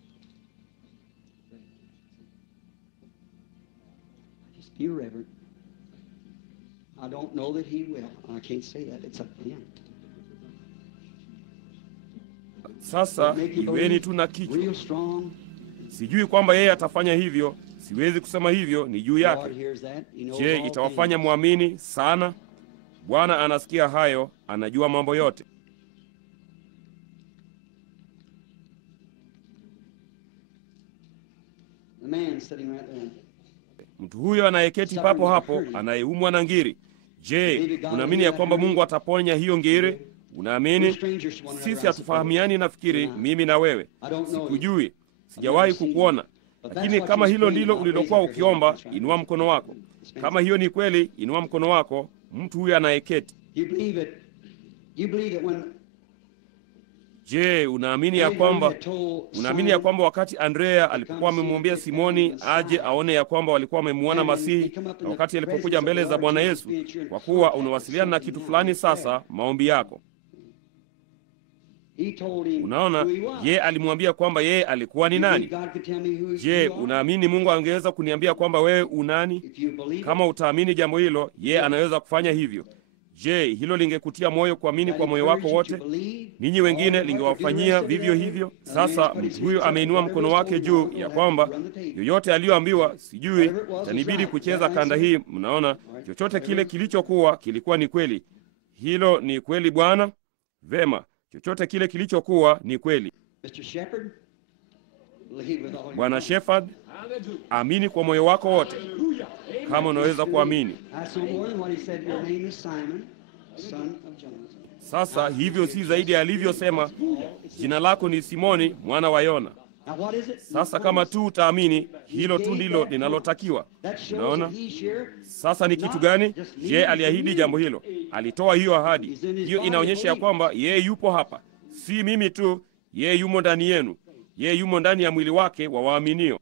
Sasa iweni tu na kichwa. Sijui kwamba yeye atafanya hivyo. Siwezi kusema hivyo, ni juu yake. Je, itawafanya muamini sana? Bwana anasikia hayo, anajua mambo yote. Mtu huyo anayeketi papo hapo, anayeumwa na ngiri. Je, unaamini ya kwamba Mungu ataponya hiyo ngiri? Unaamini? Sisi hatufahamiani, nafikiri mimi na wewe. Sikujui, sijawahi kukuona. Lakini kama hilo ndilo ulilokuwa ukiomba, inua mkono wako. Kama hiyo ni kweli, inua mkono wako. Mtu huyo anayeketi. Je, unaamini ya kwamba wakati Andrea alipokuwa amemwambia Simoni aje aone ya kwamba walikuwa wamemuona Masihi, na wakati alipokuja mbele za Bwana Yesu, kwa kuwa unawasiliana na kitu fulani sasa, maombi yako. Unaona, ye alimwambia kwamba yeye alikuwa ni nani. Je, unaamini Mungu angeweza kuniambia kwamba wewe unani? Kama utaamini jambo hilo, ye anaweza kufanya hivyo. Je, hilo lingekutia moyo kuamini kwa moyo wako wote? Ninyi wengine lingewafanyia vivyo hivyo. Sasa mtu huyo ameinua mkono wake juu ya kwamba yoyote aliyoambiwa, sijui itanibidi kucheza kanda hii. Mnaona, chochote kile kilichokuwa kilikuwa ni kweli. Hilo ni kweli Bwana? Vema, chochote kile kilichokuwa ni kweli. Bwana Shepherd, amini kwa moyo wako wote, kama unaweza kuamini. Sasa hivyo si zaidi alivyosema, jina lako ni Simoni mwana wa Yona. Sasa kama tu utaamini, hilo tu ndilo linalotakiwa. Unaona? Sasa ni kitu gani? Je, aliahidi jambo hilo? Alitoa hiyo ahadi. Hiyo inaonyesha ya kwamba yeye yupo hapa. Si mimi tu, yeye yumo ndani yenu. Yeye yumo ndani ya mwili wake wa waaminio.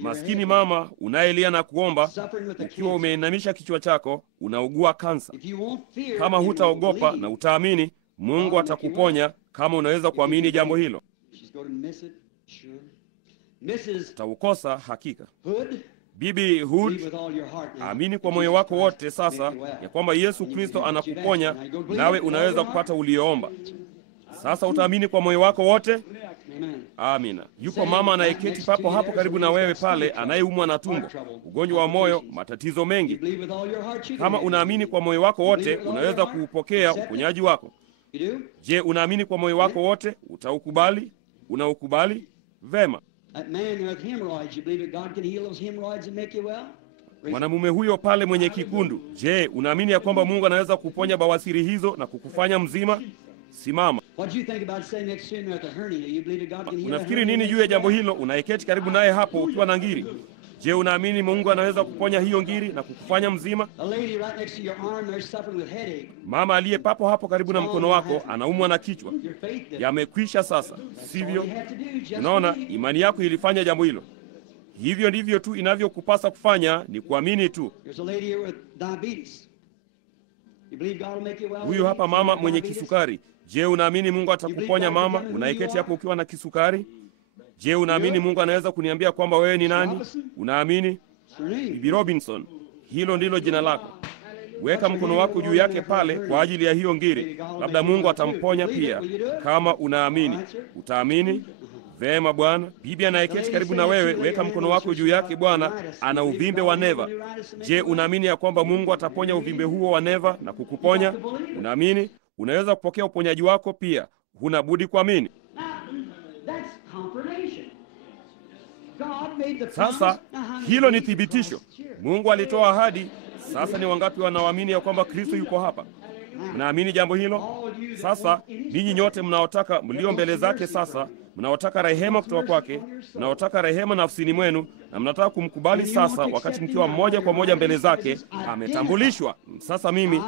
Maskini mama unayelia na kuomba, ukiwa umeinamisha kichwa chako, unaugua kansa. Kama hutaogopa na utaamini, Mungu atakuponya kama unaweza kuamini jambo hilo. Utaukosa hakika. Bibi Hood, amini kwa moyo wako wote sasa ya kwamba Yesu Kristo anakuponya, nawe unaweza kupata ulioomba. Sasa utaamini kwa moyo wako wote? Amina. Yuko mama anayeketi papo hapo karibu na wewe pale, anayeumwa na tumbo, ugonjwa wa moyo, matatizo mengi. Kama unaamini kwa moyo wako wote, unaweza kuupokea uponyaji wako. Je, unaamini kwa moyo wako wote? Utaukubali? Unaukubali? Vema. Mwanamume huyo pale mwenye kikundu, je, unaamini ya kwamba Mungu anaweza kuponya bawasiri hizo na kukufanya mzima? Simama. Unafikiri nini juu ya jambo hilo? Unayeketi karibu naye hapo ukiwa na ngiri. Je, unaamini Mungu anaweza kuponya hiyo ngiri na kukufanya mzima? Mama aliye papo hapo karibu na mkono wako anaumwa na kichwa. Yamekwisha sasa, sivyo? Unaona, imani yako ilifanya jambo hilo. Hivyo ndivyo tu inavyokupasa kufanya, ni kuamini tu. Huyu hapa mama mwenye kisukari. Je, unaamini Mungu atakuponya mama unayeketi hapo ukiwa na kisukari? Je, unaamini Mungu anaweza kuniambia kwamba wewe ni nani? Unaamini? Bibi Robinson, hilo ndilo jina lako. Weka mkono wako juu yake pale kwa ajili ya hiyo ngiri. Labda Mungu atamponya pia. Kama unaamini, utaamini? Vema Bwana. Bibi anayeketi karibu na wewe, weka mkono wako juu yake. Bwana ana uvimbe wa neva. Je, unaamini ya kwamba Mungu ataponya uvimbe huo wa neva na kukuponya? Unaamini? Unaweza kupokea uponyaji wako pia. Huna budi kuamini. Sasa hilo ni thibitisho. Mungu alitoa ahadi. Sasa ni wangapi wanaoamini ya kwamba Kristo yuko hapa? Mnaamini jambo hilo? Sasa ninyi nyote mnaotaka, mlio mbele zake sasa, mnaotaka rehema kutoka kwake, mnaotaka rehema nafsini mwenu, na mnataka kumkubali sasa, wakati mkiwa mmoja kwa moja mbele zake, ametambulishwa. Sasa mimi,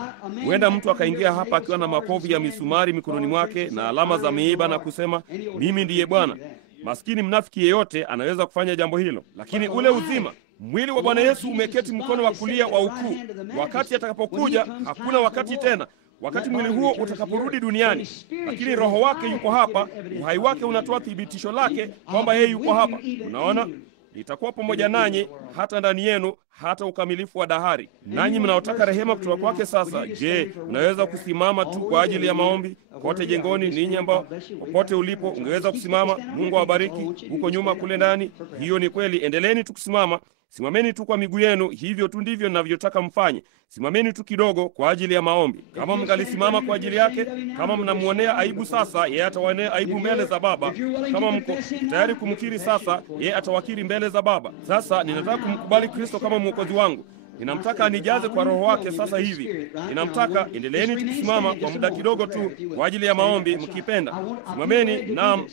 huenda mtu akaingia hapa akiwa na makovu ya misumari mikononi mwake na alama za miiba na kusema, mimi ndiye Bwana. Maskini mnafiki yeyote anaweza kufanya jambo hilo. Lakini ule uzima, mwili wa Bwana Yesu umeketi mkono wa kulia wa ukuu. Wakati atakapokuja, hakuna wakati tena. Wakati mwili huo utakaporudi duniani, lakini roho wake yuko hapa, uhai wake unatoa thibitisho lake kwamba yeye yuko hapa. Unaona? Nitakuwa pamoja nanyi hata ndani yenu hata ukamilifu wa dahari. Nanyi mnaotaka rehema kutoka kwake sasa, je, unaweza kusimama tu kwa ajili ya maombi kote jengoni? Ninyi ambao popote ulipo ungeweza kusimama. Mungu awabariki huko nyuma kule ndani. Hiyo ni kweli. Endeleeni tu kusimama. Simameni tu kwa miguu yenu. Hivyo tu ndivyo ninavyotaka mfanye. Simameni tu kidogo kwa ajili ya maombi. Kama mngalisimama kwa ajili yake, kama mnamuonea aibu sasa, yeye atawaonea aibu mbele za Baba. Kama mko tayari kumkiri sasa, yeye atawakiri mbele za Baba. Sasa ninataka kumkubali Kristo kama mwokozi wangu. Ninamtaka anijaze kwa roho wake sasa hivi. Ninamtaka. Endeleeni tukisimama kwa muda kidogo tu kwa ajili ya maombi mkipenda. Simameni. Naam,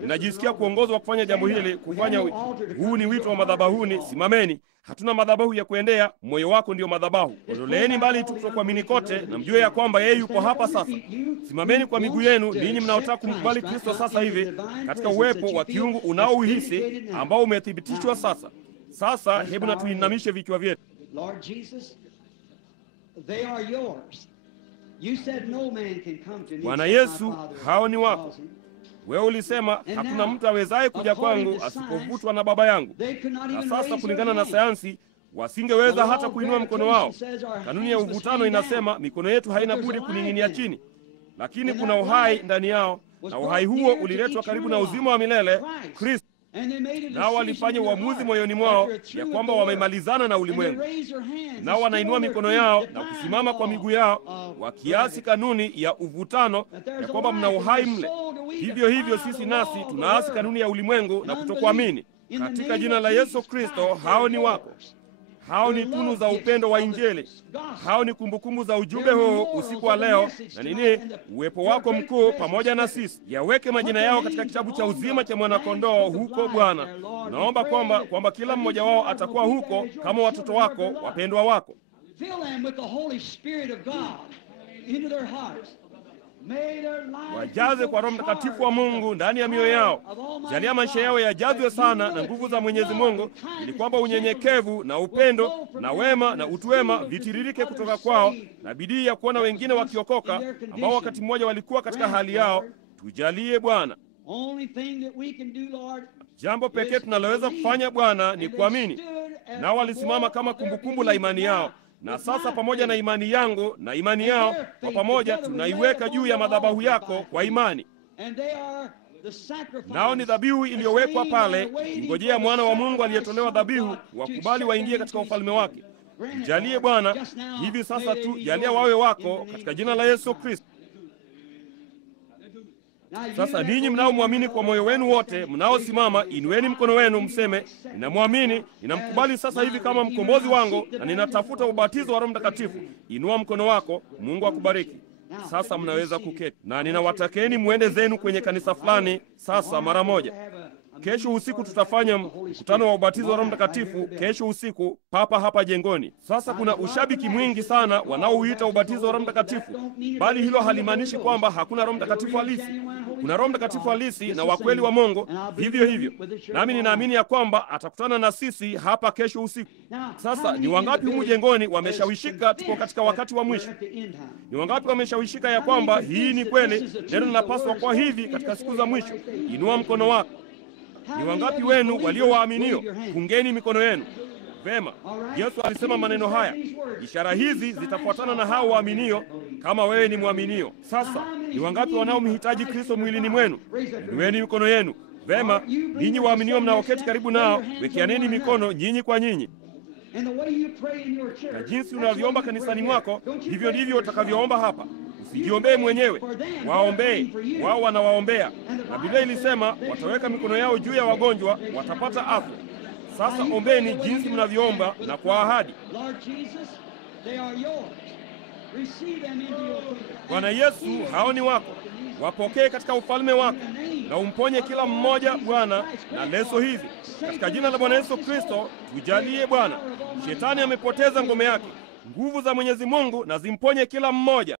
ninajisikia kuongozwa kufanya jambo hili, kufanya huu ni wito wa madhabahuni. Simameni. Hatuna madhabahu ya kuendea, moyo wako ndio madhabahu. Ondoleeni mbali tu kuamini kote na mjue ya kwamba yeye yuko hapa sasa. Simameni kwa miguu yenu, ninyi mnaotaka kumkubali Kristo sasa hivi katika uwepo wa kiungu unaouhisi ambao umethibitishwa sasa. Sasa hebu na tuinamishe vichwa vyetu. Lord Jesus, they are yours. You said no man can come to me. Bwana Yesu, hao ni wako. Wewe ulisema hakuna mtu awezaye kuja kwangu asipovutwa na Baba yangu. Na sasa kulingana na sayansi, wasingeweza hata kuinua mkono wao. Kanuni ya uvutano inasema mikono yetu haina budi kuning'inia chini, lakini kuna uhai ndani yao, na uhai huo uliletwa karibu na uzima wa milele, Kristo. Nao walifanya uamuzi moyoni mwao ya kwamba wamemalizana na ulimwengu. Nao wanainua mikono yao na kusimama kwa miguu yao, wakiasi kanuni ya uvutano ya kwamba mna uhai mle. Hivyo hivyo sisi nasi tunaasi kanuni ya ulimwengu na kutokuamini. Katika jina la Yesu Kristo, hao ni wako. Hao ni tunu za upendo wa Injili. Hao ni kumbukumbu za ujumbe huu usiku wa leo, na nini? Uwepo wako mkuu pamoja na sisi. Yaweke majina yao katika kitabu cha uzima cha mwanakondoo huko, Bwana. Naomba kwamba kila mmoja wao atakuwa huko kama watoto wako wapendwa wako. Wajaze kwa Roho Mtakatifu wa Mungu ndani ya mioyo yao. Jalia maisha yao yajazwe sana na nguvu za Mwenyezi Mungu, ili kwamba unyenyekevu na upendo na wema na utu wema vitiririke kutoka kwao, na bidii ya kuona wengine wakiokoka ambao wakati mmoja walikuwa katika hali yao. Tujalie Bwana. Jambo pekee tunaloweza kufanya Bwana ni kuamini. Nao walisimama kama kumbukumbu la imani yao. Na sasa pamoja na imani yangu na imani yao, kwa pamoja tunaiweka juu ya madhabahu yako kwa imani. Nao ni dhabihu iliyowekwa pale, ingojea mwana wa Mungu aliyetolewa dhabihu, wakubali waingie katika ufalme wake. Jalie Bwana, hivi sasa tu jalia wawe wako katika jina la Yesu Kristo. Sasa ninyi mnaomwamini kwa moyo wenu wote, mnaosimama, inueni mkono wenu mseme, ninamwamini, ninamkubali sasa hivi kama mkombozi wangu, na ninatafuta ubatizo wa Roho Mtakatifu. Inua mkono wako. Mungu akubariki. Sasa mnaweza kuketi, na ninawatakeni muende zenu kwenye kanisa fulani sasa mara moja. Kesho usiku tutafanya mkutano wa ubatizo wa Roho Mtakatifu, kesho usiku papa hapa jengoni. Sasa kuna ushabiki mwingi sana wanaouita ubatizo wa Roho Mtakatifu, bali hilo halimaanishi kwamba hakuna Roho Mtakatifu halisi. Kuna Roho Mtakatifu halisi na wa kweli wa Mungu, vivyo hivyo. Nami ninaamini ya kwamba atakutana na sisi hapa kesho usiku. Sasa ni wangapi humu jengoni wameshawishika tuko katika wakati wa mwisho? Ni wangapi wameshawishika ya kwamba hii ni kweli, neno linapaswa kwa hivi katika siku za mwisho? Inua mkono wako. Ni wangapi wenu walio waaminio? Fungeni mikono yenu. Vema. Yesu alisema maneno haya, ishara hizi zitafuatana na hao waaminio, kama wewe ni mwaminio. Sasa ni wangapi wanaomhitaji Kristo mwilini mwenu? Inueni mikono yenu. Vema. Ninyi waaminio mnaoketi karibu nao, wekeaneni mikono nyinyi kwa nyinyi. Na jinsi unavyoomba kanisani mwako, hivyo ndivyo utakavyoomba hapa. Usijiombee mwenyewe, waombee. Wao wanawaombea. Na Biblia ilisema wataweka mikono yao juu ya wagonjwa, watapata afya. Sasa ombeni jinsi mnavyoomba na kwa ahadi. Bwana Yesu, hao ni wako. Wapokee katika ufalme wako, na umponye kila mmoja Bwana na leso hizi. Katika jina la Bwana Yesu Kristo, tujalie Bwana. Shetani amepoteza ngome yake. Nguvu za Mwenyezi Mungu na zimponye kila mmoja.